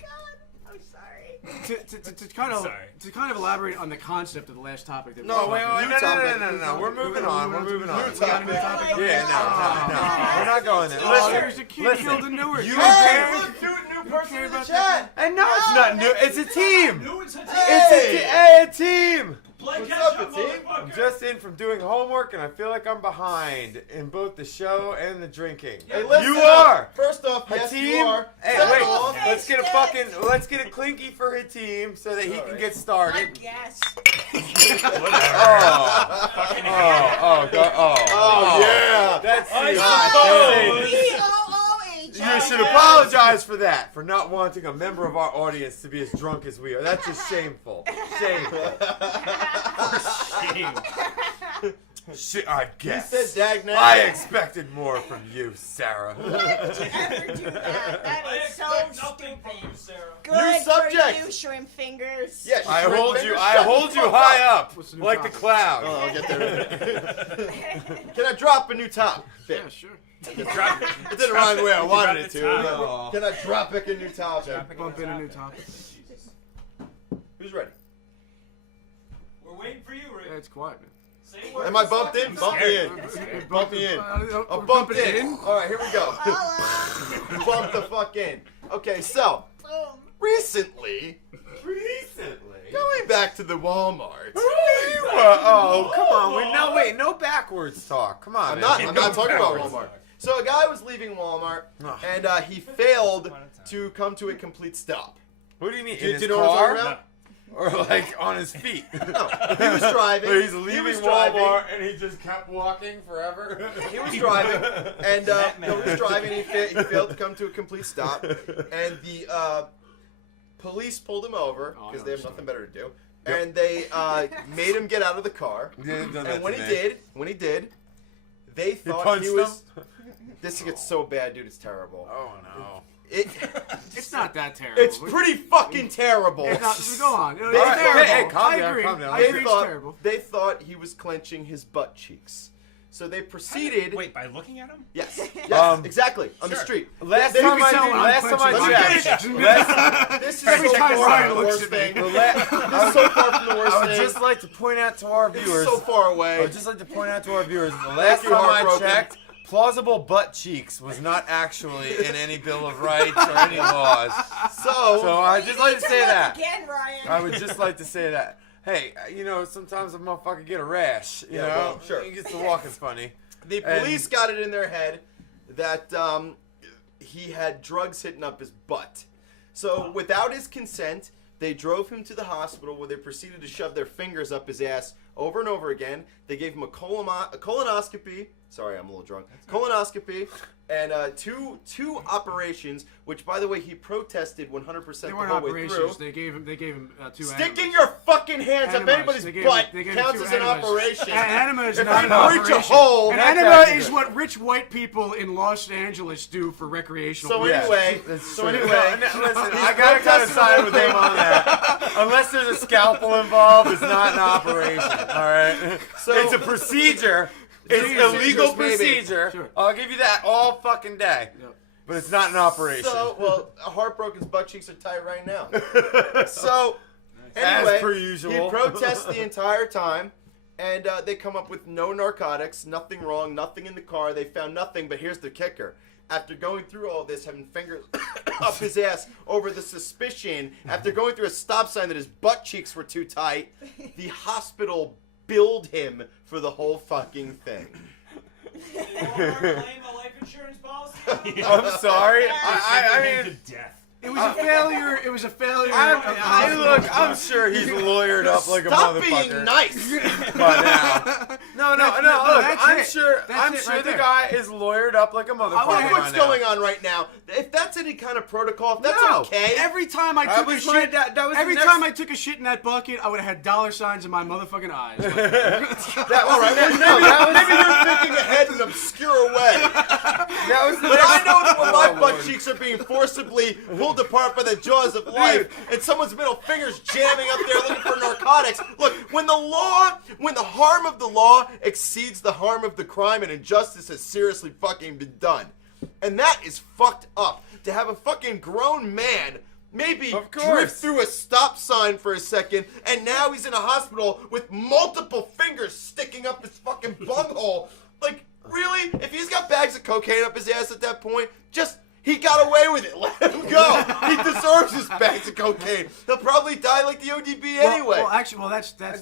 I'm sorry. to kind of elaborate on the concept of the last topic. That No, we wait, talked no, about. no. We're moving on. We're moving on. New topic. Yeah, no. We're not going there. There's a Listen, kid killed in Newark. you Hey, and look, new person in the chat. and no, it's not new. It's a team. Who is it? It's a team. Play What's catch up, up, team? motherfucker. I'm just in from doing homework, and I feel like I'm behind in both the show and the drinking. Hey, listen You up. are. First off, A yes, team. you are. Hey, Second wait. off, Let's get a clinky for his team so that he can get I started. guess. Oh, yeah. That's God. B-O-O-H. You should apologize for that, for not wanting a member of our audience to be as drunk as we are. That's just shameful. Shameful. Shit, I guess. He said Dagnat. I expected more from you, Sarah. Why would you ever do that? That I is so expect nothing from stupid. you, Sarah. Good subject. for you, shrimp fingers. Yes, I shrimp hold fingers. you. I Shut hold the you fuck high up. up, What's the new like the topic? cloud. Oh, I'll get there. Can I drop a new top? Yeah, sure. It didn't rhyme the way I wanted it to. Oh. Can I drop a new topic? Bump in a new topic. Who's ready? We're waiting for you, Rick. Yeah, it's quiet, man. Say words. Am I bumped in? Bump me in. Bump me in. I'm bumped in. All right, here we go. Holla. Bump the fuck in. Okay, so Boom. recently, going back to the Walmart. Oh, come on. Wait, no backwards talk. Come on, I'm not talking about Walmart. So a guy was leaving Walmart, Ugh. and he failed to come to a complete stop. What do you mean? Do In you his know what I'm car? talking about? Or like on his feet. No, he was driving. Or he's leaving was driving. Walmart and he just kept walking forever. He was driving, and he was driving. He failed to come to a complete stop, and the police pulled him over because they have nothing better to do, and they made him get out of the car. And when he did, they thought he was. This gets so bad, dude. It's terrible. Oh no. It's not that terrible. It's pretty fucking terrible. Go on. They thought- calm down. I agree. It's terrible. They thought he was clenching his butt cheeks. So they proceeded. Wait, by looking at him? Yes. Yes. Exactly. On the Sure. street. Last They- time you can tell when I'm I clenching. checked. This is so time far Ryan from the looks worst at me. thing. This is so far from the worst I would thing. just like to point out to our It's viewers. so far I away. would just like to point out to our viewers. The last you're time I heartbroken. checked, plausible butt cheeks was not actually in any Bill of Rights or any laws. So I'd just like to say that. Again, Ryan. I would just like to say that. Hey, you know, sometimes a motherfucker get a rash. You know, well, sure. He gets to walking funny. The police got it in their head that he had drugs hitting up his butt. So without his consent, they drove him to the hospital where they proceeded to shove their fingers up his ass over and over again. They gave him a colonoscopy. Sorry, I'm a little drunk. Colonoscopy and two operations, which, by the way, he protested 100% They the weren't whole way through. operations. They gave him 2 Sticking your fucking hands up Enemas. anybody's They gave butt him- they gave him counts 2 as an enemas. operation. An enema is If not you an reach a operation. hole, An that's enema actually is good. what rich white people in Los Angeles do for recreational So purposes. anyway, Listen, I gotta kind of side with him on that. Unless there's a scalpel involved, it's not an operation. All right. So- It's a procedure. It's a legal maybe. procedure. Sure. I'll give you that all fucking day. Yep. But it's not an operation. So, well, Heartbroken's butt cheeks are tight right now. So, anyway, As per usual. he protests the entire time, and they come up with no narcotics, nothing wrong, nothing in the car. They found nothing, but here's the kicker. After going through all this, having fingers up his ass over the suspicion, after going through a stop sign that his butt cheeks were too tight, the hospital billed him for the whole fucking thing. Claim a life insurance policy? I'm sorry. I mean, death. It was a failure. It was a failure. I'm sure he's lawyered up like a Stop motherfucker. being nice! By now. No. Look, that's I'm it. sure. That's I'm it sure right the there. guy is lawyered up like a motherfucker. Look what's by now. going on right now. If that's any kind of protocol, if that's No. okay. Every time I That took a was my- shit, that was the every next- time I took a shit in that bucket, I would have had dollar signs in my motherfucking eyes. That was All right, the well, next- maybe you're thinking ahead in an obscure way. that was the But I next- know that when my Oh, butt Lord. cheeks are being forcibly pulled apart by the jaws of life, and someone's middle finger's jamming up there looking for narcotics. Look, when the harm of the law exceeds the harm of the crime, and injustice has seriously fucking been done. And that is fucked up. To have a fucking grown man maybe Of course. drift through a stop sign for a second, and now he's in a hospital with multiple fingers sticking up his fucking bunghole. Like, really? If he's got bags of cocaine up his ass at that point, he got away with it. Let him go. He deserves his bags of cocaine. He'll probably die like the ODB anyway. That's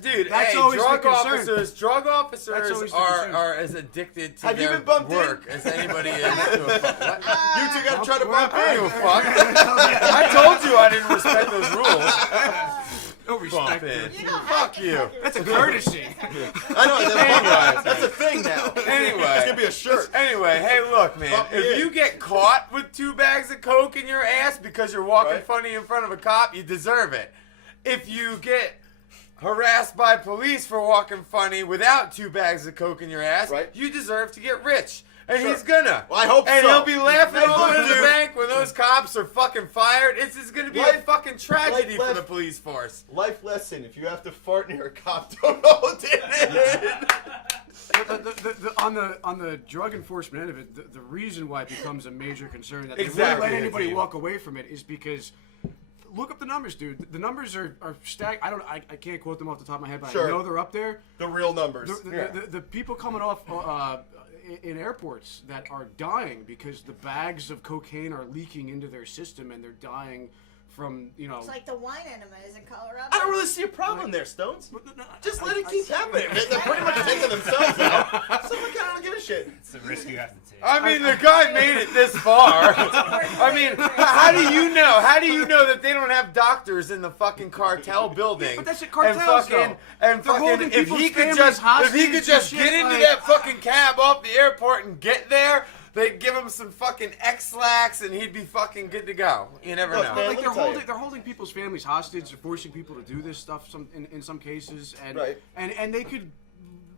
Dude, that's hey, always drug the concern. officers, drug That's officers always the are concern. as addicted to Have you their been bumped in? work as anybody is to a fuck. What? You two gotta try to We're bump up I in. don't give a fuck. I told you I didn't respect those rules. No Bump respect. in. You don't Fuck have you. That's a courtesy. I know, that's a thing now. Anyway. It's gonna be a shirt. Anyway, hey, look, man. Bump me If in. you get caught with 2 bags of coke in your ass because you're walking Right. funny in front of a cop, you deserve it. If you get harassed by police for walking funny without 2 bags of coke in your ass, Right. you deserve to get rich. And Sure. he's gonna. Well, I hope and so. he'll be laughing Hey, over look, to the dude. bank when those cops are fucking fired. It's gonna be a Life- fucking tragedy life- for the police force. Life lesson: if you have to fart near a cop, don't hold it in. On the drug enforcement end of it, the reason why it becomes a major concern that they Exactly, won't let anybody Team. walk away from it is because look up the numbers, dude. The numbers are stacked. I can't quote them off the top of my head, but Sure. I know they're up there. The real numbers. The people coming off in airports that are dying because the bags of cocaine are leaking into their system and they're dying from It's like the wine enemas in Colorado. I don't really see a problem there, Stones. Just let it I keep see. happening. They're pretty much taking themselves out. So I kind of don't give a shit. It's a risk you have to take. I mean, the guy made it this far. I mean, how do you know? How do you know that they don't have doctors in the fucking cartel building? But that's what cartels and They're holding if he people's could families just hostage and get shit, into like- that fucking cab off the airport and get there, they'd give him some fucking X-Lax and he'd be fucking good to go. You never Look, know. man, Like let me tell you. they're holding people's families hostage. They're forcing people to do this stuff in some cases, and Right. and they could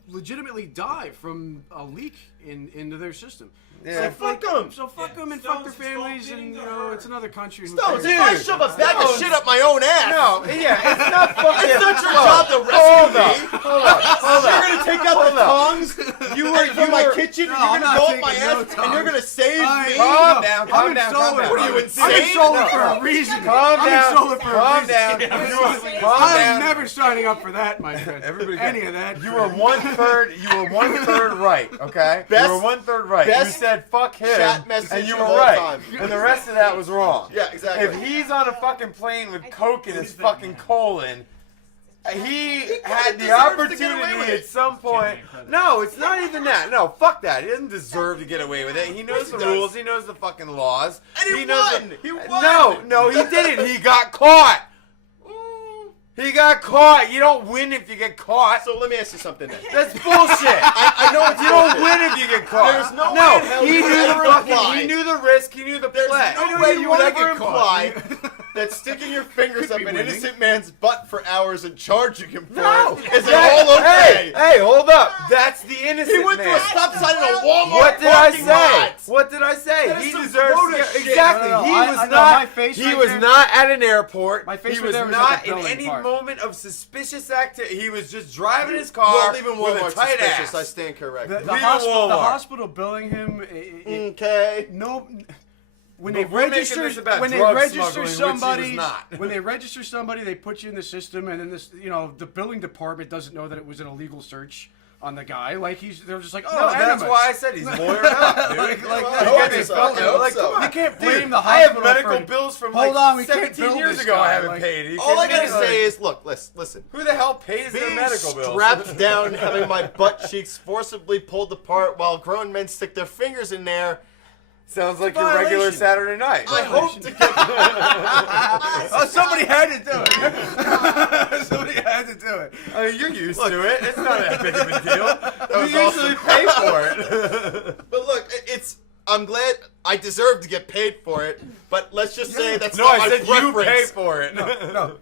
legitimately die from a leak into their system. Yeah. So fuck them. So fuck them and Stones, fuck their it's called families, and beating you the know herd. it's another country. who Stones, cares? if I shove a bag of shit up my own ass, No, yeah, it's not fucking. it's not your job to rescue me. Hold on. You're gonna take out the tongs from my kitchen, and No, I'm you're not gonna go up my taking no ass, and you're tongs. gonna save me. Calm down, I'm calm in down, solar. calm down. What are you, I'm in insane? solar No. for a reason. Calm I'm in down. solar for a Calm reason. down. Calm I'm down. never signing up for that, my friend. Everybody Any of that. You were 1/3. You were 1/3 right. Okay. Best- you were 1/3 right. You best said fuck him, chat message and you were of all right. time. And the rest of that was wrong. Yeah, exactly. If he's on a fucking plane with coke in his fucking colon, he had the deserves to get away with opportunity it. at some point. No, it's not even that. No, fuck that. He doesn't deserve to get away with it. He knows he the does. rules. He knows the fucking laws. And he knows won. He won. No, he didn't. He got caught. He got caught. You don't win if you get caught. So let me ask you something then. That's bullshit. I know it's You don't bullshit. win if you get caught. There's no way in hell he you knew would the ever fucking. imply. He knew the risk. He knew the There's play. no way you would wanna ever get caught. imply that sticking your fingers Could up be an winning. innocent man's butt for hours and charging him for No. it is all okay. Hey, hold up. That's the innocent He went man. through a stop sign in a Walmart What did I parking say? lot. What did I say? That is He some deserves Corona to shit. exactly. No, He I was know, not. my face He right was there- not at an airport. My face he right was there was not like a in building any part. moment of suspicious activity. He was just driving his car Well, even with a Walmart's tight suspicious. ass. I stand corrected. The Leave hospital, Walmart. billing him. Okay. No. When But they we're making register, this about when they drug register smuggling, which he was somebody, not. when they register somebody, they put you in the system, and then this, the billing department doesn't know that it was an illegal search on the guy. Like they're just like, oh, No, that's animus. why I said he's lawyered up, dude. Like I that. hope Get so. his I fucking- hope like, so. come on. You can't Dude, blame the I have hospital medical for- bills from Hold like on, we can't 17 bill years this ago I guy, haven't like- paid. You All I kidding gotta me? say is, look, listen. Who the hell pays their Being medical bills? strapped down, having my butt cheeks forcibly pulled apart while grown men stick their fingers in there. Sounds like your regular Violation. Saturday night. I hope to get. Oh, somebody had to do it. Somebody had to do it. I mean, you're used to it. It's not that big of a deal. was You usually pay for it. But look, I'm glad I deserve to get paid for it. But let's just say that's No, not I my said you preference. pay for it. No,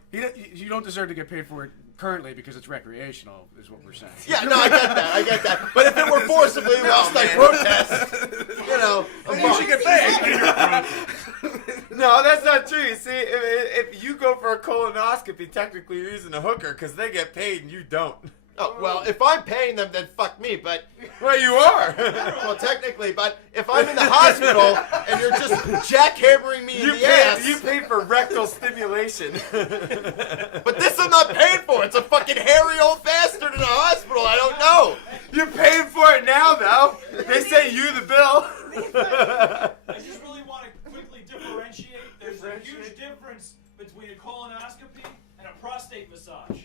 you don't deserve to get paid for it currently because it's recreational, is what we're saying. Yeah, no, I get that. But if it were forcibly whilst I protest, I'm You should get paid. No, that's not true. You see, if you go for a colonoscopy, technically you're using a hooker because they get paid and you don't. Oh, well, if I'm paying them, then fuck me. But Well, you are. well, technically, but if I'm in the hospital and you're just jackhammering me in the ass, You paid for rectal stimulation. but this I'm not paying for. It's a fucking hairy old bastard in a hospital. I don't know. You're paying for it now, though. They say you the bill. I just really want to quickly differentiate. There's a huge difference between a colonoscopy and a prostate massage.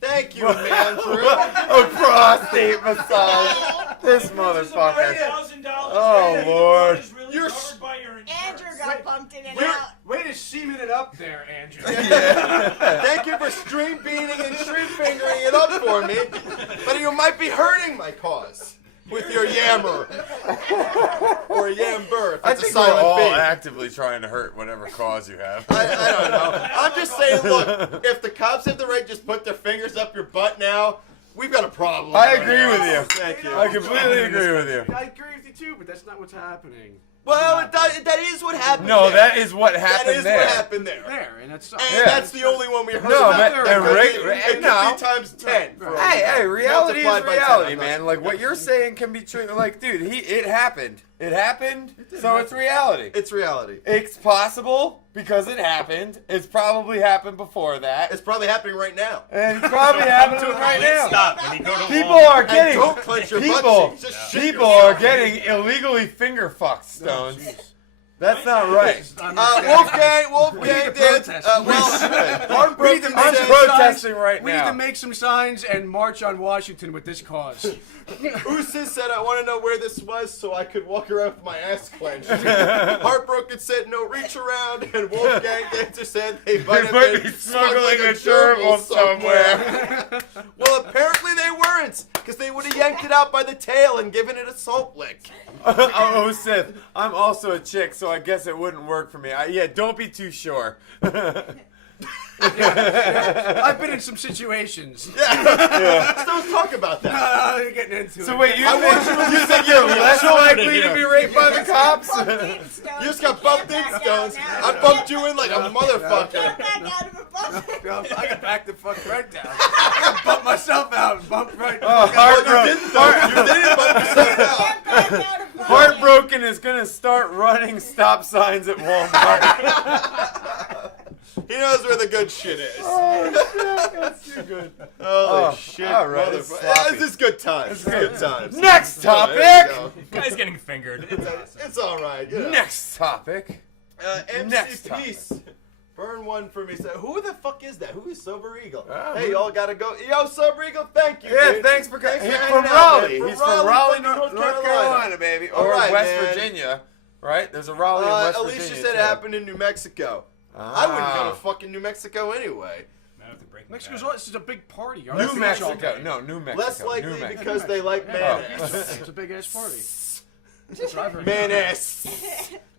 Thank you, man, Drew. A prostate massage. This motherfucker. $1,000. Oh, Lord. You're covered by your insurance. Andrew got bumped in and You're- out. Way to semen it up there, Andrew. Thank you for stream beating and stream fingering it up for me, but you might be hurting my cause with your yammer or yamber. If I it's a think we're silent all B. actively trying to hurt whatever cause you have. I don't know. I'm just saying, look, if the cops have the right to just put their fingers up your butt now, we've got a problem. I agree with you. Thank you. I completely agree with you. I agree with you too, but that's not what's happening. Well, that is what happened. No, there. that is what That happened is there. what happened there. There, and that's And Yeah. that's the only one we heard No, about. but It could and be- re- it could no. be times 10. for Hey, everybody. reality is Multiplied by 10, reality, I'm not- man. Like what you're saying can be true. Like, dude, it happened. It happened, so it's reality. It's reality. It's possible because it happened. It's probably happened before that. It's probably happening right now. And it's probably happening right now. Stop. When you go to People Walmart. are And getting don't clench your butt people. cheeks. Just shit People yourself. are getting illegally finger fucked, Stones. That's not right. Wolfgang did. Heartbroken I'm said, protesting right We now. need to make some signs and march on Washington with this cause. Usis said, I want to know where this was so I could walk around with my ass clenched. Heartbroken said, no reach around. And Wolfgang Dancer said, they might have been smuggling a gerbil somewhere. Well, apparently they weren't, because they would have yanked it out by the tail and given it a salt lick. Oh, Sith, I'm also a chick, so I guess it wouldn't work for me. Yeah, don't be too sure. I've been in some situations. Let's talk about that. You're getting into it. So wait, you said you're less likely to be raped by the cops? You just got bumped in, Stones. I bumped you in like a motherfucker. I got back the fuck right down. I got bumped myself out and bumped right down. You didn't bump yourself out. Heartbroken is gonna start running stop signs at Walmart. He knows where the good shit is. Oh, shit, that's too good. Holy shit, all right, it's motherfucker. sloppy. This is good times. Good times. Next There you topic. go. Guy's getting fingered. It's awesome. It's all right. You know. Next topic. MC Next topic. Peace. Burn one for me. Who the fuck is that? Who is Sober Eagle? Ah, Hey, y'all gotta go. Yo, Sober Eagle, thank you. Yeah, dude. thanks for coming. He's hanging from out, Raleigh. man. He's from Raleigh, fucking North Carolina, baby. Or All right, West man. Virginia, right? There's a Raleigh in West Alicia Virginia. said it too. happened in New Mexico. I wouldn't go Ah. to fucking New Mexico anyway. This is a big party. New Mexico. No, New Mexico. Less likely New Mexico. because they like mayonnaise. It's a big ass party. That's what I've heard. Mayonnaise.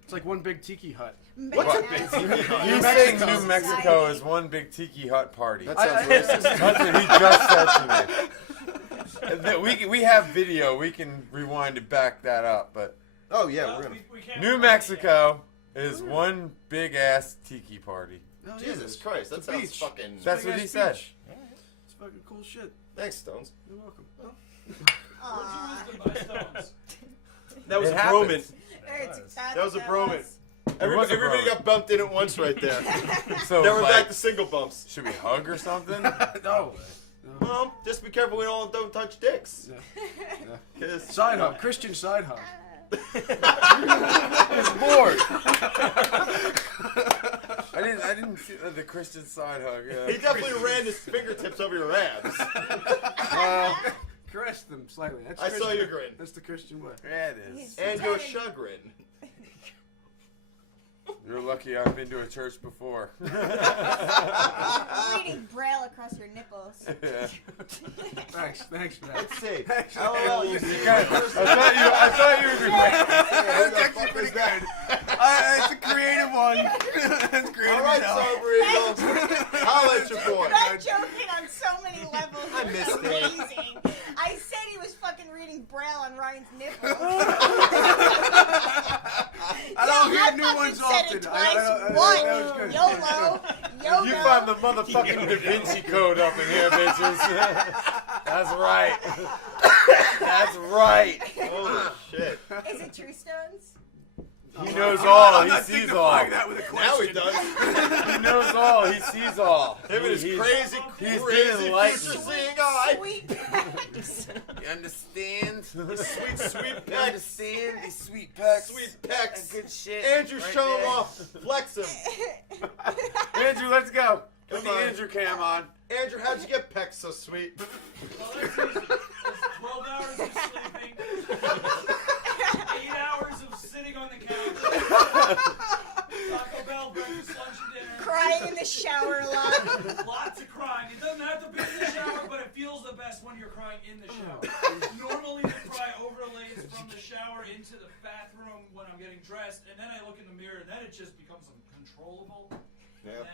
It's like one big tiki hut. What's a big tiki hut? He's saying New Mexico is one big tiki hut party. That sounds racist. That's what he just said to me. We have video. We can rewind to back that up. But Oh yeah, we're gonna. New Mexico is one big ass tiki party. Jesus Christ, that It's a sounds beach. fucking. That's what he said. It's fucking cool shit. Thanks, Stones. You're welcome. That was It a happens. broman. That That was a broman. was a Everybody broman. got bumped in at once right there. So Now we're like, back to single bumps. should we hug or something? No. Well, just be careful we don't touch dicks. Yeah. 'Cause, Side hug. Christian side hug. I was bored. I didn't see the Christian side hug. Yeah. he definitely ran his fingertips over your abs. Caress them slightly. That's I saw Christian. your grin. That's the Christian way. Yeah, it is. And your chagrin. You're lucky I've been to a church before. Reading Braille across your nipples. Yeah. Thanks for that. Let's see. LOL, you see. I thought you would be right. That's actually pretty good. It's a creative one. That's creative. All right, as hell. Sober Eagle. I'll let your boy. That joking on so many levels. I was missed it. amazing. I said he was fucking reading Braille on Ryan's nipples. I don't Yeah, hear new fucking ones said often. it twice. That was One. good. YOLO. YOLO. You find the motherfucking Da Vinci Code up in here, bitches. That's right. That's right. Holy shit. Is it true, Stones? He knows all. I'm He not sees all. dignifying that with a Now he question. does. He knows all. He sees all. Him and his He's- crazy, he's crazy been enlightened. future seeing eye. Sweet packs. You understand? Sweet, sweet You pecs. understand? These sweet pecs. Sweet pecs. That good shit. Andrew, right show him there. off. Flex him. Andrew, let's go. Put the Come on. Andrew cam on. Andrew, how'd you get pecs so sweet? Well, that's easy. That's 12 hours of sleeping, 8 hours of sitting on the couch, Taco Bell, breakfast, lunch, and dinner. Crying in the shower a lot. Lots of crying. It doesn't have to be in the shower, but it feels the best when you're crying in the shower. Normally, the cry overlays from the shower into the bathroom when I'm getting dressed, and then I look in the mirror, and then it just becomes uncontrollable. Yep.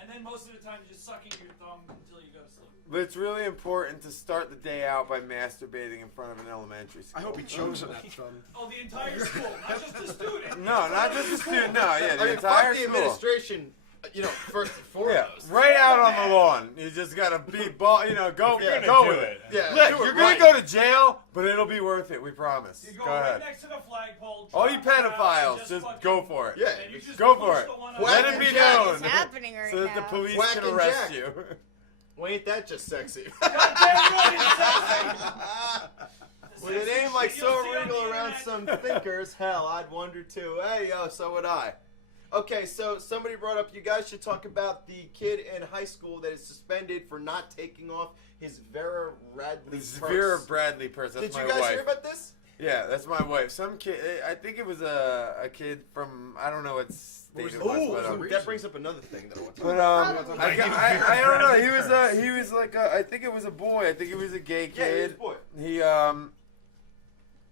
And then most of the time, you're just sucking your thumb until you go to sleep. But it's really important to start the day out by masturbating in front of an elementary school. I hope he chokes on that thumb. Oh, the entire school, not just the student. No, not just the student. No, yeah, the I mean, entire fuck the school. administration, first and Yeah, foremost. right out on the lawn. You just gotta be ball. Go, Yeah, go do with it. it. Yeah, Look, do it you're gonna right. go to jail, but it'll be worth it. We promise. You go Go right ahead. next to the flagpole. All you drop it out, pedophiles, and just fucking- go for it. Yeah, and you just Go push for it. the one Whack Let out. it be and jack. known, It's happening right so that the now. police Whack can and arrest jack. you. Well, ain't that just sexy? Goddamn right, it's sexy. The With a name like So Regal around some thinkers, hell, I'd wonder too. Hey, yo, so would I. Okay, so somebody brought up you guys should talk about the kid in high school that is suspended for not taking off his Vera Bradley purse. Vera Bradley purse. That's Did my you guys wife. hear about this? Yeah, that's my wife. Some kid, I think it was a kid from, I don't know what state it was. But, that brings up another thing that I want to but I don't know. He was like I think it was a boy. I think he was a gay kid. Yeah, he was a boy. He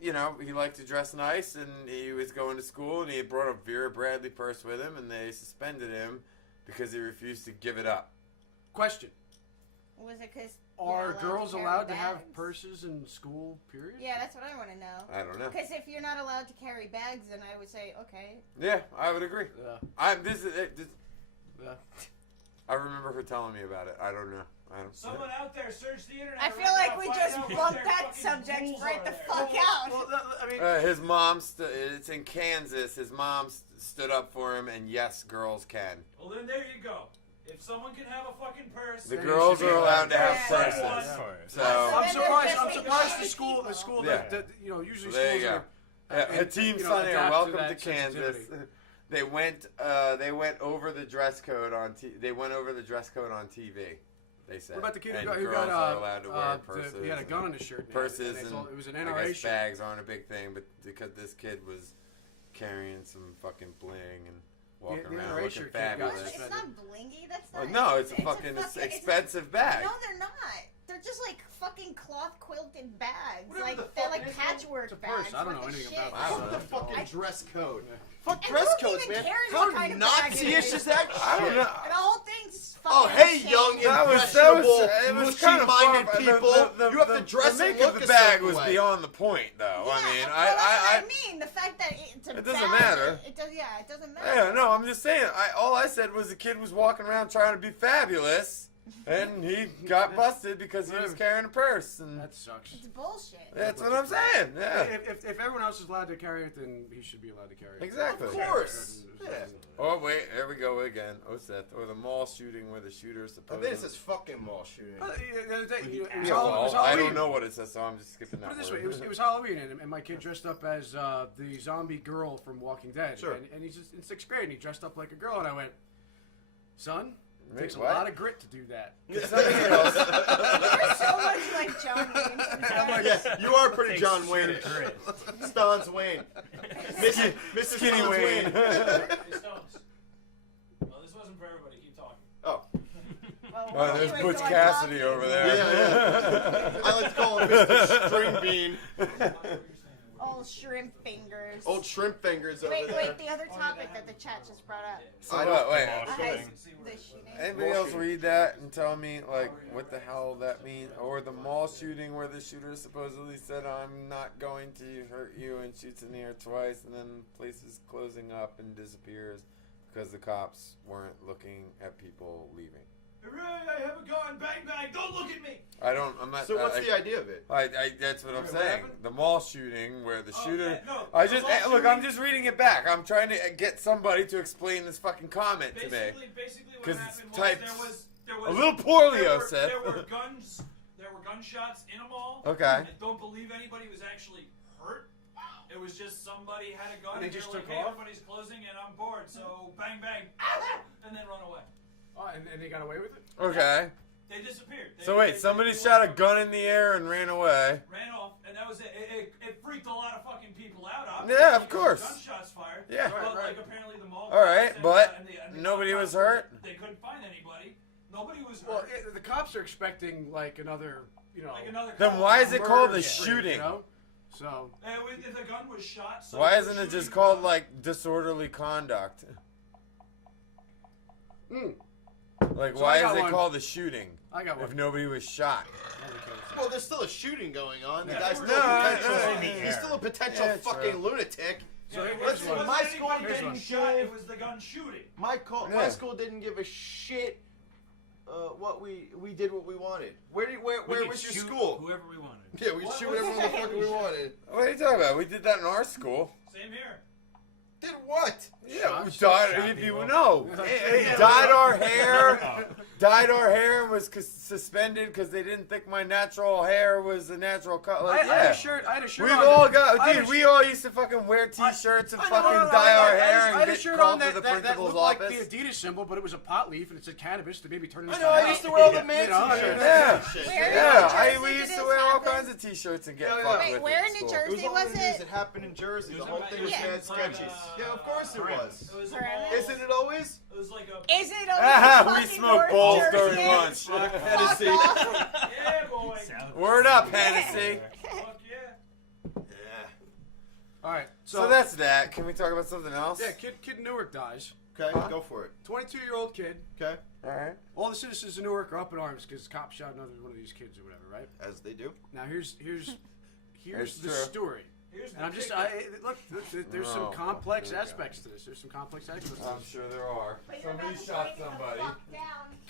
you know, he liked to dress nice, and he was going to school, and he had brought a Vera Bradley purse with him, and they suspended him because he refused to give it up. Question. Was it because Are girls allowed to have purses in school, period? Yeah, that's what I want to know. I don't know. Because if you're not allowed to carry bags, then I would say, okay. Yeah, I would agree. Yeah. Yeah. I remember her telling me about it. I don't know. Someone out there, search the internet. I feel like we just bumped that subject right the fuck out. Well, I mean, his mom, it's in Kansas. His mom stood up for him, and yes, girls can. Well, then there you go. If someone can have a fucking purse, The girls are allowed to have Yeah. purses. So I'm surprised the school Yeah. that you know, usually there schools you go. are. Team you know, Sunny, adapt welcome that to Kansas. sensitivity. They went over the dress code on They went over the dress code on TV. They said. What about the kid and who girls got are allowed to wear purses. he had a gun on his shirt. Purses and it was an I NRA guess shirt. bags aren't a big thing, but because this kid was carrying some fucking bling and walking The around NRA looking shirt kid got fabulous. It's not blingy. That's not. No, it's a fucking expensive bag. No, they're not. They're just like fucking cloth quilted bags. Whatever the They're fuck like it is, patchwork it's a purse. bags. I don't know What the anything shit? about Fuck the that. fucking dress code. Fuck And dress who codes, even man. cares How what kind of bag it Nazi-ish is? is that I don't shit? know. And the whole thing's Oh, fucking hey, shit. young, It impressionable, was kind of mushy-minded far, people. You have to dress the and make look of the a bag certain was way. beyond the point, though. Yeah, I mean, well, that's I what I mean. The fact that it's a It doesn't bag, matter. It does. Yeah, it doesn't matter. yeah, no, I'm just saying. All I said was the kid was walking around trying to be fabulous, and he got busted because he was carrying a purse, and That sucks. It's bullshit. that's what I'm saying. Yeah. If everyone else is allowed to carry it, then he should be allowed to carry it. Exactly. Of course. Yeah. Oh wait, there we go again. Oh Seth, or the mall shooting where the shooter I supposedly. think it says fucking mall shooting. The other day, it was Yeah, well, I Halloween. don't know what it says, so I'm just skipping that. Put it this way, word. it was Halloween, and my kid dressed up as the zombie girl from Walking Dead. Sure. And he's just in 6th grade, and he dressed up like a girl, and I went, son, it takes What? a lot of grit to do that. Something else. You're so much like John Wayne sometimes. Yeah, you are pretty John Wayne. Stonz Wayne. Mrs. Skinny Stonz Wayne. Hey, Stones. Well, this wasn't for everybody. Keep talking. Oh. Oh, there's anyway, Butch so I Cassidy love over you. there. Yeah. I like to call him Mr. String Bean. Old shrimp fingers. Old shrimp fingers over Wait, there. wait. The other topic that the chat just brought up. So what? Wait. The shooting. Anybody else read that and tell me like what the hell that means? Or the mall shooting where the shooter supposedly said, "I'm not going to hurt you," and shoots in the air twice, and then place is closing up and disappears because the cops weren't looking at people leaving. Hooray! I have a gun. Bang bang! Don't look at me. I'm not. So what's the idea of it? That's what I'm What saying. happened? The mall shooting where the shooter. yeah, no, I the just mall look. shooting- I'm just reading it back. I'm trying to get somebody to explain this fucking comment to me. Basically, what 'Cause happened it's was typed there was a little poorly, there I were, said. there were guns. There were gunshots in a mall. Okay. I don't believe anybody was actually hurt. It was just somebody had a gun And they and just they're like, took hey, off? everybody's closing and I'm bored, so bang bang, and then run away. Oh, and they got away with it? Okay. They disappeared. So wait, somebody shot a gun in the air and ran away. Ran off, and that was it. It freaked a lot of fucking people out. Yeah, of because course. Gunshots fired. Yeah. But Right. like apparently the mall. All right, and but and nobody cops was hurt? They couldn't find anybody. Nobody was hurt. Well, the cops are expecting, like, another, you know... like another. Then cop. why is it called a murder spree, shooting? You know? So... If the gun was shot. So Why the isn't it just shooting called gun- like disorderly conduct? Mm. Like, So why I is got it one. called a shooting I got if one. nobody was shot? Well, there's still a shooting going on. The Yeah, guy's they still were- a No, potential. He's still a potential Yeah, fucking true. lunatic. So Yeah, here's it listen, one. wasn't my school anybody didn't getting shot. give- It was the gun shooting. My Yeah. school didn't give a shit. What we did what we wanted. Where was your school? Whoever we wanted. Yeah, we shoot whatever the fuck we wanted. What are you talking about? We did that in our school. Same here. Did what? Yeah, we Shot dyed people. people. No, dyed our hair, dyed our hair and was suspended because they didn't think my natural hair was a natural color. Like, I had a shirt. We've all got, dude. We all used to fucking wear T-shirts and fucking dye our hair and get called to the principal's looked office. like the Adidas symbol, but it was a pot leaf and it said cannabis to maybe turn it. I know. I used to wear all the man T-shirts. Yeah. We used to wear all kinds of T-shirts and get fucked with. Wait, where in New Jersey was it? It happened in Jersey. The whole thing was mad sketchy. Yeah, of course it was. Premise? Isn't it always? It was like a. Is it always We smoke bowls during lunch. Hennessy. Yeah, boy. Word up, Hennessy. Fuck yeah. Yeah. All right. So that's that. Can we talk about something else? Yeah, kid in Newark dies. Okay, go for it. 22-year-old kid. Okay. All right. All the citizens of Newark are up in arms because cops shot another one of these kids or whatever, right? As they do. Now here's It's the true. story. And I'm just look. There's some complex aspects to this. There's some complex aspects. To I'm this. sure there are. Somebody shot somebody.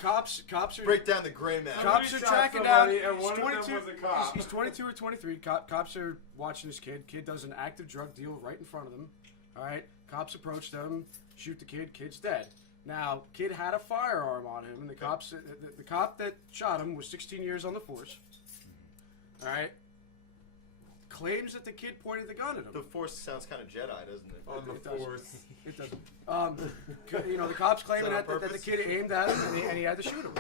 Cops are Break down the gray man. Cops are shot tracking down. somebody, and He's one of them 22. was a cop. He's 22 or 23. Cops are watching this kid. Kid does an active drug deal right in front of them. All right. Cops approach them, shoot the kid. Kid's dead. Now, kid had a firearm on him, and the cop that shot him was 16 years on the force. All right. Claims that the kid pointed the gun at him. The Force sounds kind of Jedi, doesn't it? On the It does. force. It doesn't. The cops claiming that the kid aimed at him and he had to shoot him.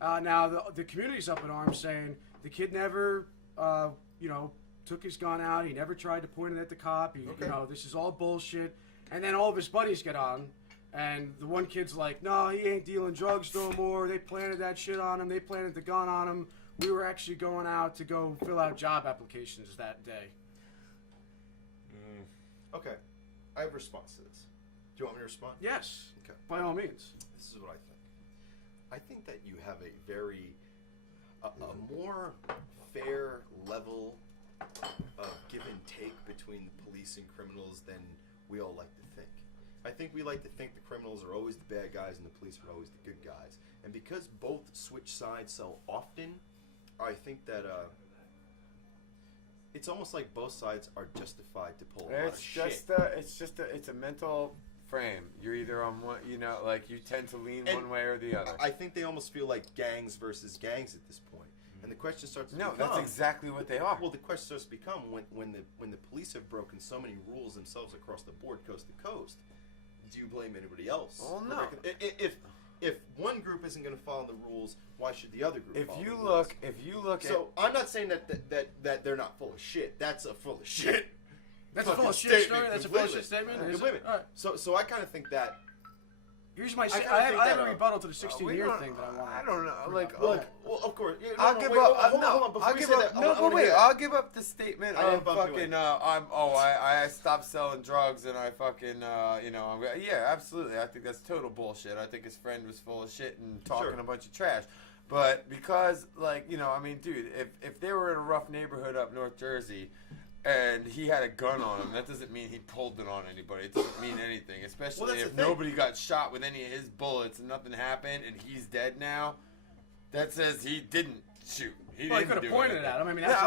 Now the community's up in arms saying the kid never, took his gun out. He never tried to point it at the cop. This is all bullshit. And then all of his buddies get on, and the one kid's like, "No, he ain't dealing drugs no more. They planted that shit on him. They planted the gun on him. We were actually going out to go fill out job applications that day." Okay. I have a response to this. Do you want me to respond? Yes. Okay. By all means. This is what I think. I think that you have a very, a more fair level of give and take between the police and criminals than we all like to think. I think we like to think the criminals are always the bad guys and the police are always the good guys. And because both switch sides so often, I think that it's almost like both sides are justified to pull a lot of shit. It's a mental frame. You're either on one, you tend to lean one way or the other. I think they almost feel like gangs versus gangs at this point. And the question starts to become... No, that's exactly what they are. Well, the question starts to become when the police have broken so many rules themselves across the board, coast to coast, do you blame anybody else? Well, no. If one group isn't going to follow the rules, why should the other group follow the rules? If you look at... So, I'm not saying that they're not full of shit. That's a full of shit. That's a full of shit story. That's a full of shit statement. Completely. All right. So I kind of think that... Here's my. I have a rebuttal to the 16-year thing that I want. I don't know. Well, of course. Yeah, I'll give up. Hold on. Before you say that, I'll give up the statement I of am bumping fucking. away. I stopped selling drugs and I fucking. Yeah, absolutely. I think that's total bullshit. I think his friend was full of shit and talking a bunch of trash. But because, dude, if they were in a rough neighborhood up North Jersey, and he had a gun on him, that doesn't mean he pulled it on anybody. It doesn't mean anything, especially if nobody got shot with any of his bullets and nothing happened and he's dead now. That says he didn't shoot. He could have pointed at him. I mean, that's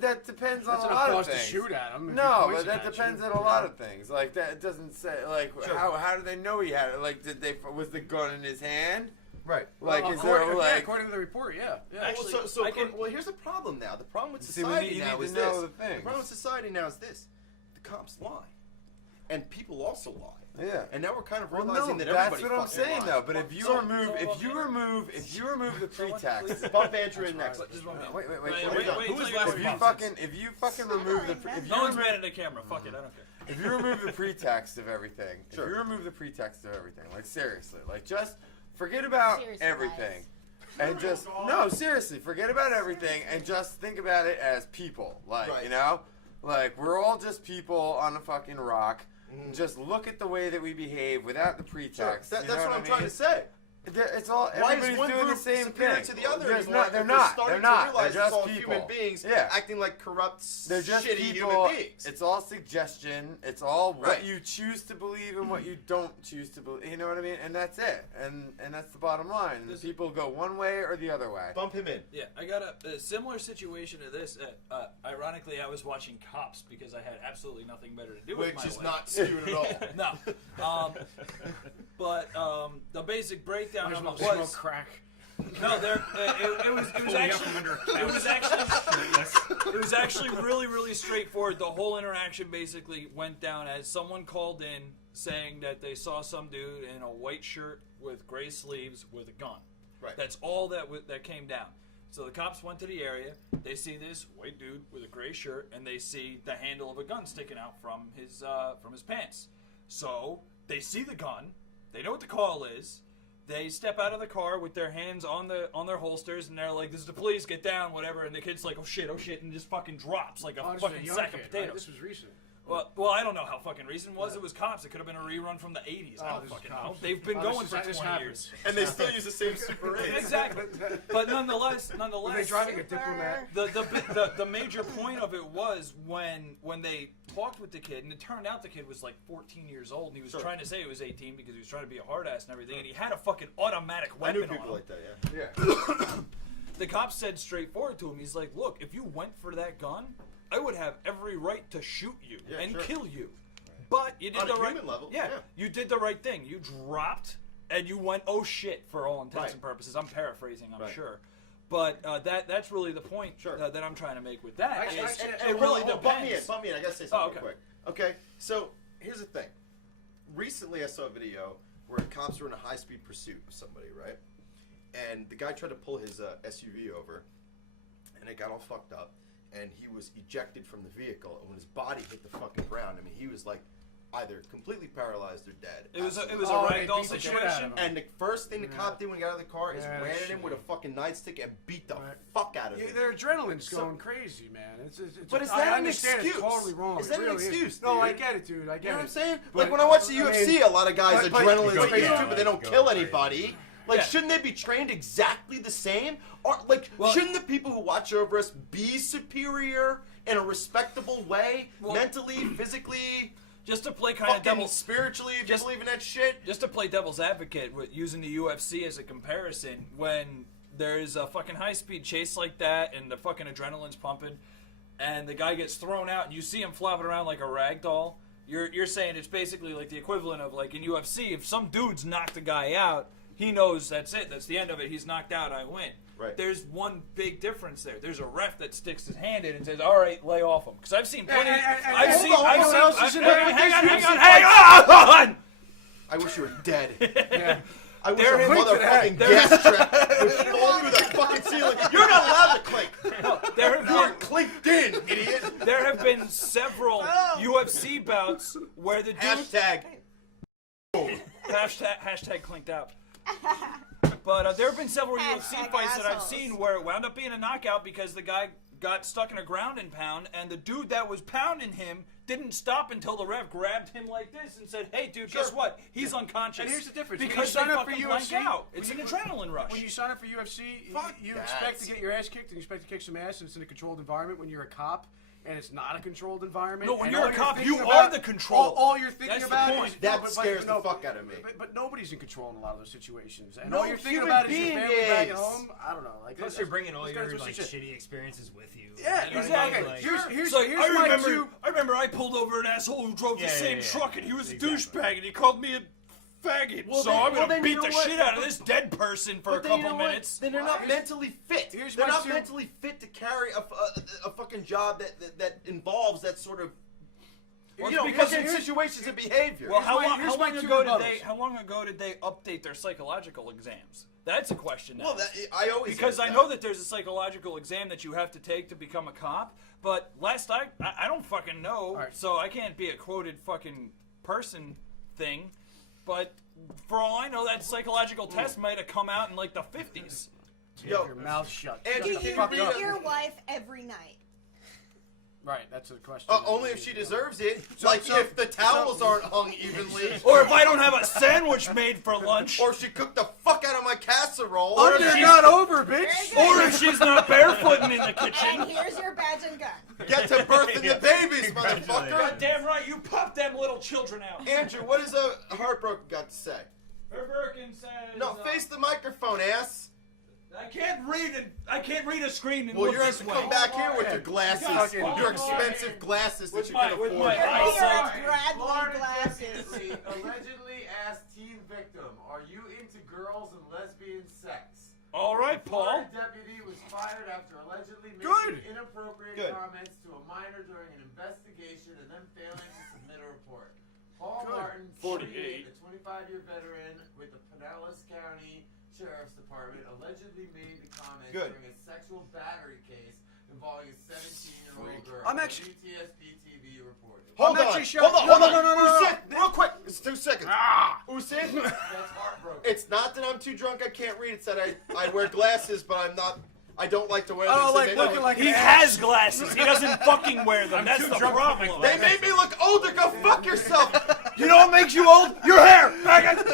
that depends on a lot enough of cause things. to shoot at him. No, but that depends on a lot of things. Like that, it doesn't say how do they know he had it? Like, was the gun in his hand? Right. Like, according to the report, yeah. Actually, well, here's the problem now. The problem with society now is this. The problem with society now is this: the cops lie, and people also lie. Yeah. And now we're kind of realizing that everybody. That's what I'm saying, though. But if you remove the pretext, bump Andrew in next. Wait. If you fucking remove the, no one's mad at the camera. Fuck it, I don't care. If you remove the pretext of everything, like seriously, like just. Forget about everything, and just seriously, forget about everything, and just think about it as people. Like like we're all just people on a fucking rock. Mm-hmm. Just look at the way that we behave without the pretext. That's what I'm trying to say. It's all everybody's doing the same thing. To the other They're not. They're just people. Human beings acting like corrupt, they're just shitty people. human beings. It's all suggestion. It's all what you choose to believe and what you don't choose to believe. You know what I mean? And that's it. And that's the bottom line. And people go one way or the other way. Bump him in. Yeah, I got a similar situation to this. Ironically, I was watching Cops because I had absolutely nothing better to do with my life. Which is not skewed at all. No. But the basic breakdown breakdown of it Smoke was crack. no, it was actually really straightforward. The whole interaction basically went down as someone called in saying that they saw some dude in a white shirt with gray sleeves with a gun. Right. That's all that came down. So the cops went to the area. They see this white dude with a gray shirt, and they see the handle of a gun sticking out from his pants. So they see the gun. They know what the call is. They step out of the car with their hands on their holsters, and they're like, "This is the police. Get down, whatever." And the kid's like, "Oh shit," and just fucking drops like a This was a fucking young sack kid, of potatoes. right? This was recent. Well, I don't know how fucking recent it was. It was cops. It could have been a rerun from the 80s. I don't this is fucking know. cops. They've been This going is- for this 20 happens. years. And they still use the same Super 8. Exactly. But nonetheless, Were they driving a diplomat? the major point of it was when they talked with the kid, and it turned out the kid was like 14 years old, and he was trying to say he was 18 because he was trying to be a hard ass and everything, and he had a fucking automatic I weapon knew on people him. like that, yeah. The cop said straightforward to him, he's like, "Look, if you went for that gun, I would have every right to shoot you and kill you. But you did On the a right human level, yeah, yeah. you did the right thing. You dropped and you went, oh shit, for all intents and purposes. I'm paraphrasing, I'm sure. But that's really the point that I'm trying to make with that. It really depends. Bump me in. I gotta say something okay. quick. Okay, so here's the thing. Recently, I saw a video where cops were in a high-speed pursuit of somebody, right? And the guy tried to pull his SUV over, and it got all fucked up, and he was ejected from the vehicle. And when his body hit the fucking ground, I mean, he was like either completely paralyzed or dead. It was a Absolutely. ragdoll situation. And the first thing the cop did when he got out of the car is ran at him with a fucking nightstick and beat the fuck out of him. Their adrenaline's going crazy, man. But is I that an understand excuse? It's totally wrong. Is that It an really excuse, No, I dude? get it, dude. I get it. You know what I'm saying? But- Like when I watch the I UFC, mean, a lot of guys' adrenaline's but- crazy yeah, too, but they don't kill anybody. Like, shouldn't they be trained exactly the same? Or like, shouldn't the people who watch over us be superior in a respectable way, mentally, physically? Just to play kind of devil's spiritually, if you believe in that shit. Just to play devil's advocate with using the UFC as a comparison, when there's a fucking high-speed chase like that and the fucking adrenaline's pumping, and the guy gets thrown out and you see him flopping around like a rag doll, you're saying it's basically like the equivalent of like in UFC, if some dude's knocked a guy out, he knows that's it, that's the end of it, he's knocked out, I win. Right. There's one big difference there. There's a ref that sticks his hand in and says, "All right, lay off him." Because I've seen plenty. Hang on. I wish you were dead. Yeah. I wish a motherfucking gas trap would fall through the fucking ceiling. You're not allowed to clink. You're clinked in, idiot. There have been several UFC bouts where the dude hashtag clinked out. But there have been several UFC fights that I've seen where it wound up being a knockout because the guy got stuck in a ground and pound, and the dude that was pounding him didn't stop until the ref grabbed him like this and said, "Hey, dude, guess what? He's unconscious." And here's the difference. Because when they you sign up for fucking UFC, blank out. It's an adrenaline rush. When you sign up for UFC, you expect to get your ass kicked and you expect to kick some ass, and it's in a controlled environment. When you're a cop, and it's not a controlled environment. No, when and you're all a cop, thinking you about- are the control. All you're thinking That's the about point. is That scares the fuck out of me. But nobody's in control in a lot of those situations, and No all you're thinking human about is your being family back is. at home. I don't know. Like Plus, you're bringing all those your guys are like shit. shitty experiences with you. Yeah, You know what I exactly. mean? Like, Here's It's like, here's my two. I remember I pulled over an asshole who drove the same yeah. truck, and he was a Exactly. douchebag, and he called me a faggot. Well, So then- I'm well, gonna then beat you know the what? shit out of this dead person for a But then you couple know what? minutes. Then they're not mentally fit. Here's They're my not two- mentally fit to carry a fucking job that involves that sort of Well, you know, because fucking here's- situations of behavior. Well, how here's my long two ago rebuttals. how long ago did they update their psychological exams? That's a question now. Well, I always because hear I know that there's a psychological exam that you have to take to become a cop, but last I don't fucking know, right. so I can't be a quoted fucking person thing. But for all I know, that psychological test might have come out in like the 50s. Keep your mouth shut. And Shut Do the you fuck beat up. your wife every night? Right, that's a question. only if she deserves it. Like if the towels aren't hung evenly, Or if I don't have a sandwich made for lunch. or she cooked the fuck out of my casserole. Or if Under, she's- not over, bitch. Very good. Or if she's not barefooting in the kitchen. And here's your badge and gun. Get to birthing the babies, motherfucker. God damn right, you pop them little children out. Andrew, what has a heartbroken got to say? Her Birkin says... No, face the microphone, ass. I can't read a screen and Well, look you're going this to way. come back here with your glasses, your expensive glasses that With you my- can with afford. my Here eyesight. at Bradley Florida glasses. deputy allegedly asked teen victim, "Are you into girls and lesbian sex?" All right, Paul. Florida deputy was fired after allegedly making Good. inappropriate Good. comments to a minor during an investigation and then failing to submit a report. Paul Good. Martin, 48. a 25-year veteran with the Pinellas County Sheriff's Department, allegedly made the comment Good. during a sexual battery case involving a 17-year-old girl. I'm actually- WTSP TV reported. Hold I'm on, actually shocked. hold on. No. Usid, real quick. It's 2 seconds. Usid, That's heartbroken. it's not that I'm too drunk I can't read. It's that I wear glasses, but I don't like to wear them. I don't so like they looking like He an ass. has glasses. He doesn't fucking wear them. That's too the drunk to put my problem. They made me look older. Go fuck yourself. You know what makes you old? Your hair. Back at.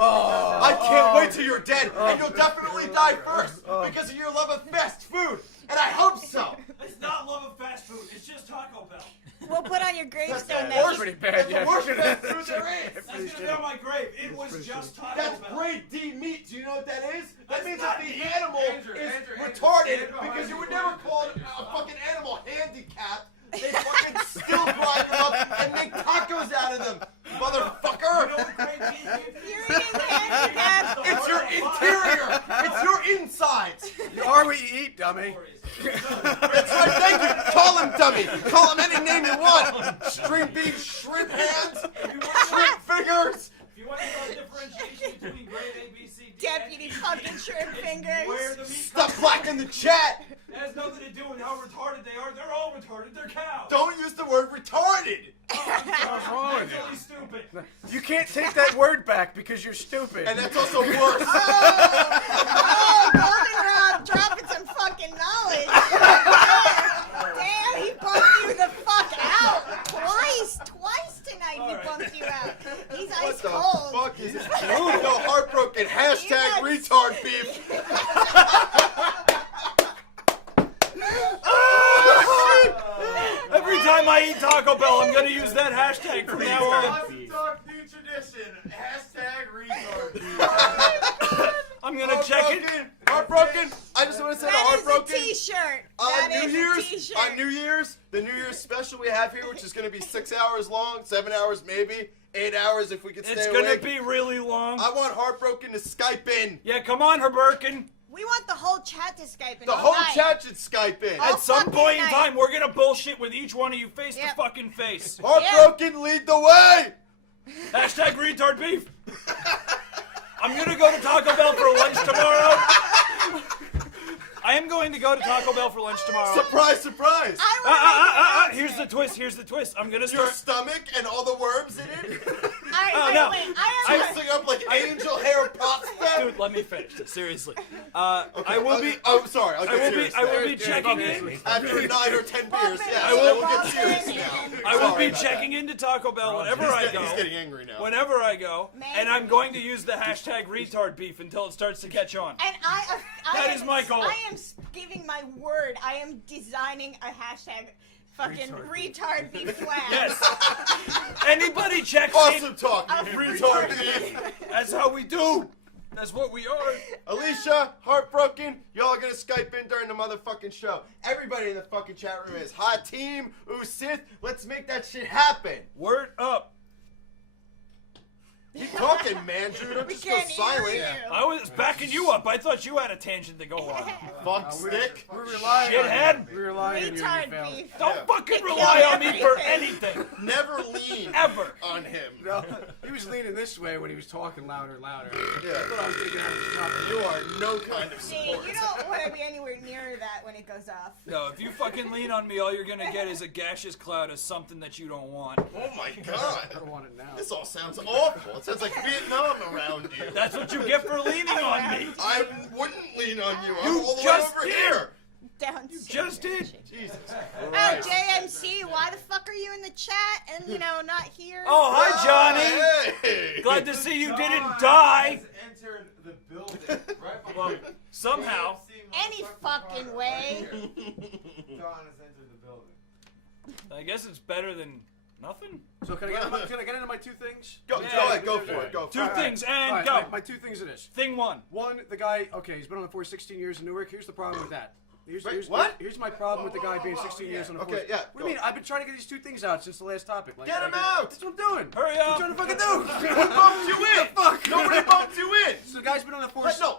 Ah! I can't wait till you're dead, and you'll definitely die first because of your love of fast food, and I hope so. It's not love of fast food. It's just Taco Bell. We'll put on your That's gravestone the that worst, pretty bad, that's yeah. the worst fast food there is. That's gonna be on my grave. It was just Taco That's Bell. grade D meat. Do you know what that is? That That's means not that the meat. animal Andrew, is Andrew, retarded stand behind because you me. would never call a fucking animal handicapped. They fucking still grind them up and make tacos out of them, motherfucker. you're eating handicapped. It's your interior. It's your insides. You are what you eat, dummy. That's right. Thank you. Call him dummy. Call him any name you want. String beans, shrimp hands, shrimp fingers. If you want to know differentiation between grade A, B, C, D, Deputy and E, fucking shrimp where fingers. the meat Stop blacking the chat. It has nothing to do with how retarded they are. They're all retarded. They're cows. Don't use the word retarded. What's wrong with Mentally you? stupid. You can't take that word back because you're stupid. And that's also worse. Oh, Goldenrod dropping some fucking knowledge. Damn, he bumped you the fuck out. Twice tonight he bumped you out. He's What ice the cold. fuck is this? Yo, heartbroken. Hashtag You retard beef. Every time I eat Taco Bell, I'm gonna use that hashtag from now on. Awesome Talk new tradition. Hashtag retard. I'm gonna check it. Heartbroken. I just want to say the That is a heartbroken. t-shirt. On That New is Year's, a t-shirt. on New Year's, the New Year's special we have here, which is going to be 6 hours long, 7 hours maybe, 8 hours if we can stay It's gonna awake. be really long. I want Heartbroken to Skype in. Yeah, come on, Herberkin. We want the whole chat to Skype in. The all whole night. chat should Skype in. All At some fucking point in night. time, we're gonna bullshit with each one of you face Yep. to fucking face. Heartbroken, lead the way. Hashtag retard beef. I'm gonna go to Taco Bell for lunch tomorrow. I am going to go to Taco Bell for lunch tomorrow. Surprise, surprise. I wanna make an Here's the twist. Here's the twist. I'm gonna Your start. stomach and all the worms in it. Alright, no. wait. I have Twisting up like angel hair pasta. Dude, let me finish this. Seriously. I will be. Oh, sorry. I'll I get will be. serious I will now. be checking in. After 9 or 10 beers, yes, I I will- will get serious now. I will Sorry be about checking into Taco Bell whenever I that. go. He's getting angry now. Whenever I go, Man. and I'm going to use the hashtag retard beef until it starts to catch on. And I That am, is my goal. I am giving my word. I am designing a hashtag fucking retard beef flag. Yes. Anybody checks Awesome in. talk, retard beef. That's how we do. That's what we are. Alicia, Heartbroken, y'all are gonna Skype in during the motherfucking show. Everybody in the fucking chat room is hot team, Sith. Let's make that shit happen. Word up. Keep talking, man, Drew. Don't We just go can't hear silent. you. I was backing you up. I thought you had a tangent to go on. Fuck stick. We're relying Shithead. on you. We're relying on you. Retard You failed. beef. Don't Yeah. fucking It rely killed on me for everything. anything. Never lean Ever. on him. No, he was leaning this way when he was talking louder and louder. Yeah. I thought I was thinking I was dropping. You are no kind of See, support. you don't want to be anywhere near that when it goes off. No, if you fucking lean on me, all you're gonna get is a gaseous cloud of something that you don't want. Oh my god. I don't want it now. This all sounds awful. It sounds like Vietnam around you. That's what you get for leaning on me. I wouldn't lean on you. I'm You all the way just over did. here. Downstairs. Just did. Jesus. Oh, Christ. JMC, why the fuck are you in the chat and, not here? Oh, hi, Johnny. Hey. Glad to see you didn't die. Has entered the building right below. Somehow. Any fucking way. John has entered the building. I guess it's better than Nothing. So can I get into my two things? Go ahead, go for it. Go for Two it. things and All right, go. My two things are this. Thing one. One, the guy, okay, he's been on the force 16 years in Newark. Here's the problem with that. What? Here's my problem with the guy being 16 years on the force. Okay, yeah. What do you mean? I've been trying to get these two things out since the last topic. Like, Get him out! That's what I'm doing. Hurry What up. you trying to fucking do? Who bumped you in? Fuck. Nobody bumped you in. So the guy's been on the force. No.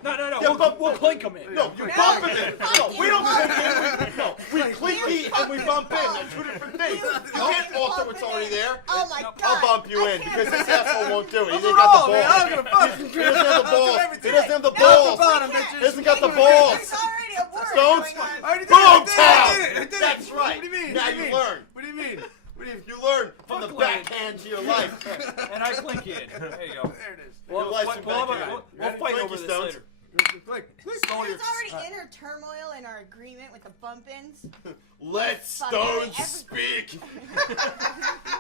We'll clink him in. No, you bump him in. No, we don't clink in. No, we clinky and we bump in. They're two different things. You can't alter what's already there. Oh my god. I'll bump you in because this asshole won't do it. He do ain't got all, the man. I balls. don't give a fuck. He doesn't have the balls. He doesn't have the Top to balls. bottom, He bitches. hasn't got the balls. There's already a word Stonz. going on. I already did Boom it. town. I did it. That's right. What do you mean? Now What do you mean? learn. What do you mean? You learn from the Fuck Lane. backhand to your life. And I clink you in. There you go. There it is. We'll life's fight in backhand. we'll fight Clinky over this Stonz. later. Click. There's already inner turmoil in our agreement with the bump-ins. Let Fucking Stonz speak.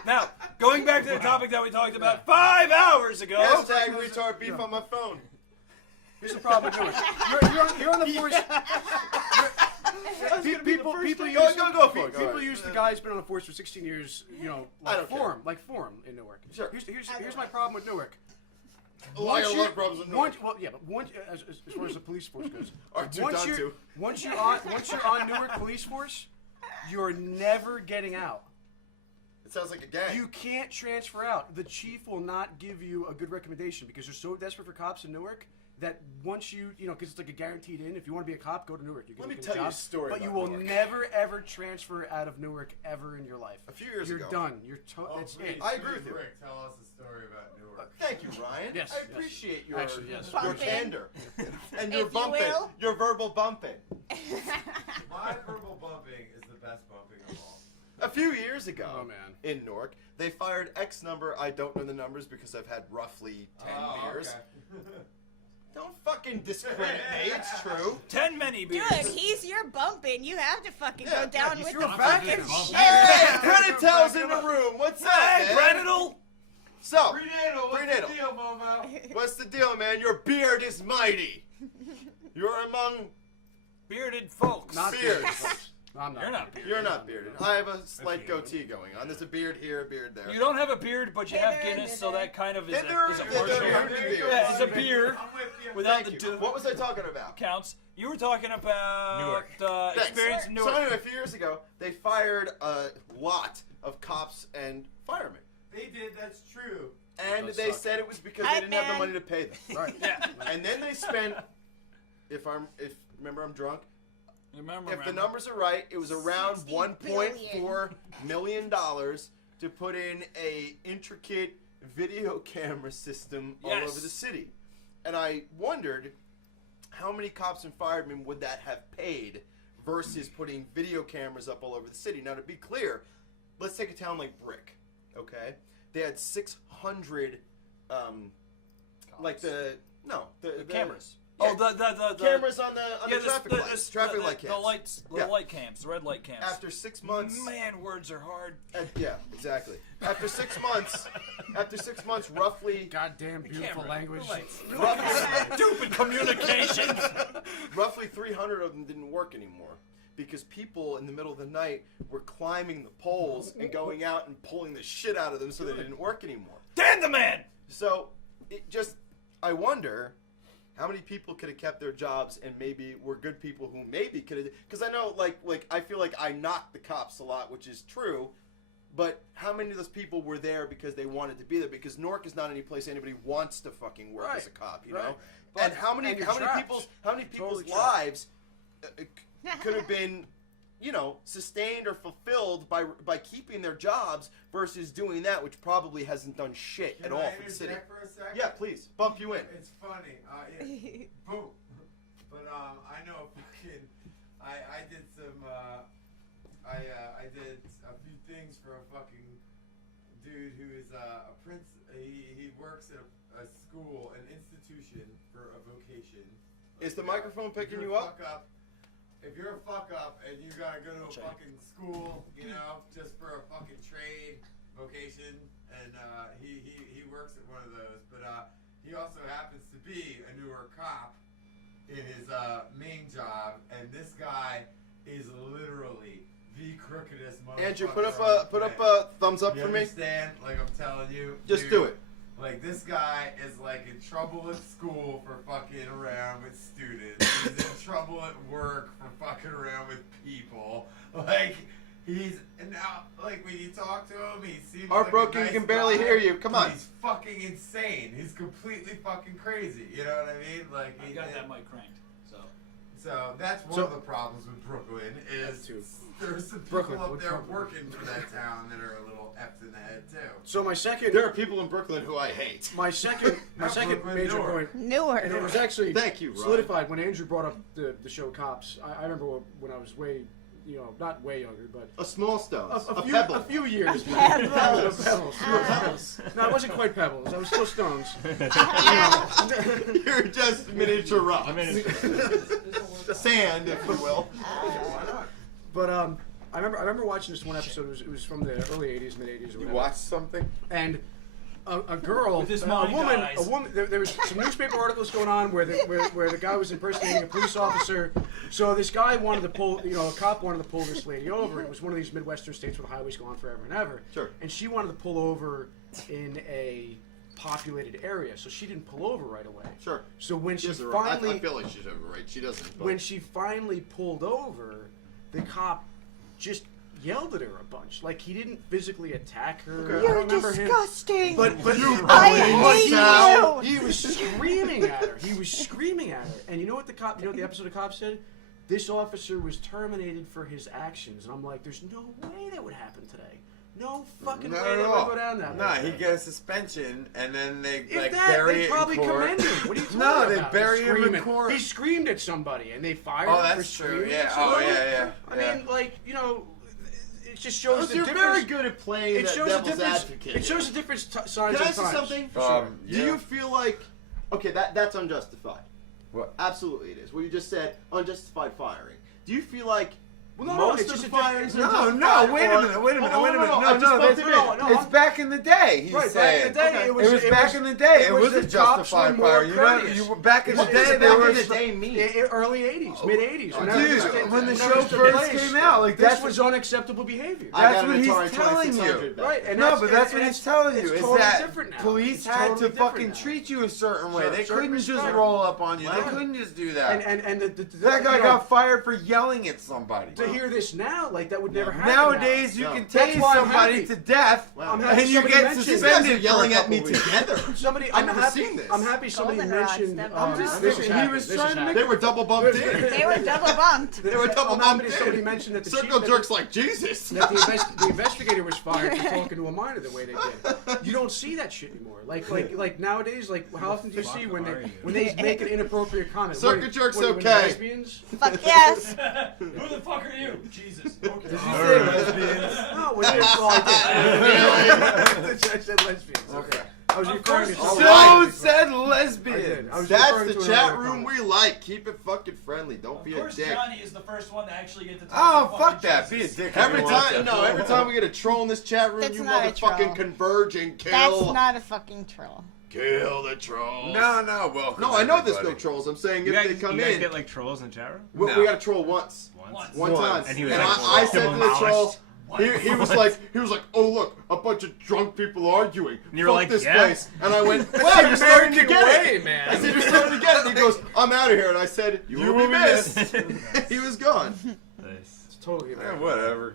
Now, going back to the topic that we talked about 5 hours ago. Hashtag retard beef on my phone. Here's the problem with Newark. You're on the force. People use the guy who's been on the force for 16 years, I don't care. form in Newark. Sure. Here's my problem with Newark. I got a lot of problems with Newark. As far as the police force goes, R2-D2. once you're on Newark police force, you're never getting out. It sounds like a gang. You can't transfer out. The chief will not give you a good recommendation because they're so desperate for cops in Newark that once because it's like a guaranteed in. If you want to be a cop, go to Newark. You can Let me get tell a you job, a story but you about will Newark. never ever transfer out of Newark ever in your life. A few years You're ago. done. That's it. I agree with you. Rick, tell us a story about Newark. Thank you, Ryan. Yes, I yes. appreciate your Actually, yes. your Bumping. candor and If your you bumping, will. your verbal bumping. My verbal bumping is the best bumping of all. A few years ago, Oh, man. in Newark, they fired X number. I don't know the numbers because I've had roughly 10 beers. Okay. Don't fucking discredit me. It's true. 10 many beers. Dude, he's your bumping. You have to fucking Yeah, go down he's with your the back fucking is shit. Hey, Prenatal's in the room. What's up, Hey, man? Prenatal. So, Prenatal, what's Prenatal. the deal, Momo? What's the deal, man? Your beard is mighty. You're among Bearded folks. Not beards. I'm not. You're not bearded. You're not bearded. I have a slight goatee going on. There's a beard here, a beard there. You don't have a beard, but you have Hither and Guinness, so thither. that kind of is Hither a and partial. thither. Yeah, it's a beer I'm with you. without Thank the you. d. What was I talking about? Counts. You were talking about Newark. Thanks. experience in So Newark. anyway, a few years ago, they fired a lot of cops and firemen. They did, that's true. And Those they suck. said it was because Hi, they didn't have the man. money to pay them. Right. Yeah. And then they spent, remember I'm drunk. Remember, If the numbers are right, it was around 60 $1.4 million to put in a intricate video camera system all Yes. over the city. And I wondered how many cops and firemen would that have paid versus putting video cameras up all over the city. Now, to be clear, let's take a town like Brick, okay? They had 600, like the cameras. Yeah. Oh, the cameras on the yeah, traffic lights, traffic light cams. The lights, the Yeah. light cams, the red light cams. After 6 months, Man, words are hard. yeah, exactly. After 6 months, roughly Goddamn beautiful camera. language. Stupid communications. roughly 300 of them didn't work anymore because people in the middle of the night were climbing the poles and going out and pulling the shit out of them so they didn't work anymore. Dan the man. So I wonder how many people could have kept their jobs and maybe were good people who maybe could have, because I know like I feel like I knock the cops a lot, which is true, but how many of those people were there because they wanted to be there? Because Newark is not any place anybody wants to fucking work as a cop, you know. But- And how many and you're people's Totally trapped. lives could have been, sustained or fulfilled by keeping their jobs versus doing that, which probably hasn't done shit at Can all I for the city. interject for a second? Yeah, please bump you in. It's funny. Yeah. Boom. But I know fucking. I did some. I did a few things for a fucking dude who is a prince. He works at a school, an institution for a vocation. Is the Like, microphone if picking you're you a up? fuck up? If you're a fuck up and you gotta go to a fucking school, just for a fucking trade vocation, and he works at one of those, but he also happens to be a newer cop in his main job, and this guy is literally the crookedest stupidest Andrew, motherfucker put on up the a thumbs up You for me. understand? Like I'm telling you. Just dude, do it. Like this guy is like in trouble at school for fucking around with students. He's in trouble at work for fucking around with people. Like he's now like when you talk to him, he seems Heartbroken, like a you nice can barely guy, hear you. Come but on. He's fucking insane. He's completely fucking crazy. You know what I mean? Like I got that mic cranked. So that's one of the problems with Brooklyn is there's some people Brooklyn, up what's there wrong? working for that town that are a little effed in the head too. So my second, There are people in Brooklyn who I hate. my second Brooklyn, major Newark. point, Newark. and it was actually Thank you, Ryan. solidified when Andrew brought up the show Cops. I remember when I was way, not way younger, but A small stone. a pebble. few years. Pebbles. Pebbles. No, I wasn't quite Pebbles. I was still Stones. You're just miniature rock. Sand, if you will. But I remember watching this one episode. It was from the early '80s, mid '80s, or You whatever. watch something? And a girl, With his a mind, woman, guys. There was some newspaper articles going on where the guy was impersonating a police officer. So this guy wanted to pull, a cop wanted to pull this lady over. It was one of these Midwestern states where the highways go on forever and ever. Sure. And she wanted to pull over in a populated area, so she didn't pull over right away. Sure. So when she She's right. finally, I feel like she's overrated. She doesn't. But when she finally pulled over, the cop just yelled at her a bunch. Like he didn't physically attack her. Okay. I You're don't remember him. disgusting. But I hate you. he was screaming at her. He was screaming at her. And you know what the episode of Cops said? This officer was terminated for his actions. And I'm like, there's no way that would happen today. No fucking Not way at that all. would go down that Nah, way. he gets a suspension and then they If like that, bury they it probably in court. commend him. What are you talking No, about? they bury him in Screaming. court. He screamed at somebody and they fired Oh, him for that's true. screaming. Yeah. So, Oh, yeah. I Yeah. mean, like, it just shows the you're difference. very good at playing It that shows the devil's difference. advocate. It shows the different signs Can I and say times. something? For sure. Do Yeah. you feel like, okay, that's unjustified? What? Absolutely it is. What you just said, unjustified firing. Do you feel like Well, no, most it's of just the a different- firings are No, justified? wait a or- minute, wait a minute, Oh, wait a minute. I No, just no, bumped that's it right. in. It's back in the day. He's Right, saying. back in the day, Okay. it was back in the day. It was a the cops justified were more fire. You know, courteous. you were back in the What does day. back There in was the day mean? Early '80s, mid '80s. Dude, when the show first came out, like this that's was unacceptable behavior. I got That's an what he's Atari telling 2600 you. back Right, then. and no, but that's what it's he's telling you it's is totally that different now. police It's had totally to different fucking now. treat you a certain way. Sure, They certain couldn't just respect. roll up on you. They Right. couldn't just do that. And that guy got fired for yelling at somebody. to hear this now, like that would never happen. Nowadays, you No. can That's tase why I'm somebody happy. to death, Wow. I'm happy and you somebody get mentioned- These guys are suspended yelling for a at me couple weeks. together. Somebody, I've I'm never happy. seen this. I'm happy somebody Goldenrod mentioned. step I'm just this is saying, he happening, was this is trying to happening. They were double bumped in. They were double bumped. They were double I'm happy bumped that somebody in. mentioned that the Circle chief- jerks like Jesus. that the investigator was fired for talking to a minor the way they did. You don't see that shit anymore. Like nowadays, like how often do you see when they make an inappropriate comment? Circuit When- jerk's when okay. Lesbians? Fuck yes. Who the fuck are you? Jesus. Okay. Did you say lesbians? No, when they, well, I did. I said lesbians. Okay. I was Of referring to course. somebody. So said I lesbians. did. I was That's referring the to chat another room comment. we like. Keep it fucking friendly. Don't be Of a course, dick. Johnny is the first one to actually get to talk Oh, to fuck fucking that. Be a Jesus. dick. Every if you want time, to. no, every time we get a troll in this chat room, That's you not a motherfucking troll. converge and That's kill. not a fucking troll. Kill the trolls. No, welcome. No, I know there's no everybody. trolls. I'm saying if You they guys, come you guys in, get like trolls in the chat room? we got a troll once. Once. One time. And he was and like, I said to the demolished. troll, he was like, oh look, a bunch of drunk people arguing. And you were Fuck like, this yeah? place. And I went, wow, you're starting to get way, it. man. I said, you're starting to get it. And he goes, I'm out of here. And I said, you will be missed. He was gone. Nice. It's totally Yeah, America. whatever.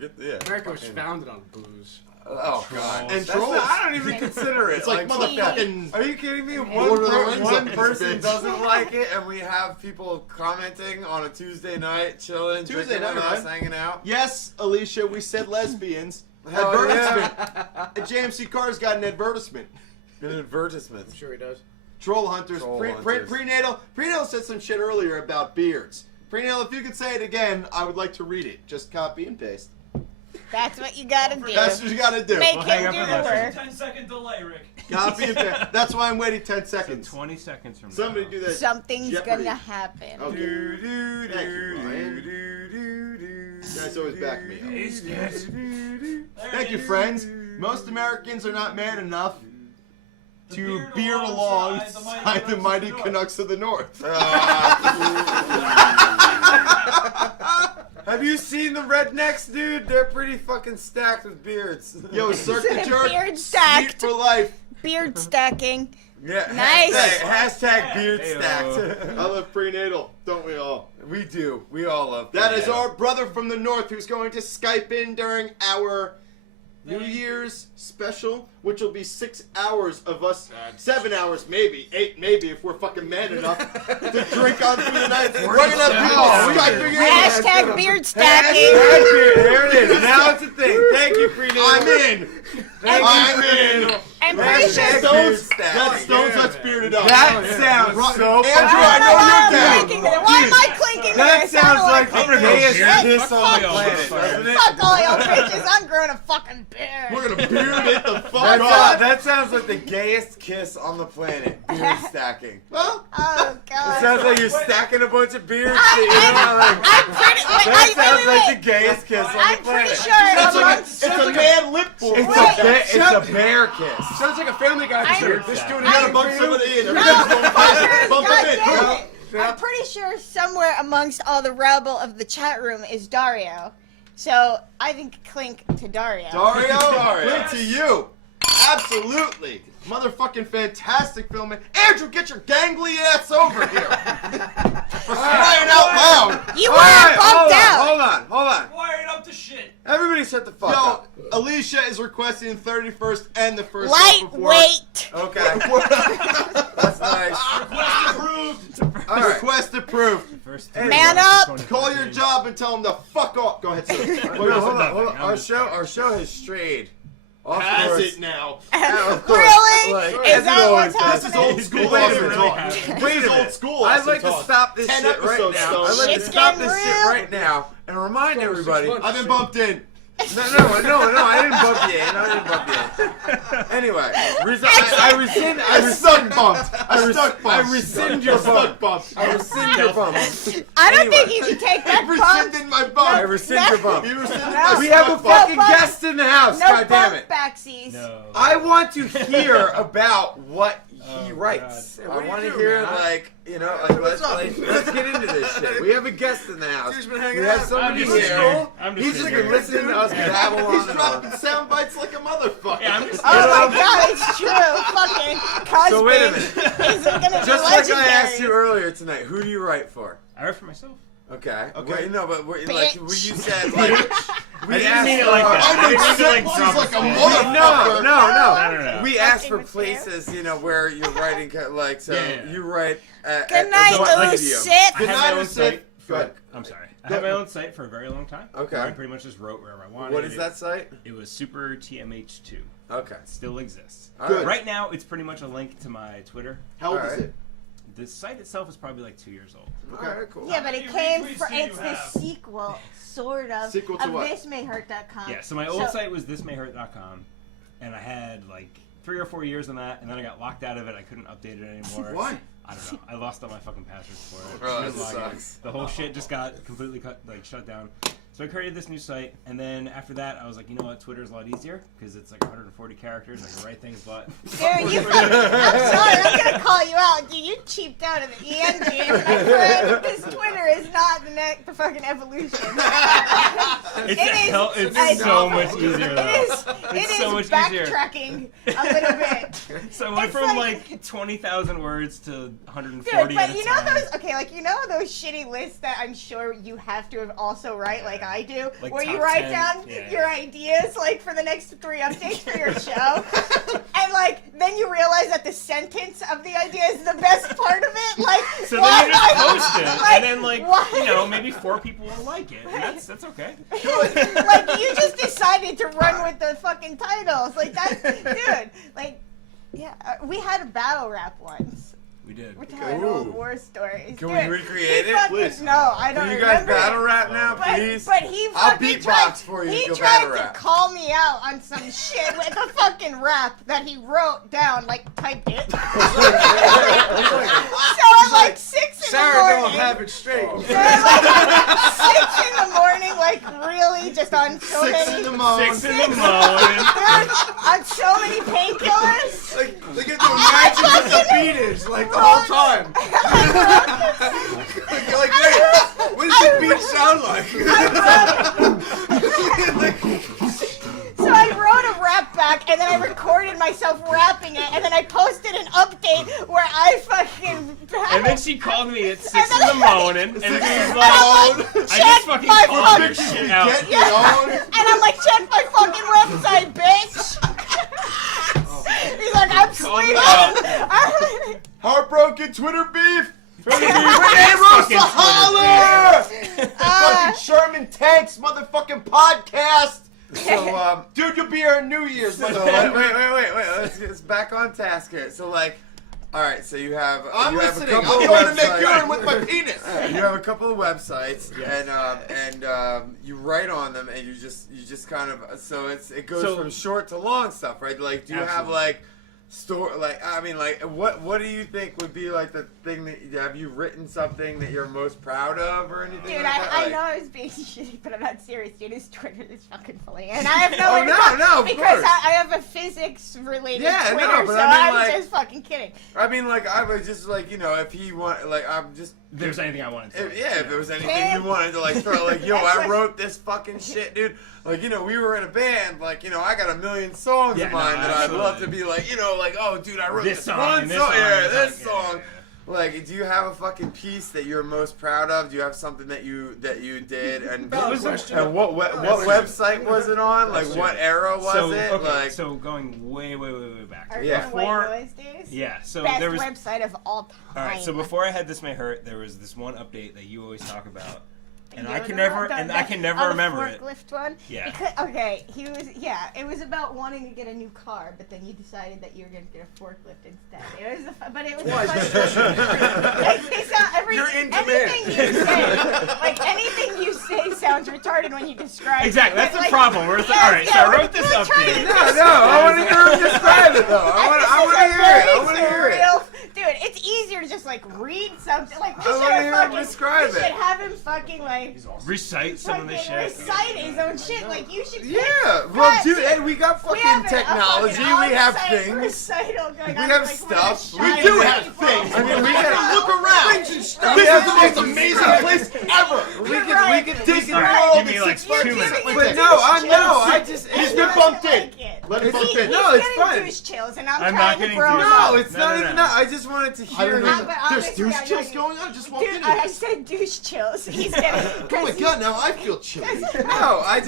America was fucking- founded on booze. Oh god. And That's trolls. not- I don't even consider it. It's like fuck that. motherfucking. Are you kidding me? Lord of the Rings up One this person bitch. doesn't like it, and we have people commenting on a Tuesday night, chilling, Tuesday drinking night, with us, man. hanging out. Yes, Alicia, we said lesbians. Hell Advertisement. JMC Cars got an advertisement. An advertisement. I'm sure he does. Troll hunters. Troll hunters. Prenatal said some shit earlier about beards. Prenatal, if you could say it again, I would like to read it. Just copy and paste. That's what you gotta do. That's what you gotta do. Make We'll hang him up do and the listen. work. 10-second delay, Rick. Copy and paste. That's why I'm waiting 10 So seconds. 20 seconds from Somebody now. do that. Something's Jeopardy. gonna happen. Okay. Do, do, Thank you, do, Ryan. do, do, do, do, You guys always back me up. He's good. There Thank it you, is. friends. Most Americans are not man enough The to beard beard alongside the mighty Canucks of the North. Have you seen the rednecks, dude? They're pretty fucking stacked with beards. Yo, Cirque the Jerk. Beard stacked. Sweet for life. Beard stacking. Yeah. Nice. Hashtag beard Heyo. stacked. I love prenatal, don't we all? We do. We all love That is prenatal. our brother from the north who's going to Skype in during our New Year's special, which will be 6 hours of us, 7 hours maybe, 8 maybe if we're fucking man enough to drink on through the night. We're gonna have people Skyping in. Hashtag beard stacking. Hashtag beard. There it is. Now it's a thing. Thank you, prenatal. I'm in. I'm in. I'm pretty sure. Stones, that's Stones, let's beard it up. That sounds so Andrew, I know you're clinking down. it. Why am I clinking That this? sounds like I the don't gayest shit. kiss on the y'all planet, motherfuckers. doesn't it? Fuck all y'all bitches. I'm growing a fucking beard. We're gonna beard it the fuck That sounds like the gayest kiss on the planet. Beard stacking. Well, Oh It god. sounds like you're stacking a bunch of beards. I'm pretty. That sounds like the Wait. gayest kiss on the I'm pretty planet. sure it's amongst. a man lip for It's a bear kiss. Sounds like a Family Guy episode. This dude, You gotta bump somebody in. No, Everybody's going fuckers, bump God them in. damn it. I'm pretty sure somewhere amongst all the rabble of the chat room is Dario. So I think clink to Dario. Dario, link to you. Absolutely. Motherfucking fantastic filming. Andrew, get your gangly ass over here. For crying out loud. You All were right, bumped out. hold on. Wired up to shit. Everybody shut the fuck Yo, up. Alicia is requesting 31st and the first self-report. Lightweight. Okay. That's nice. Request approved. All right. Request approved. First Man up. Call your job and tell them to fuck off. Go ahead, sir. Wait, hold on. Our show has strayed. Of Has course. it now? Yeah, of course. Really? Like, Is as that it what's always does. This is happening? old school Wait a awesome minute. talk. Wait a This is minute. old school I'd awesome like to talk. stop this 10 shit right episodes, now. Stone. I'd like to Shit's stop getting this shit real. right now and remind everybody. I've been bumped in. No, I didn't bump you in. I didn't bump you in. Anyway, I rescind. I stuck bumped. I stuck I bumped. rescind your Stuck bump. bumped. I rescind your bump. I don't Anyway. think you can take that You bump. rescinded my I bump. rescind your bump. You rescinded No. my We have a stuck bump. fucking bump. guest in the house. No God damn bump it. backsies. No. I want to hear about what he Oh, writes. God. I What do you want to do, hear man? like What's up? let's get into this shit. We have a guest in the house. Dude's been hanging We have out. somebody I'm just here. here. I'm just He's just here. been listening to us babble on He's and dropping on. sound bites like a motherfucker. Yeah, I'm just. Oh my god, it's true. Fucking husband. So wait a minute. Is it gonna be Just like legendary? I asked you earlier tonight, who do you write for? I write for myself. Okay. Okay. Wait, no, but like Bitch. when you said like we I didn't asked mean it like for- that. I didn't mean to like He's drop like a a motherfucker. No. No. We asked for Fucking with you. places, where you're writing, like, so Yeah. you write at Good night, what oh medium? sit. I Good have night, my own Sid. site. Go ahead. I'm sorry. I had my own site for a very long time. Okay. Where I pretty much just wrote wherever I wanted. What is that site? It was Super TMH2. Okay. It still exists. All Good. Right now, it's pretty much a link to my Twitter. How old is Alright. it? The site itself is probably like 2 years old. All right, cool. Yeah, but it How many came retweets for do you it's the have? sequel, sort of, Sequel to of what? thismayhurt.com. Yeah, so my old So- site was thismayhurt.com, and I had like 3 or 4 years on that, and then I got locked out of it. I couldn't update it anymore. Why? I don't know. I lost all my fucking passwords for it. Oh, Couldn't that log in. sucks. The whole shit just got completely shut down. So I created this new site, and then after that, I was like, you know what? Twitter's a lot easier because it's like 140 characters. I can write things, but Dude, you fucking, I'm sorry, I'm gonna call you out. Dude, you cheaped out of the EN game, my friend, because Twitter is not the fucking evolution. it's, It is- it's so much easier. Though. It is so much easier. backtracking a little bit. So it went It's from like- like 20,000 words to 140 Dude, but at a you know time. those, okay, like, you know those shitty lists that I'm sure you have to have also write, like I do, Like where you top write 10, down yeah. your ideas, like, for the next 3 updates for your show, and, like, then you realize that the sentence of the idea is the best part of it, like, So why then you just not? post it, Like, and then like why? maybe 4 people will like it. And that's okay. Like, you just decided to run with the fucking titles, like, that's, dude, like, yeah, we had a battle rap once. We did. We're telling old war stories. Can Dude, we recreate he it? fucking- Please. No, I don't Can you guys remember battle it. rap now, But, please? but he I'll fucking beatbox tried, for you. he You'll tried battle to rap. call me out on some shit with a fucking rap that he wrote down, like typed it. So at like 6 in Sarah the morning. don't have it straight. So at like 6 in the morning, like really just on so 6 many. in the morning. 6 in the morning. Dude, on so many painkillers. Like, they get to imagine what the beat is, like, the whole time. Like, wait, What does the beat sound like? So I wrote a rap back, and then I recorded myself rapping it, and then I posted an update where I fucking. And then she called me at 6 And then in the morning, and she's like, I check just fucking my called your fucking- shit out. And I'm like, check my fucking website, bitch. He's like, I'm sleeping. Heartbroken Twitter beef. Fucking Holler! Fucking Sherman Tanks motherfucking podcast. So, Dude, you'll be here on New Year's. wait. Let's back on task here. So, like, all right. So you have I'm you have a listening. couple I'm of going to make websites. urine with my penis. You have a couple of websites, and you write on them, and you just kind of it goes from short to long stuff, right? Like, do you have like what do you think would be like the thing that have you written something that you're most proud of or anything? Dude, like that? I Like, know I was being shitty, but I'm not serious, dude. His Twitter is fucking funny, and I have of because course. I have a physics-related Twitter, but so I mean, I'm like- just fucking kidding. I mean, like, I was just like, if he want, like, I'm just. If there's anything I wanted to say. If there was anything you wanted to like throw, like, yo, I wrote this fucking shit, dude. Like, we were in a band, like, I got a million songs of mine that I'd love to be like, like, oh, dude, I wrote this song, one and this song, song, yeah, this this song, song. Like, do you have a fucking piece that you're most proud of? Do you have something that you did? And Valid question. And what website was it on? Like, what era was it? Okay, Like, so going way back. Are Yeah. you White Noise days? Yeah, so Best there was. website of all time. All right, so before I had This May Hurt, there was this one update that you always talk about, and I can The never remember it. forklift one? Yeah. Because, it was about wanting to get a new car, but then you decided that you were going to get a forklift instead. It was You're in command. Anything you say sounds retarded when you describe it. Exactly, that's the Like, problem. Where it's like, all right, so I wrote this update. no, I want to hear him describe it, though. I want to hear it. I want to hear it. Dude, it's easier to just, read something. Like, we I wanna hear him should describe we should it. have him fucking, Recite some of this shit. recite his own shit. Like, you should. Yeah, well, dude, hey, we got We fucking have technology. a We have on-site things. Recital going We on, have like, stuff. one of the We do shyest have people. things. I mean, we Look around. This is the most amazing place ever. We can Disney All right, World give me in like 6 2 months. minutes. But no, I just. He's been bumped in. Let him bump in. No, it's fine. Douche chills, and I'm I'm trying not to getting bro douche. him No, up. it's not even that. I just wanted to I hear don't him. know. but There's obviously douche I know chills you- going on. I just walked Dude, in. I said douche chills. He's gonna. Oh my god, now I feel chilly. No, I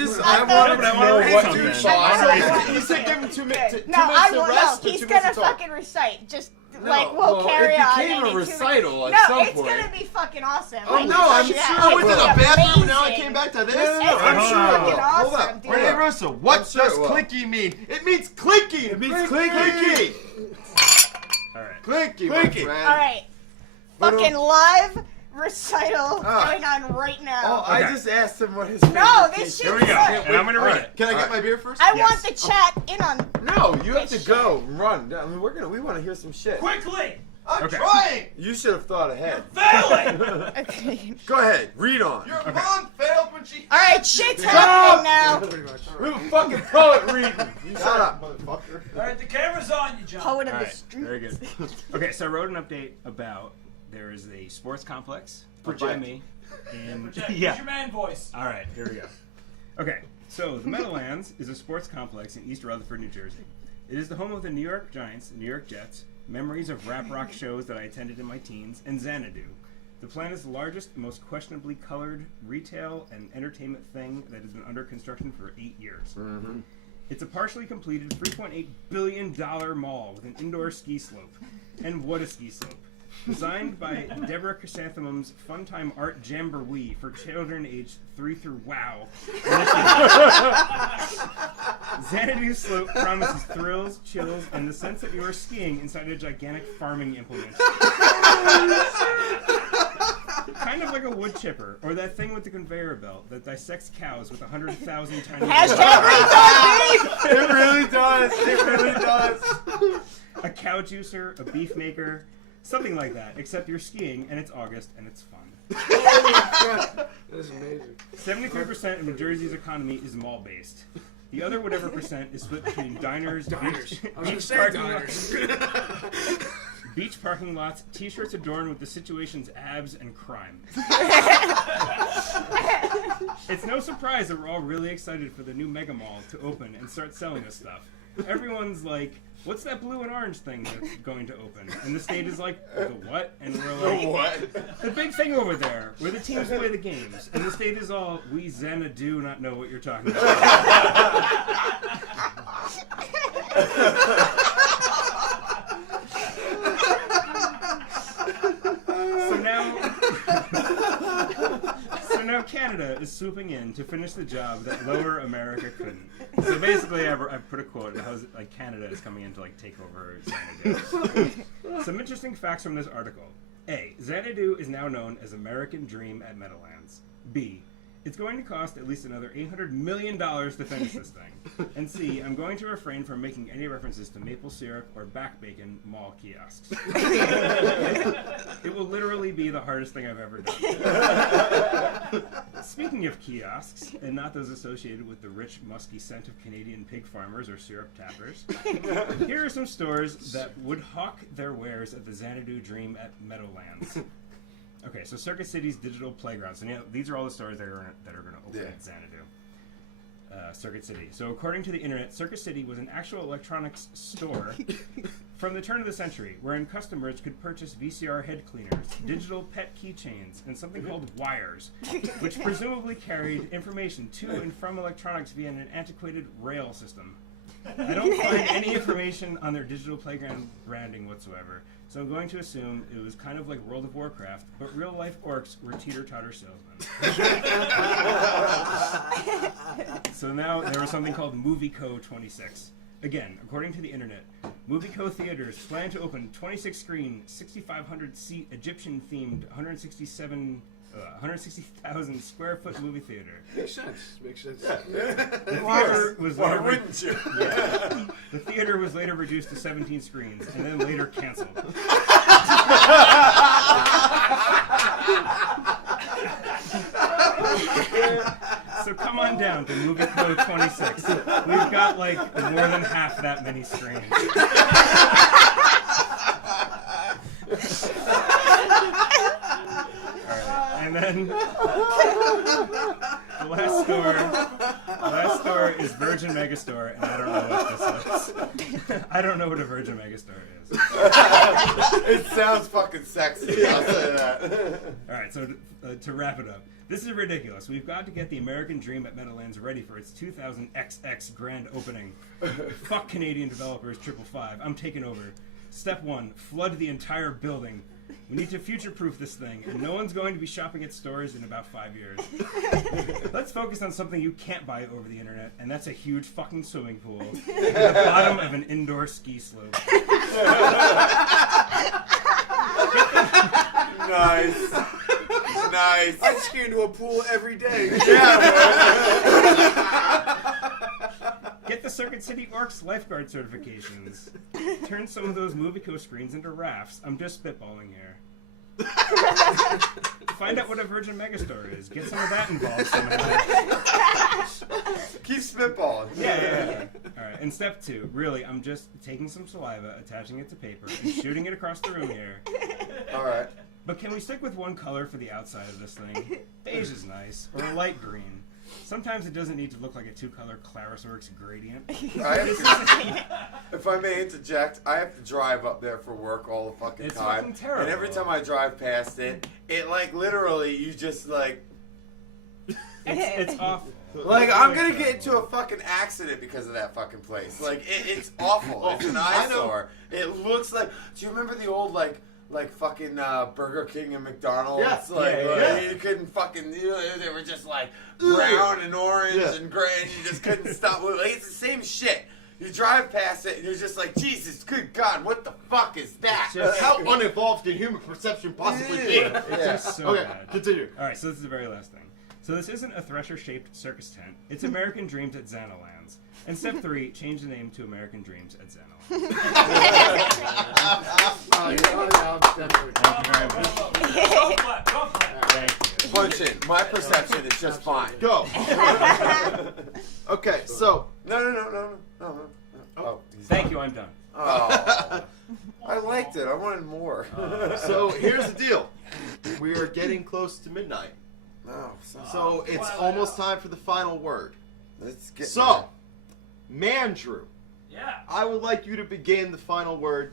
wanted but to I wanna know read what something. douche Oh, was. he said give him 2 minutes. No, 2 minutes I to won't. rest. No, or he's 2 minutes gonna to talk. fucking recite. Just No, we'll carry it on. became and a in 2 recital minutes. at some it's point. gonna be fucking awesome. Oh, Like, no, I'm yeah, sure I it went to will. the bathroom, amazing. now I came back to this. It's I'm sure it fucking will. Hold awesome, up. dude. Renee Russo, what I'm sure does it will. clinky mean? It means clinky. It means clinky. All right. Clinky, my Clinky. friend. All right, fucking live recital going on right Oh, now. I Okay. just asked him what his No, favorite this piece shit Here we go. Wait, And I'm gonna read it. Can I get my beer first? I Yes. want the chat in on. No, you have to This go. Run. I mean, we want to hear some shit. Quickly! I'm Okay. trying. You should have thought ahead. Failing! Okay. Go ahead. Read on. Your mom failed when she. All right, shit's happening now. Pretty much. We have a fucking poet reading. You shut up. Motherfucker. Alright, the camera's on you, John. Poet of All the right, street. very good. Okay, so I wrote an update about there is a sports complex by Project. me in Project. yeah. Use your man voice. All right, here we go. Okay, so the Meadowlands is a sports complex in East Rutherford, New Jersey. It is the home of the New York Giants, New York Jets, memories of rap rock shows that I attended in my teens, and Xanadu. The planet's largest, most questionably colored retail and entertainment thing that has been under construction for 8 years. It's a partially completed $3.8 billion mall with an indoor ski slope. And what a ski slope. Designed by Deborah Chrysanthemum's Funtime Art Jamboree for children aged 3 through WOW. Xanadu Slope promises thrills, chills, and the sense that you are skiing inside a gigantic farming implement. Kind of like a wood chipper, or that thing with the conveyor belt that dissects cows with 100,000 tiny Hashtag retard beef. It really does. It really does. a cow juicer, a beef maker, something like that, except you're skiing and it's August and it's fun. That is amazing. 73% of New Jersey's economy is mall-based. The other whatever percent is split between diners, Diners. beach, I was gonna beach say parking diners. beach parking lots, t-shirts adorned with the situation's abs and crime. It's no surprise that we're all really excited for the new mega mall to open and start selling us stuff. Everyone's like, what's that blue and orange thing that's going to open? And the state is like, the what? And we're like, The what? The big thing over there, where the teams play the games. And the state is all, we Xena do not know what you're talking about. So now Canada is swooping in to finish the job that Lower America couldn't. So basically, I put a quote and how like Canada is coming in to like take over Xanadu. Some interesting facts from this article. A. Xanadu is now known as American Dream at Meadowlands. B. It's going to cost at least another $800 million to finish this thing. And C. I'm going to refrain from making any references to maple syrup or back bacon mall kiosks. It will literally be the hardest thing I've ever done. Speaking of kiosks, and not those associated with the rich, musky scent of Canadian pig farmers or syrup tappers, here are some stores that would hawk their wares at the Xanadu Dream at Meadowlands. Okay, so Circuit City's digital playgrounds. And these are all the stores that are going to open at Xanadu. Circuit City. So according to the internet, Circuit City was an actual electronics store from the turn of the century, wherein customers could purchase VCR head cleaners, digital pet keychains, and something called wires, which presumably carried information to and from electronics via an antiquated rail system. I don't find any information on their digital playground branding whatsoever, so I'm going to assume it was kind of like World of Warcraft, but real-life orcs were teeter-totter salesmen. So now there was something called MovieCo 26. Again, according to the internet, MovieCo Theaters plan to open 26-screen, 6,500-seat, Egyptian-themed, 160,000 square foot movie theater. Makes sense. Makes sense. Why wouldn't you? Yeah. The theater was later reduced to 17 screens and then later canceled. So come on down to MovieCo 26. We've got like more than half that many screens. And then the last store is Virgin Megastore, and I don't know what this is. I don't know what a Virgin Megastore is. It sounds fucking sexy, I'll say that. Alright, so to wrap it up, this is ridiculous. We've got to get the American Dream at Meadowlands ready for its 2000 XX grand opening. Fuck Canadian developers 555. I'm taking over. Step 1, flood the entire building. We need to future-proof this thing, and no one's going to be shopping at stores in about 5 years. Let's focus on something you can't buy over the internet, and that's a huge fucking swimming pool at the bottom of an indoor ski slope. Nice. Nice. I ski into a pool every day. Get the Circuit City Orcs lifeguard certifications. Turn some of those MovieCo screens into rafts. I'm just spitballing here. Find out what a Virgin Megastore is. Get some of that involved somehow. Keep spitballing. Yeah. Alright, and step 2. Really, I'm just taking some saliva, attaching it to paper, and shooting it across the room here. Alright. But can we stick with one color for the outside of this thing? Beige is nice, or a light green. Sometimes it doesn't need to look like a two-color Clarisworks gradient. If I may interject, I have to drive up there for work all the fucking It's time. fucking terrible. And every time I drive past it, it like literally, you just like... It's awful. Like, I'm gonna get into a fucking accident because of that fucking place. Like, it's awful. It's an eyesore. It looks like... Do you remember the old, like fucking Burger King and McDonald's? Yes. Like, Yeah. you couldn't fucking... they were just like brown and orange and gray, and you just couldn't stop. Like, it's the same shit. You drive past it, and you're just like, Jesus, good God, what the fuck is that? How unevolved can human perception possibly be? It's just so bad. Continue. Alright, so this is the very last thing. So this isn't a Thresher-shaped circus tent. It's American Dreams at Xanalands. And step 3, change the name to American Dreams at Xanalands. Punch in. My perception is just fine. Go. Okay, so... No. Oh. Thank you, I'm done. Oh. I liked it. I wanted more. So here's the deal. We are getting close to midnight. No. So it's almost time for the final word. Let's get So, Mandrew, Yeah. I would like you to begin the final word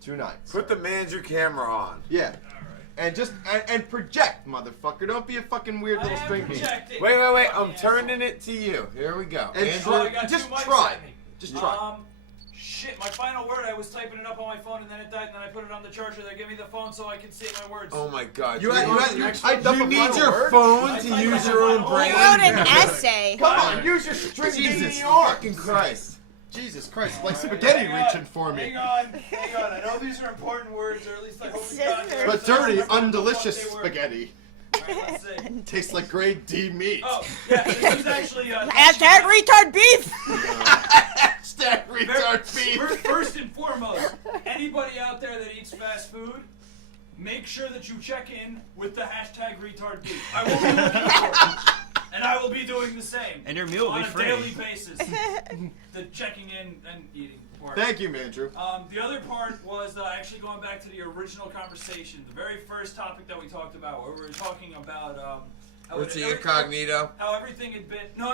tonight. Put the Mandrew camera on. Yeah. And just and project, motherfucker. Don't be a fucking weird little string bean. Wait. I'm turning it to you. Here we go. And I got just two mics try. at me. Just try. Shit, my final word, I was typing it up on my phone and then it died and then I put it on the charger. They give me the phone so I can say my words. Oh my god. You typed up You a need final your word? phone to use your own brain. You wrote an essay. Come on, use your string Jesus bean arm. fucking Christ. Jesus Christ, like spaghetti reaching for me. Hang on. I know these are important words, or at least I hope it's not. But dirty, undelicious spaghetti. Alright, let's see. Tastes like grade D meat. Oh, yeah, this is actually... Hashtag retard beef. Hashtag retard beef. First and foremost, anybody out there that eats fast food, make sure that you check in with the hashtag retard beef. I will be looking for it. And I will be doing the same. And your meal will on be a free. daily basis. The checking in and eating part. Thank you, Mandrew. The other part was actually going back to the original conversation, the very first topic that we talked about, where we were talking about What's the incognito? how everything had been. No.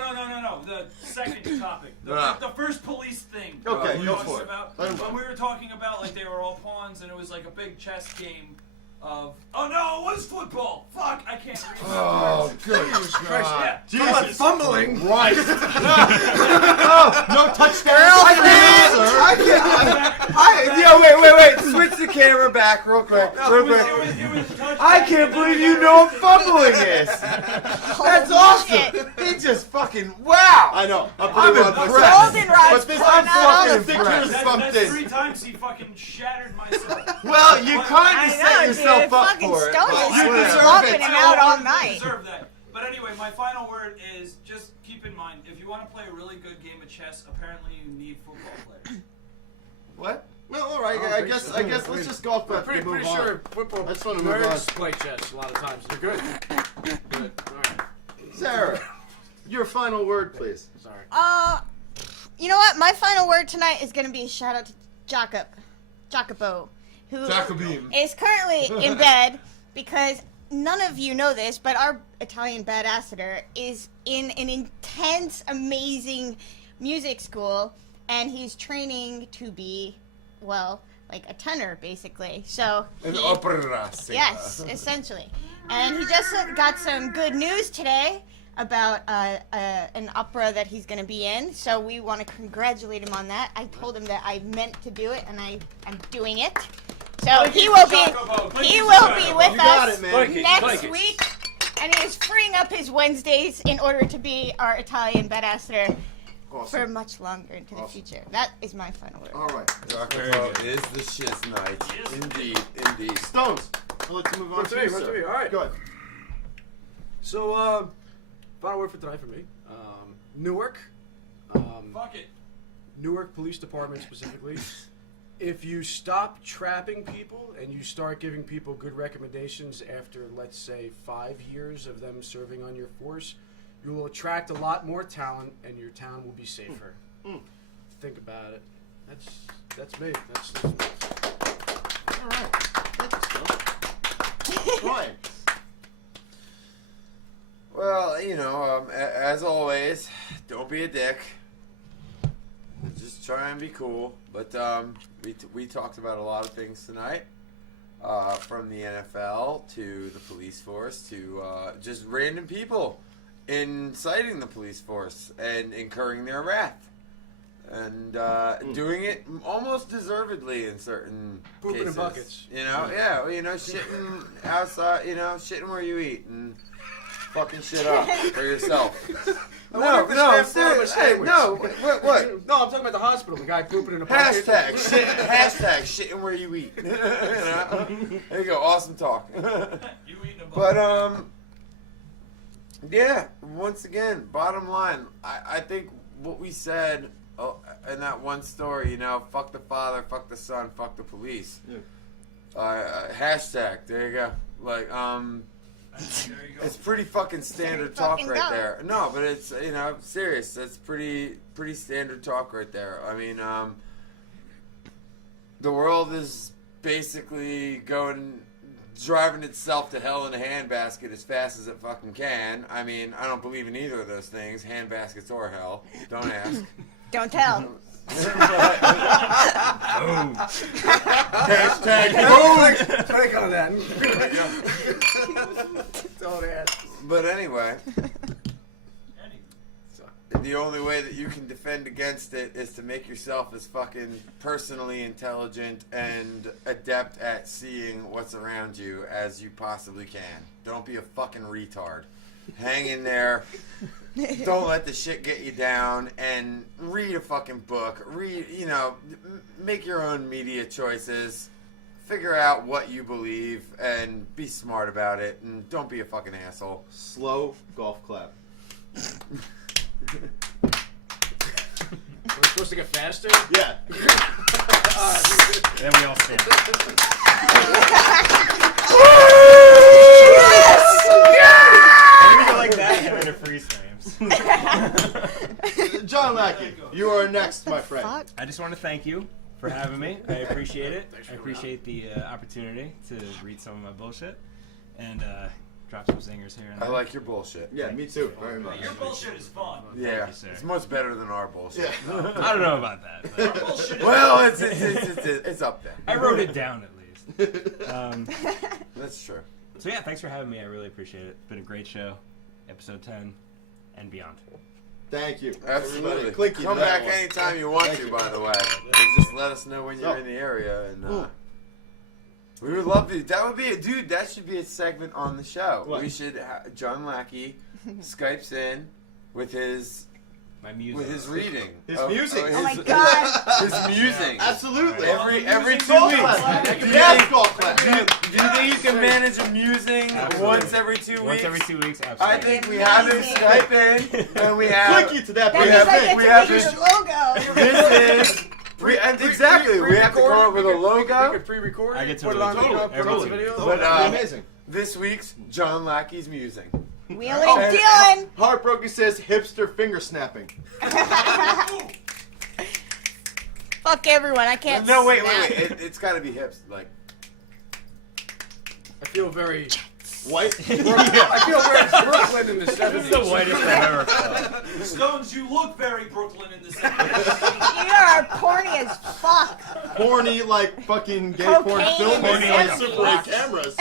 The second topic, the first police thing. Okay, we go talked for it. about, Let him when go. we were talking about like they were all pawns and it was like a big chess game. Oh no, it was football. Fuck, I can't read. Oh, goodness Christ. Yeah. Jesus. Fumbling. Right. Oh, no touchdown. Wait. Switch the camera back real quick. I can't believe you know what fumbling is. That's awesome. He just fucking, wow. I know. I'm impressed. impressed. Goldenrod's But this pulling out all the fucking impressed. That's Something. 3 times he fucking shattered myself. Well, you kind I of know, set dude. yourself up Fucking for it. Stonz but is whatever. flopping him out all night. Deserve that. But anyway, my final word is just keep in mind, if you want to play a really good game of chess, apparently you need football players. What? No, all right. I guess let's just go off that. Pretty move sure on. football I just wanna move nerds on. play chess a lot of times. They're good. Good. All right. Sarah, your final word, please. Sorry. You know what? My final word tonight is going to be a shout out to Jacopo, who Jacobim. is currently in bed because none of you know this, but our Italian badassador is in an intense, amazing music school, and he's training to be, well, like a tenor, basically. So An he- opera singer. Yes, essentially. And he just got some good news today about an opera that he's going to be in. So we want to congratulate him on that. I told him that I meant to do it, and I'm doing it. So he will be with You got us it, man. next week, and he is freeing up his Wednesdays in order to be our Italian badassador for Awesome. much longer into the Awesome. future. That is my final word. All right. Jacopo is the shiz night. Indeed. Stones. I'll let you move on What's to me? you, What's sir. me? All right. Go ahead. So, final word for tonight for me. Newark. Fuck it. Newark Police Department specifically. If you stop trapping people and you start giving people good recommendations after, let's say, 5 years of them serving on your force, you will attract a lot more talent and your town will be safer. Think about it. That's me. That's All right. Thank you, Stones. Brian. Well, as always, don't be a dick. Just try and be cool. But we talked about a lot of things tonight, from the NFL to the police force to just random people inciting the police force and incurring their wrath. And doing it almost deservedly in certain Pooping in cases. buckets. Shitting outside, shitting where you eat and fucking shit up for yourself. wonder if the staff brought him a sandwich. What? No, I'm talking about the hospital. The guy pooping in a bucket. Hashtag shitting where you eat. There you go, awesome talk. You eating a bucket. But yeah. Once again, bottom line, I think what we said in that one story, fuck the father, fuck the son, fuck the police. Yeah. Hashtag. There you go. Like There you go. It's pretty fucking standard Pretty talk fucking right dumb. there. No, but it's serious. That's pretty standard talk right there. I mean, the world is basically driving itself to hell in a handbasket as fast as it fucking can. I mean, I don't believe in either of those things, handbaskets or hell. Don't ask. Don't tell. Hashtag boom. Click on that. Don't ask. But anyway, the only way that you can defend against it is to make yourself as fucking personally intelligent and adept at seeing what's around you as you possibly can. Don't be a fucking retard. Hang in there. Don't let the shit get you down, and read a fucking book. Make your own media choices. Figure out what you believe and be smart about it, and don't be a fucking asshole. Slow golf clap. We're supposed to get faster? Yeah. Then we all stand. Maybe like that and then a freeze frames. John Lacki, you are next, my friend. I just want to thank you for having me. I appreciate it. I appreciate the opportunity to read some of my bullshit and drop some zingers here and there. I like your bullshit. Yeah, me too, very much. Your bullshit is fun. Yeah, you, sir. it's much better than our bullshit. Yeah. I don't know about that. But Our bullshit is Well, it's up there. I wrote it down at least. That's true. So yeah, thanks for having me. I really appreciate it. It's been a great show. Episode 10 and beyond. Thank you. Absolutely. Everybody, clinky Come to that back one. anytime you want Thank to, you. by the way. Just let us know when you're in the area. And we would love to. That would be a dude. That should be a segment on the show. What? We should. John Lacki Skypes in with his My music. with his reading. His music. Oh my god. His musing. Absolutely. Every 2 golf weeks. clap. Do you Yes, think- golf clap. Do you think you can manage a musing Absolutely. once every 2 weeks? Once every 2 weeks, I absolutely. think we have him Amazing. Skype in, and we have. Clinky to that. That We means have I it. get We to have make it. your logo. This is. Exactly. We have to come up with a We logo. could pre-record it. I get to put it on totally. the Every video. two. But That'd be amazing. this week's John Lackey's musing. Wheeling Oh, and and- dealing. Heartbroken says hipster finger snapping. Fuck everyone. I can't. No, wait. snap. It's got to be hips. Like I feel very... White. I feel very Brooklyn in the 70s. This is the whitest I've ever felt. Stones, you look very Brooklyn in the 70s. You are corny as fuck. Horny like fucking gay porn Cocaine film. in the Horny like 70s. Super 8 cameras.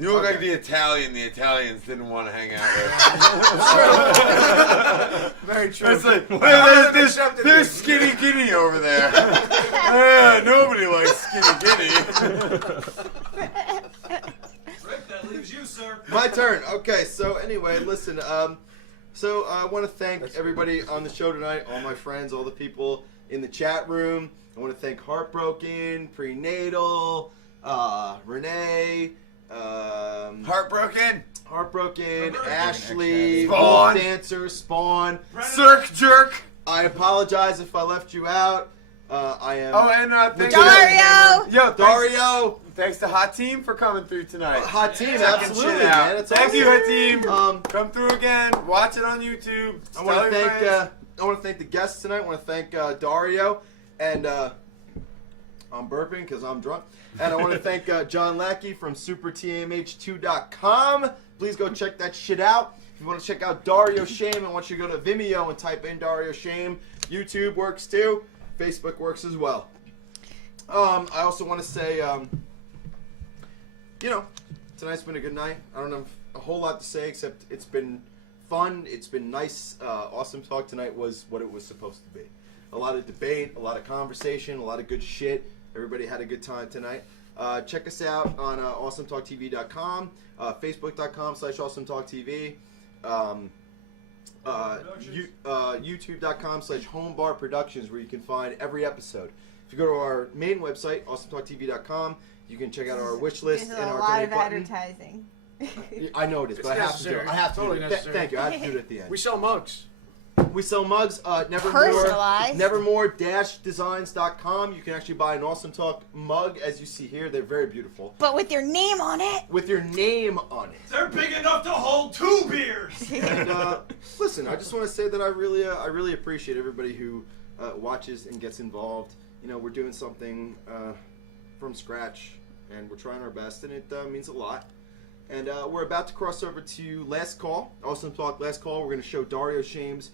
you look like the Italian. The Italians didn't want to hang out with. Very true. It's like There's there's Skinny Guinea over there. Nobody likes Skinny Guinea. Rick, that leaves you, sir. My turn. Okay, so anyway, listen. So I want to thank everybody on the show tonight, all my friends, all the people in the chat room. I want to thank Heartbroken, Prenatal, Renee, Heartbroken. Heartbroken, Ashley, Spawn. Wolf Dancer, Spawn. Cirque jerk. I apologize if I left you out. I am. Oh, and thanks Dario. Yo, Dario. Thanks to Hot Team for coming through tonight. Hot team, Checking absolutely, shit out. man. It's Thank awesome. you, Hot Team. Um, Come through again. Watch it on YouTube. I want Tell to your thank friends. I want to thank the guests tonight. I want to thank Dario, and I'm burping because I'm drunk. And I want to thank John Lacki from SuperTMH2.com. Please go check that shit out. If you want to check out Dario Shame, I want you to go to Vimeo and type in Dario Shame. YouTube works too. Facebook works as well. I also want to say, tonight's been a good night. I don't have a whole lot to say except it's been fun. It's been nice. Awesome Talk tonight was what it was supposed to be. A lot of debate, a lot of conversation, a lot of good shit. Everybody had a good time tonight. Check us out on awesometalktv.com, facebook.com/awesometalktv, youtube.com/homebarproductions where you can find every episode. If you go to our main website, awesometalktv.com, you can check out our wish list There's and a our lot donate of button. advertising. I know it is, but I have to do it. I have to Totally do it. necessary. Thank you. I have to do it at the end. We sell mugs. We sell mugs. Personalized. Nevermore-designs.com. You can actually buy an Awesome Talk mug, as you see here. They're very beautiful. But with your name on it. With your name on it. They're big enough to hold 2 beers. And listen, I just want to say that I really appreciate everybody who watches and gets involved you know, we're doing something from scratch, and we're trying our best, and it means a lot. And we're about to cross over to Last Call. Awesome Talk Last Call. We're going to show Dario Shame's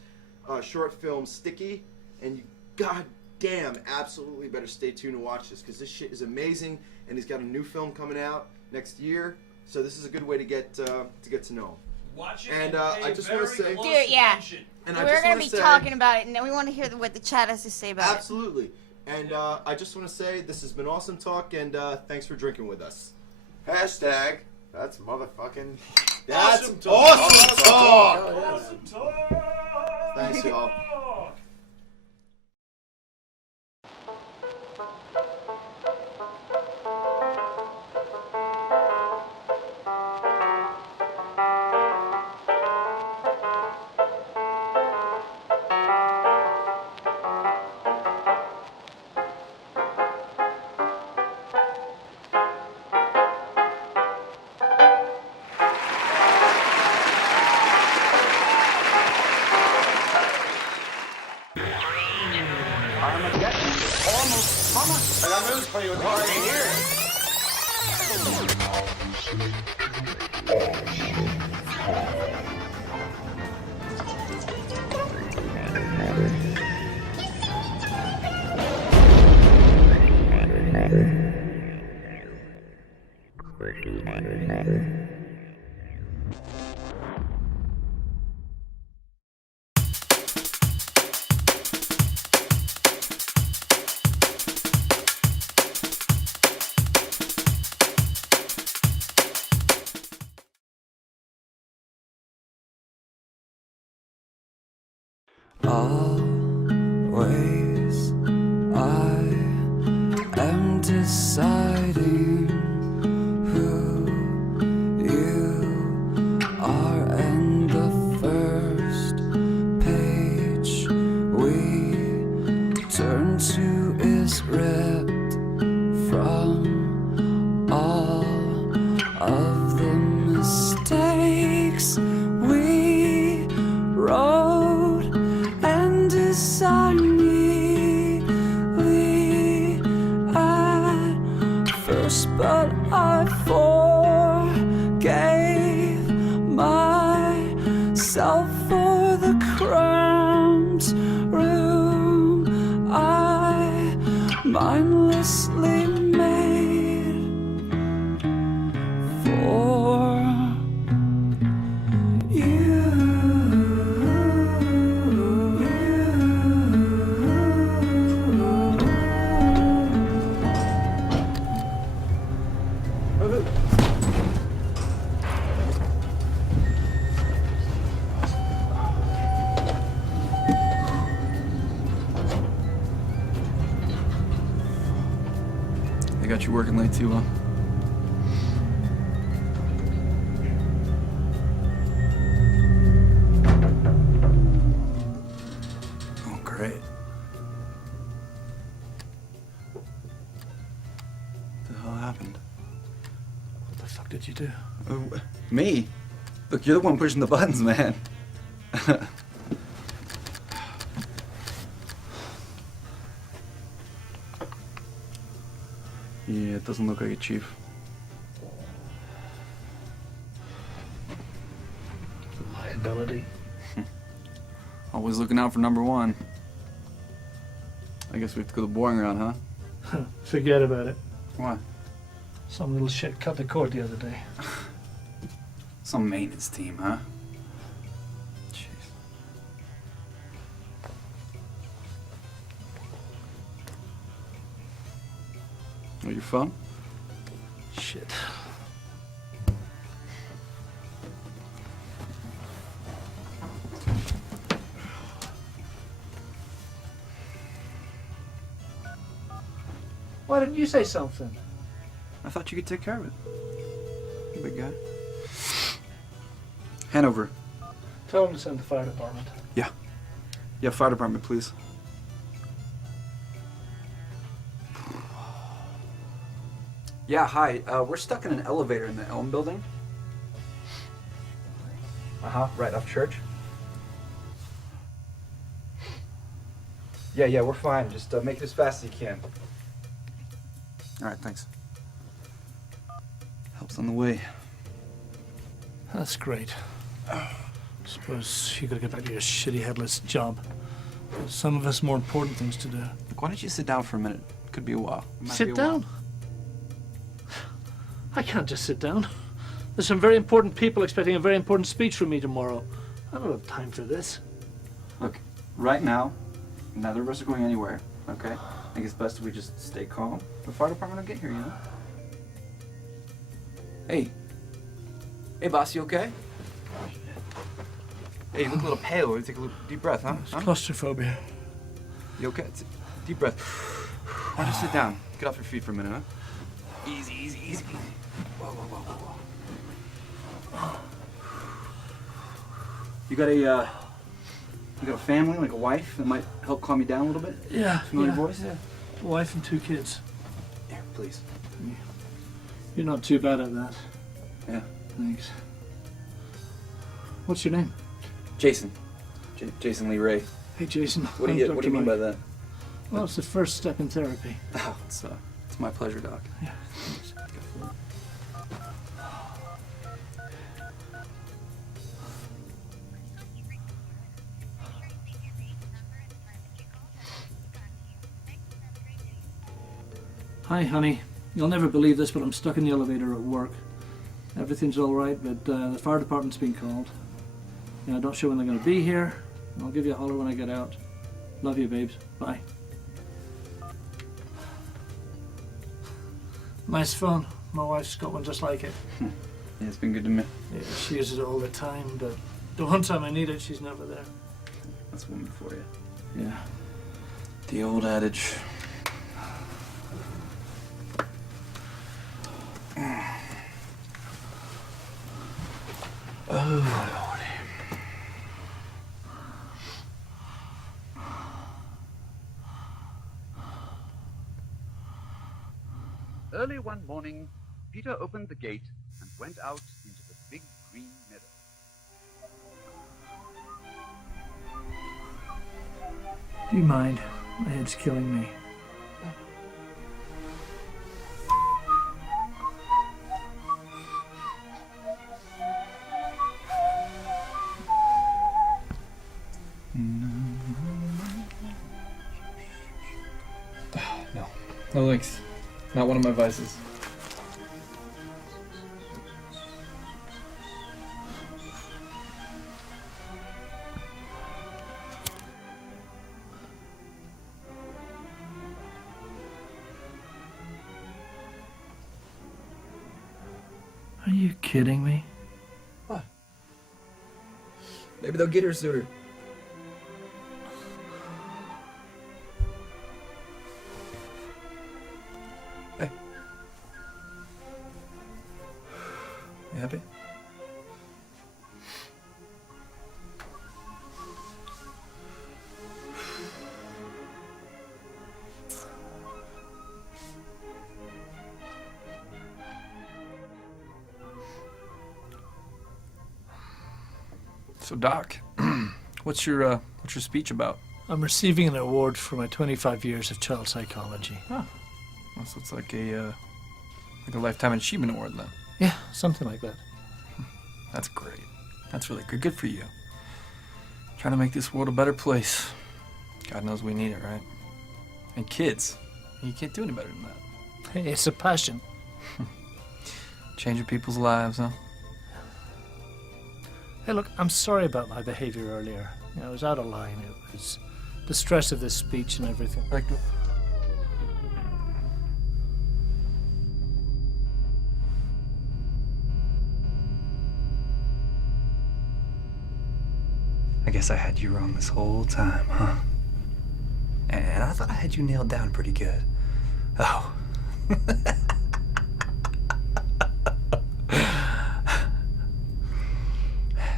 short film Sticky. And you goddamn absolutely better stay tuned to watch this, because this shit is amazing. And he's got a new film coming out next year. So this is a good way to get to know him. Watch it And pay I just want to very say, close Dude, yeah. attention. and I We're just gonna wanna be say, talking about it, and then we want to hear what the chat has to say about absolutely. And I just want to say this has been Awesome Talk, and thanks for drinking with us. Hashtag. That's motherfucking. That's Awesome Awesome Talk. Awesome talk. Thanks, y'all. I got news for you. It's already here. Always I am deciding who you are, and the first page we turn to is ripped from all of the mistakes we wrote and decide neatly at first, but I forgave myself for the cramped room I mindlessly made for you. They got you working late too, huh? Oh, great. What the hell happened? What the fuck did you do? Me? Look, you're the one pushing the buttons, man. Yeah, it doesn't look like it, Chief. Liability. Always looking out for number one. I guess we have to go the boring route, huh? Forget about it. Why? Some little shit cut the cord the other day. Some maintenance team, huh? Jeez. Oh, your phone? Shit. Why didn't you say something? I thought you could take care of it. You big guy. Hanover. Tell them to send the fire department. Yeah. Yeah, fire department, please. Yeah, hi. We're stuck in an elevator in the Elm building. Right off Church. Yeah, we're fine. Just make it as fast as you can. All right, thanks. Help's on the way. That's great. Suppose you gotta get back to your shitty headless job. Some of us more important things to do. Look, why don't you sit down for a minute? Could be a while. It might be Sit a down? while. I can't just sit down. There's some very important people expecting a very important speech from me tomorrow. I don't have time for this. Look, right now, neither of us are going anywhere, okay? I think it's best if we just stay calm. The fire department will get here, you know? Hey. Hey, boss, you okay? Hey, you look a little pale. Take a little deep breath, huh? It's claustrophobia. You okay? Deep breath. Why don't you sit down? Get off your feet for a minute, huh? Easy, easy, easy, easy. Whoa, whoa, whoa, whoa, whoa. You got a family, like a wife, that might help calm you down a little bit? Yeah. Familiar voice? Yeah. Wife and 2 kids. Here, please. You're not too bad at that. Yeah. Thanks. What's your name? Jason. Jason Lee Ray. Hey, Jason. What do you mean by that? Well, it's the first step in therapy. Oh, it's my pleasure, Doc. Yeah, thanks. Hi, honey. You'll never believe this, but I'm stuck in the elevator at work. Everything's all right, but the fire department's been called. Yeah, don't show when they're going to be here. I'll give you a holler when I get out. Love you, babes. Bye. Nice phone. My wife's got one just like it. Yeah, it's been good to me. Yeah, she uses it all the time, but the one time I need it, she's never there. That's a woman for you. Yeah. The old adage. Oh, Lordy. Early one morning, Peter opened the gate and went out into the big green meadow. Do you mind? My head's killing me. No thanks. Not one of my vices. Are you kidding me? What? Maybe they'll get her sooner. Hey. You happy? So, Doc, what's your speech about? I'm receiving an award for my 25 years of child psychology. Oh, so it's like a lifetime achievement award then. Yeah, something like that. That's great. That's really good. Good for you. Trying to make this world a better place. God knows we need it, right? And kids, you can't do any better than that. Hey, it's a passion. Changing people's lives, huh? Hey, look, I'm sorry about my behavior earlier. You know, I was out of line. It was the stress of this speech and everything. I guess I had you wrong this whole time, huh? And I thought I had you nailed down pretty good. Oh.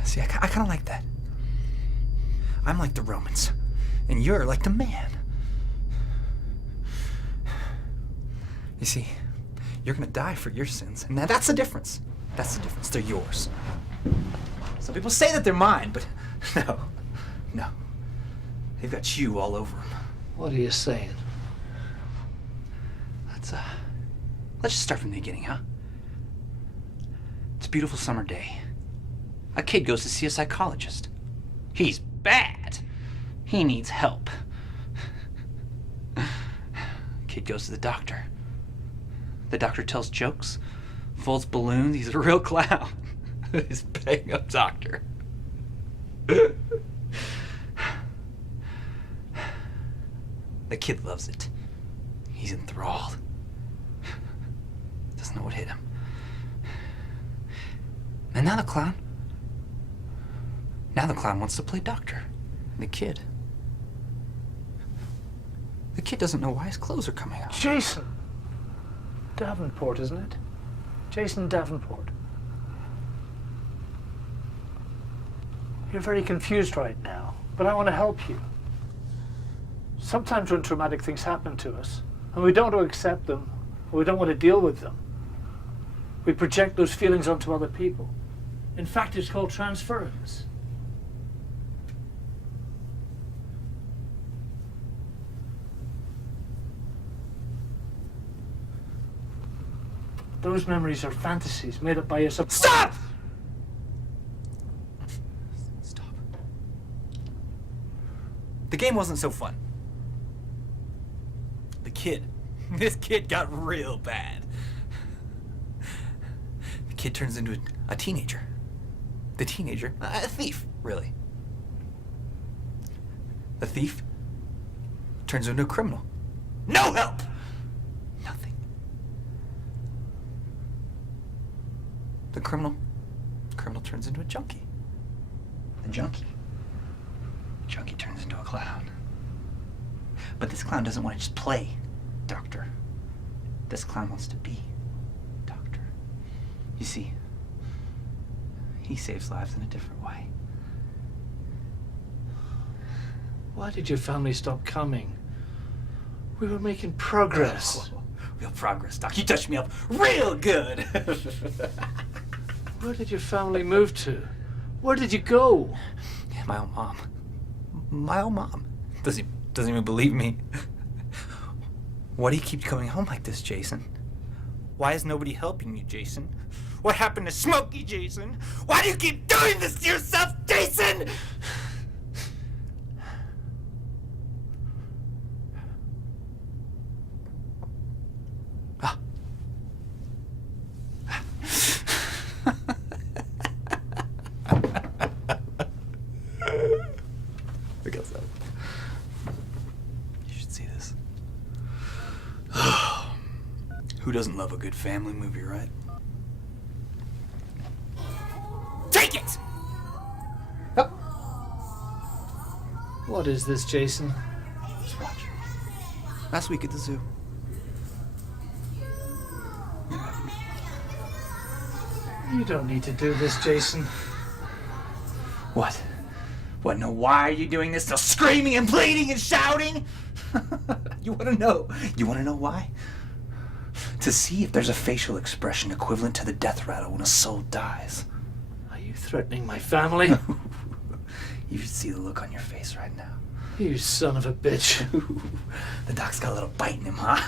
See, I kind of like that. I'm like the Romans, and you're like the man. You see, you're gonna die for your sins, and that's the difference. That's the difference. They're yours. Some people say that they're mine, but no. They've got you all over them. What are you saying? Let's just start from the beginning, huh? It's a beautiful summer day. A kid goes to see a psychologist. He's bad. He needs help. Kid goes to the doctor. The doctor tells jokes, folds balloons. He's a real clown. He's bang up doctor. The kid loves it. He's enthralled. Doesn't know what hit him. And now the clown wants to play doctor. And the kid doesn't know why his clothes are coming out. Jason Davenport, isn't it? Jason Davenport. You're very confused right now, but I want to help you. Sometimes when traumatic things happen to us, and we don't want to accept them, or we don't want to deal with them, we project those feelings onto other people. In fact, it's called transference. Those memories are fantasies made up by your Stop! Stop. The game wasn't so fun. This kid got real bad. The kid turns into a teenager. The teenager, a thief, really. The thief turns into a criminal. No help! Nothing. The criminal turns into a junkie. The junkie turns into a clown. But this clown doesn't want to just play doctor. This clown wants to be doctor. You see, he saves lives in a different way. Why did your family stop coming? We were making progress. Oh, real progress, Doc. You touched me up real good. Where did your family move to? Where did you go? My own mom. Doesn't even believe me. Why do you keep coming home like this, Jason? Why is nobody helping you, Jason? What happened to Smokey, Jason? Why do you keep doing this to yourself, Jason? Look outside. You should see this. Who doesn't love a good family movie, right? Take it! What is this, Jason? Just watch. Last week at the zoo. You don't need to do this, Jason. What? What? No, why are you doing this? Still screaming and bleeding and shouting? You want to know? You want to know why? To see if there's a facial expression equivalent to the death rattle when a soul dies. Are you threatening my family? You should see the look on your face right now. You son of a bitch. The doc's got a little bite in him, huh?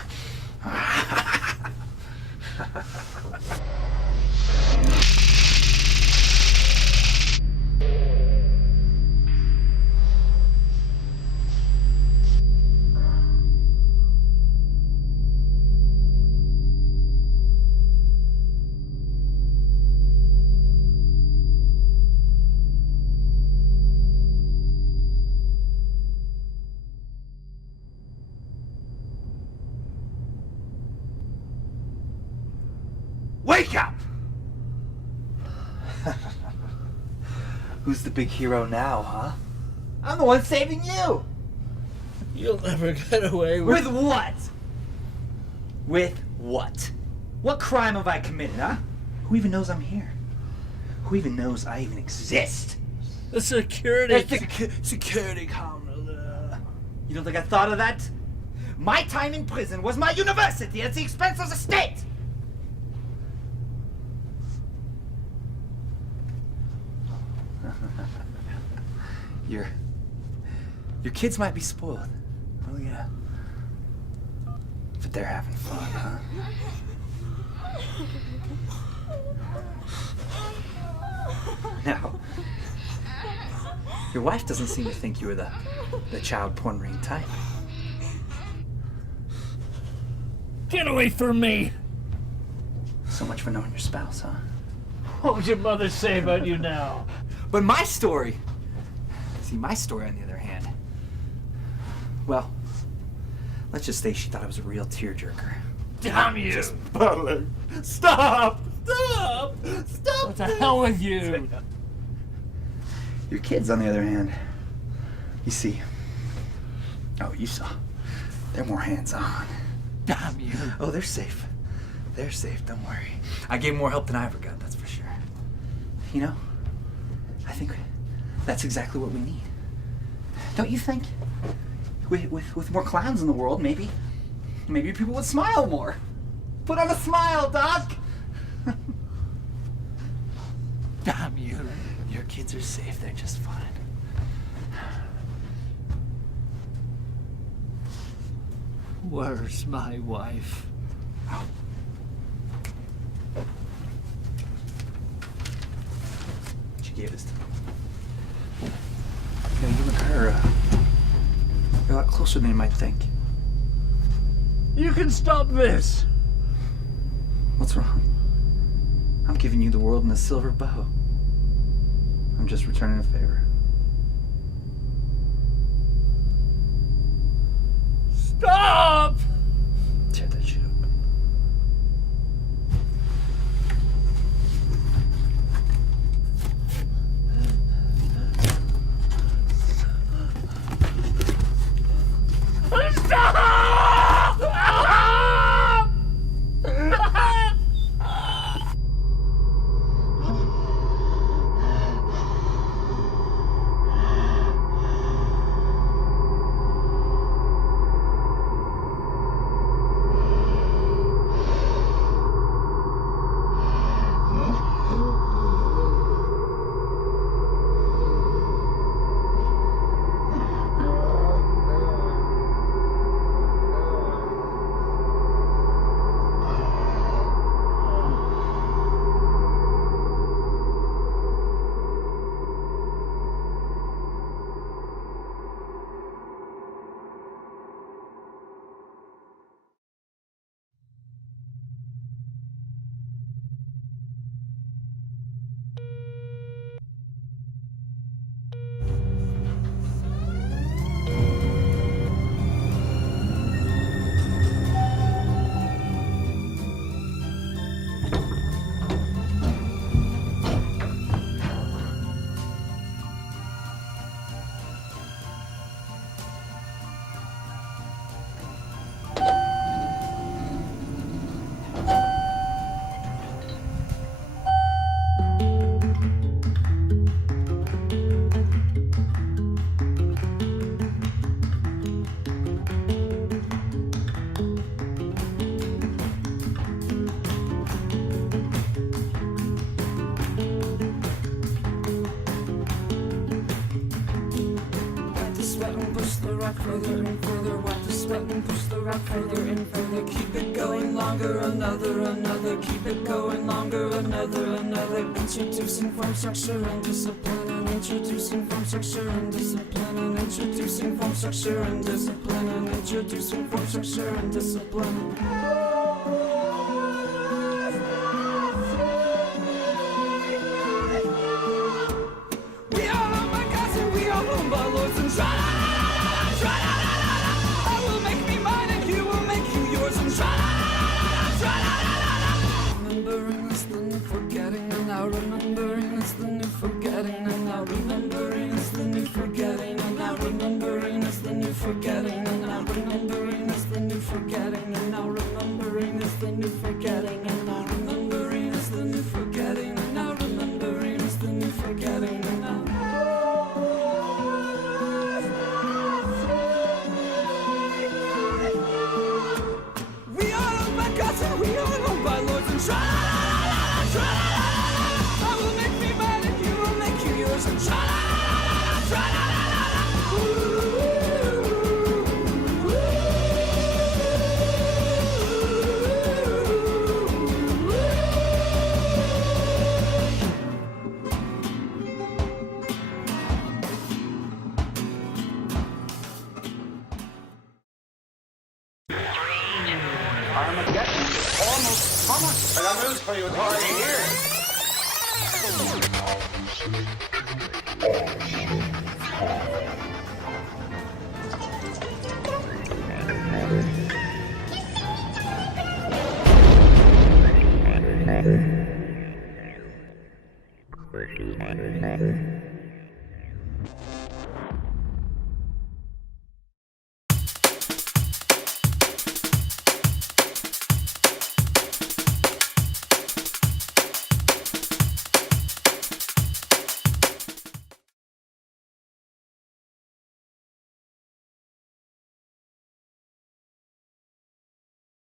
Wake up! Who's the big hero now, huh? I'm the one saving you! You'll never get away with... With what? With what? What crime have I committed, huh? Who even knows I'm here? Who even knows I even exist? The security... Security camera. You don't think I thought of that? My time in prison was my university at the expense of the state! Your kids might be spoiled, Oh, yeah. But they're having fun, huh? Now, your wife doesn't seem to think you were the child porn ring type. Get away from me! So much for knowing your spouse, huh? What would your mother say about you now? But my story... See, my story, on the other hand... Well, let's just say she thought I was a real tearjerker. Damn you! Just buttling. Stop! Stop! Stop! What the hell with you? Your kids, on the other hand... You see... Oh, you saw. They're more hands-on. Damn you. Oh, they're safe. They're safe, don't worry. I gave more help than I ever got, that's for sure. You know, I think that's exactly what we need. Don't you think? With more clowns in the world, maybe people would smile more. Put on a smile, Doc! Damn you. Your kids are safe, they're just fine. Where's my wife? She gave this to me. You know, you and her, you're a lot closer than you might think. You can stop this! What's wrong? I'm giving you the world in a silver bow. I'm just returning a favor. Stop! Tear that shit up. Further and further, wipe the sweat and push the rock further and further. Keep it going longer, another. Keep it going longer, another. Introducing form, structure, and discipline. And introducing form, structure, and discipline. And introducing form, structure, and discipline. And introducing form, structure, and discipline. We are on my gods and we are owned by lords and I will make me mine and you will make you yours and remembering is the new forgetting and now remembering is the new forgetting and now remembering is the new forgetting and now remembering is the new forgetting and now remembering is the new forgetting and now remembering is the new forgetting and now remembering is the new forgetting and now remembering is the new forgetting and now we are owned by lords and I will make me mine and you will make you yours and I got moves for you with the hard here.